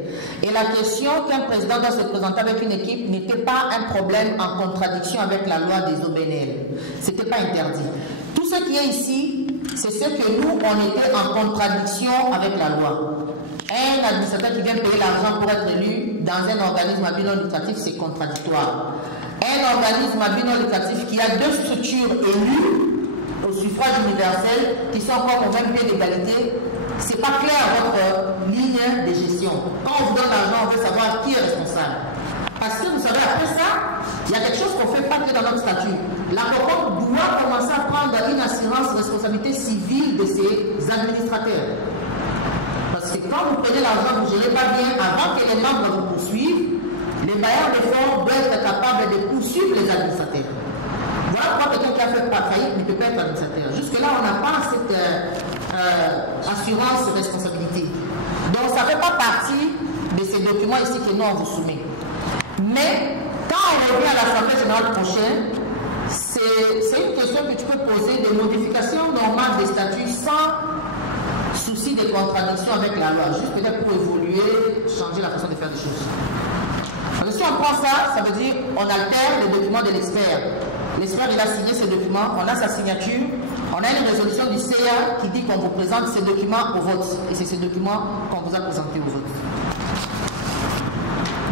Et la question qu'un président doit se présenter avec une équipe n'était pas un problème en contradiction avec la loi des OBNL. Ce n'était pas interdit. Tout ce qui est ici, c'est ce que nous, on était en contradiction avec la loi. Un administrateur qui vient payer l'argent pour être élu dans un organisme à but non lucratif, c'est contradictoire. Un organisme à but non lucratif qui a deux structures élues au suffrage universel, qui sont encore au même pied d'égalité, c'est pas clair votre ligne de gestion. Quand on vous donne l'argent, on veut savoir qui est responsable. Parce que vous savez, après ça, il y a quelque chose qu'on ne fait pas que dans notre statut. La COCOM doit commencer à prendre une assurance responsabilité civile de ses administrateurs. Parce que quand vous prenez l'argent, vous ne gérez pas bien, avant que les membres vous poursuivent, les bailleurs de fonds doivent être capables de poursuivre les administrateurs. Voilà pourquoi quelqu'un qui a fait faillite ne peut pas être administrateur. Jusque-là, on n'a pas cette assurance responsabilité. Donc, ça ne fait pas partie de ces documents ici que nous, on vous soumet. Mais, quand on revient à l'Assemblée générale prochaine, c'est une question que tu peux poser, des modifications normales des statuts sans souci de contradiction avec la loi, juste peut-être pour évoluer, changer la façon de faire des choses. Alors, si on prend ça, ça veut dire on altère les documents de l'expert. L'expert, il a signé ce document, on a sa signature, on a une résolution du CA qui dit qu'on vous présente ces documents au vote. Et c'est ces documents qu'on vous a présentés au vote.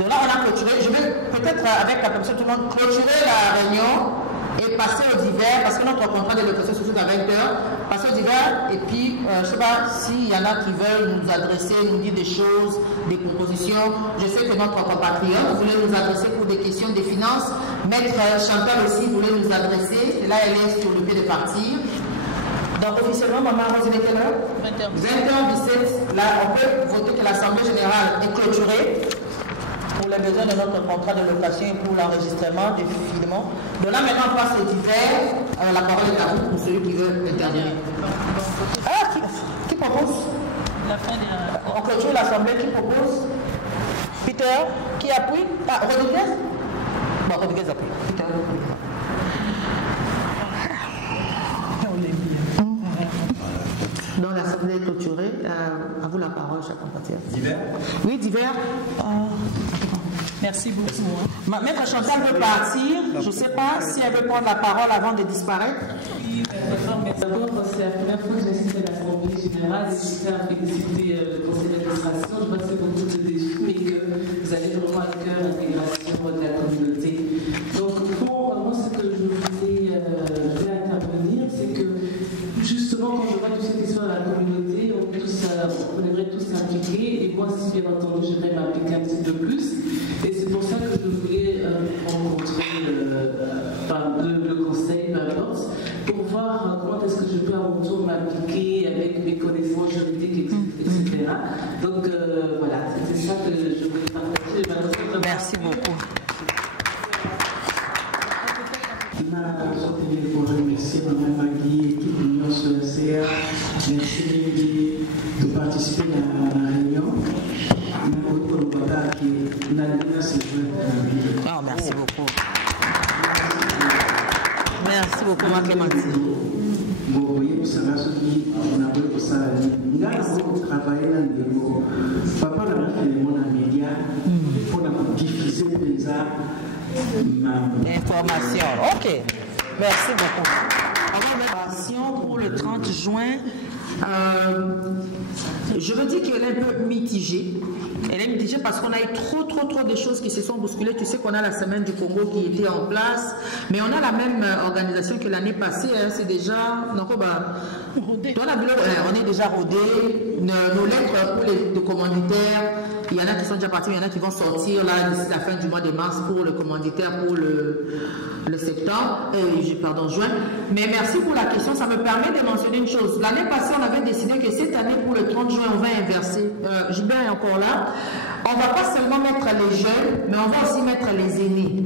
Donc là, on a clôturé. Je vais peut-être, avec la permission de tout le monde, clôturer la réunion et passer au divers, parce que notre contrat de location se trouve à 20h. Passer au divers, et puis, je ne sais pas s'il y en a qui veulent nous adresser, nous dire des choses, des propositions. Je sais que notre compatriote voulait nous adresser pour des questions des finances. Maître Chantal aussi voulait nous adresser. Et là, elle est sur le pied de partir. Donc, officiellement, Maman Rose, il est quelle heure 20h17. Là, on peut voter que l'Assemblée générale est clôturée pour les besoins de notre contrat de location et pour l'enregistrement définitivement. Donc là, maintenant, on passe au divers. Alors, la parole est à vous pour celui qui veut intervenir. Ah, qui propose La fin de la... On clôture l'Assemblée, qui propose Peter, qui appuie Rodriguez. Bon, Rodriguez appuie. Peter. Donc l'Assemblée est clôturée. À vous la parole, chaque compatriote. Divers. Oui, divers. Merci beaucoup. Maître Chantal veut partir. Je ne sais pas si elle veut prendre la parole avant de disparaître. D'abord, c'est la première fois que j'assiste à l'Assemblée générale et je tiens à féliciter le conseil d'administration. Je vois que c'est beaucoup de défis, mais que vous avez vraiment à cœur l'intégration de la communauté. Donc, moi, ce que je voulais intervenir, c'est que justement, quand je vois tout ce qui est sur la communauté, on aimerait tous s'impliquer. Et moi, si bien entendu, j'aimerais m'impliquer un petit peu plus. Et c'est pour ça que je voulais rencontrer le conseil, peu importe, pour voir comment est-ce que je peux à mon tour m'impliquer avec mes connaissances juridiques, etc. Donc voilà, c'était ça que je voulais partager. Merci beaucoup. Je voudrais remercier Mme Magui, équipe de l'Union sur la CA. Merci de participer à la réunion. Merci beaucoup. Merci beaucoup, ma Clémentine. Vous voyez, vous savez ce qui on a besoin de ça. Nous avons travaillé dans le niveau. Papa n'a pas fait les mots dans les médias pour diffuser des informations. Ok. Merci beaucoup. Information pour le 30 juin. Je veux dire qu'elle est un peu mitigée. Elle est mitigée parce qu'on a eu trop de choses qui se sont bousculées. Tu sais qu'on a la semaine du Congo qui était en place, mais on a la même organisation que l'année passée. Hein, c'est déjà... on est déjà rodé. Nos lettres pour les commanditaires, il y en a qui sont déjà partis, il y en a qui vont sortir là d'ici la fin du mois de mars pour le commanditaire pour le septembre, juin. Mais merci pour la question, ça me permet de mentionner une chose. L'année passée, on avait décidé que cette année, pour le 30 juin, on va inverser. Gilbert est encore là. On ne va pas seulement mettre les jeunes, mais on va aussi mettre les aînés.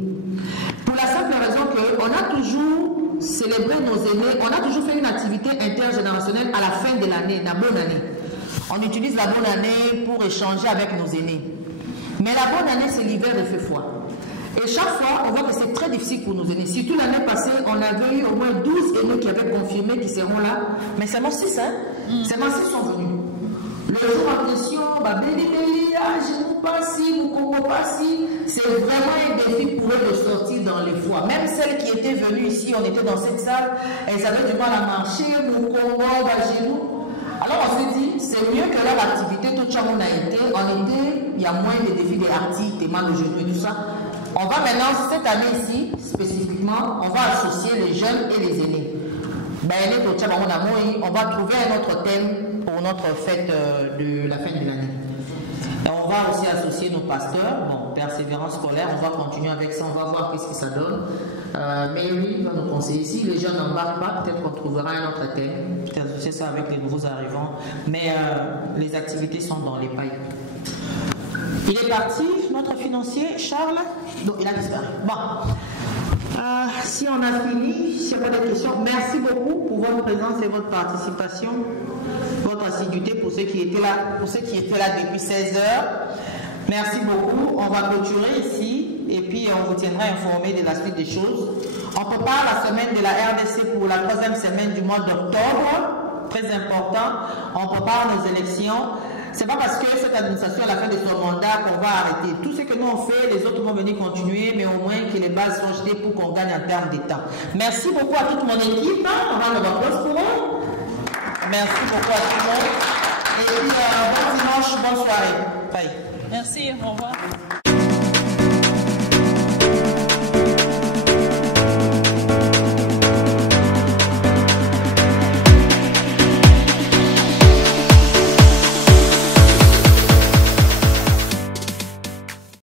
Pour la simple raison qu'on a toujours célébré nos aînés, on a toujours fait une activité intergénérationnelle à la fin de l'année, la bonne année. On utilise la bonne année pour échanger avec nos aînés. Mais la bonne année, c'est l'hiver de feu froid. Et chaque fois, on voit que c'est très difficile pour nos aînés. Surtout l'année passée, on avait eu au moins 12 aînés qui avaient confirmé qu'ils seront là. Mais seulement 6, hein? Seulement 6 sont venus. Le jour en question, c'est vraiment un défi pour eux de sortir dans les foires. Même celles qui étaient venues ici, on était dans cette salle, elles avaient du mal à marcher, alors on s'est dit, c'est mieux que leur activité, tout ça on a été, il y a moins de défis des artistes, des mal au genou et tout ça. On va maintenant, cette année ici, spécifiquement, on va associer les jeunes et les aînés. On va trouver un autre thème pour notre fête de la fin de l'année. Et on va aussi associer nos pasteurs, bon, persévérance scolaire, on va continuer avec ça, on va voir qu'est-ce que ça donne. Mary va nous conseiller. Si les jeunes n'embarquent pas, peut-être qu'on trouvera un autre thème, peut-être associer ça avec les nouveaux arrivants, mais les activités sont dans les pailles. Il est parti, notre financier, Charles. Donc, il a disparu. Bon. Si on a fini, s'il n'y a pas de questions, merci beaucoup pour votre présence et votre participation, votre assiduité pour ceux qui étaient là, depuis 16 heures. Merci beaucoup. On va clôturer ici et puis on vous tiendra informé de la suite des choses. On prépare la semaine de la RDC pour la 3e semaine du mois d'octobre. Très important. On prépare nos élections. C'est pas parce que cette administration, à la fin de son mandat, qu'on va arrêter. Tout ce que nous on fait, les autres vont venir continuer, mais au moins que les bases soient jetées pour qu'on gagne en termes de temps. Merci beaucoup à toute mon équipe. On va nous applaudir pour eux. Merci beaucoup à tout le monde. Et puis, bon dimanche, bonne soirée. Bye. Merci, au revoir.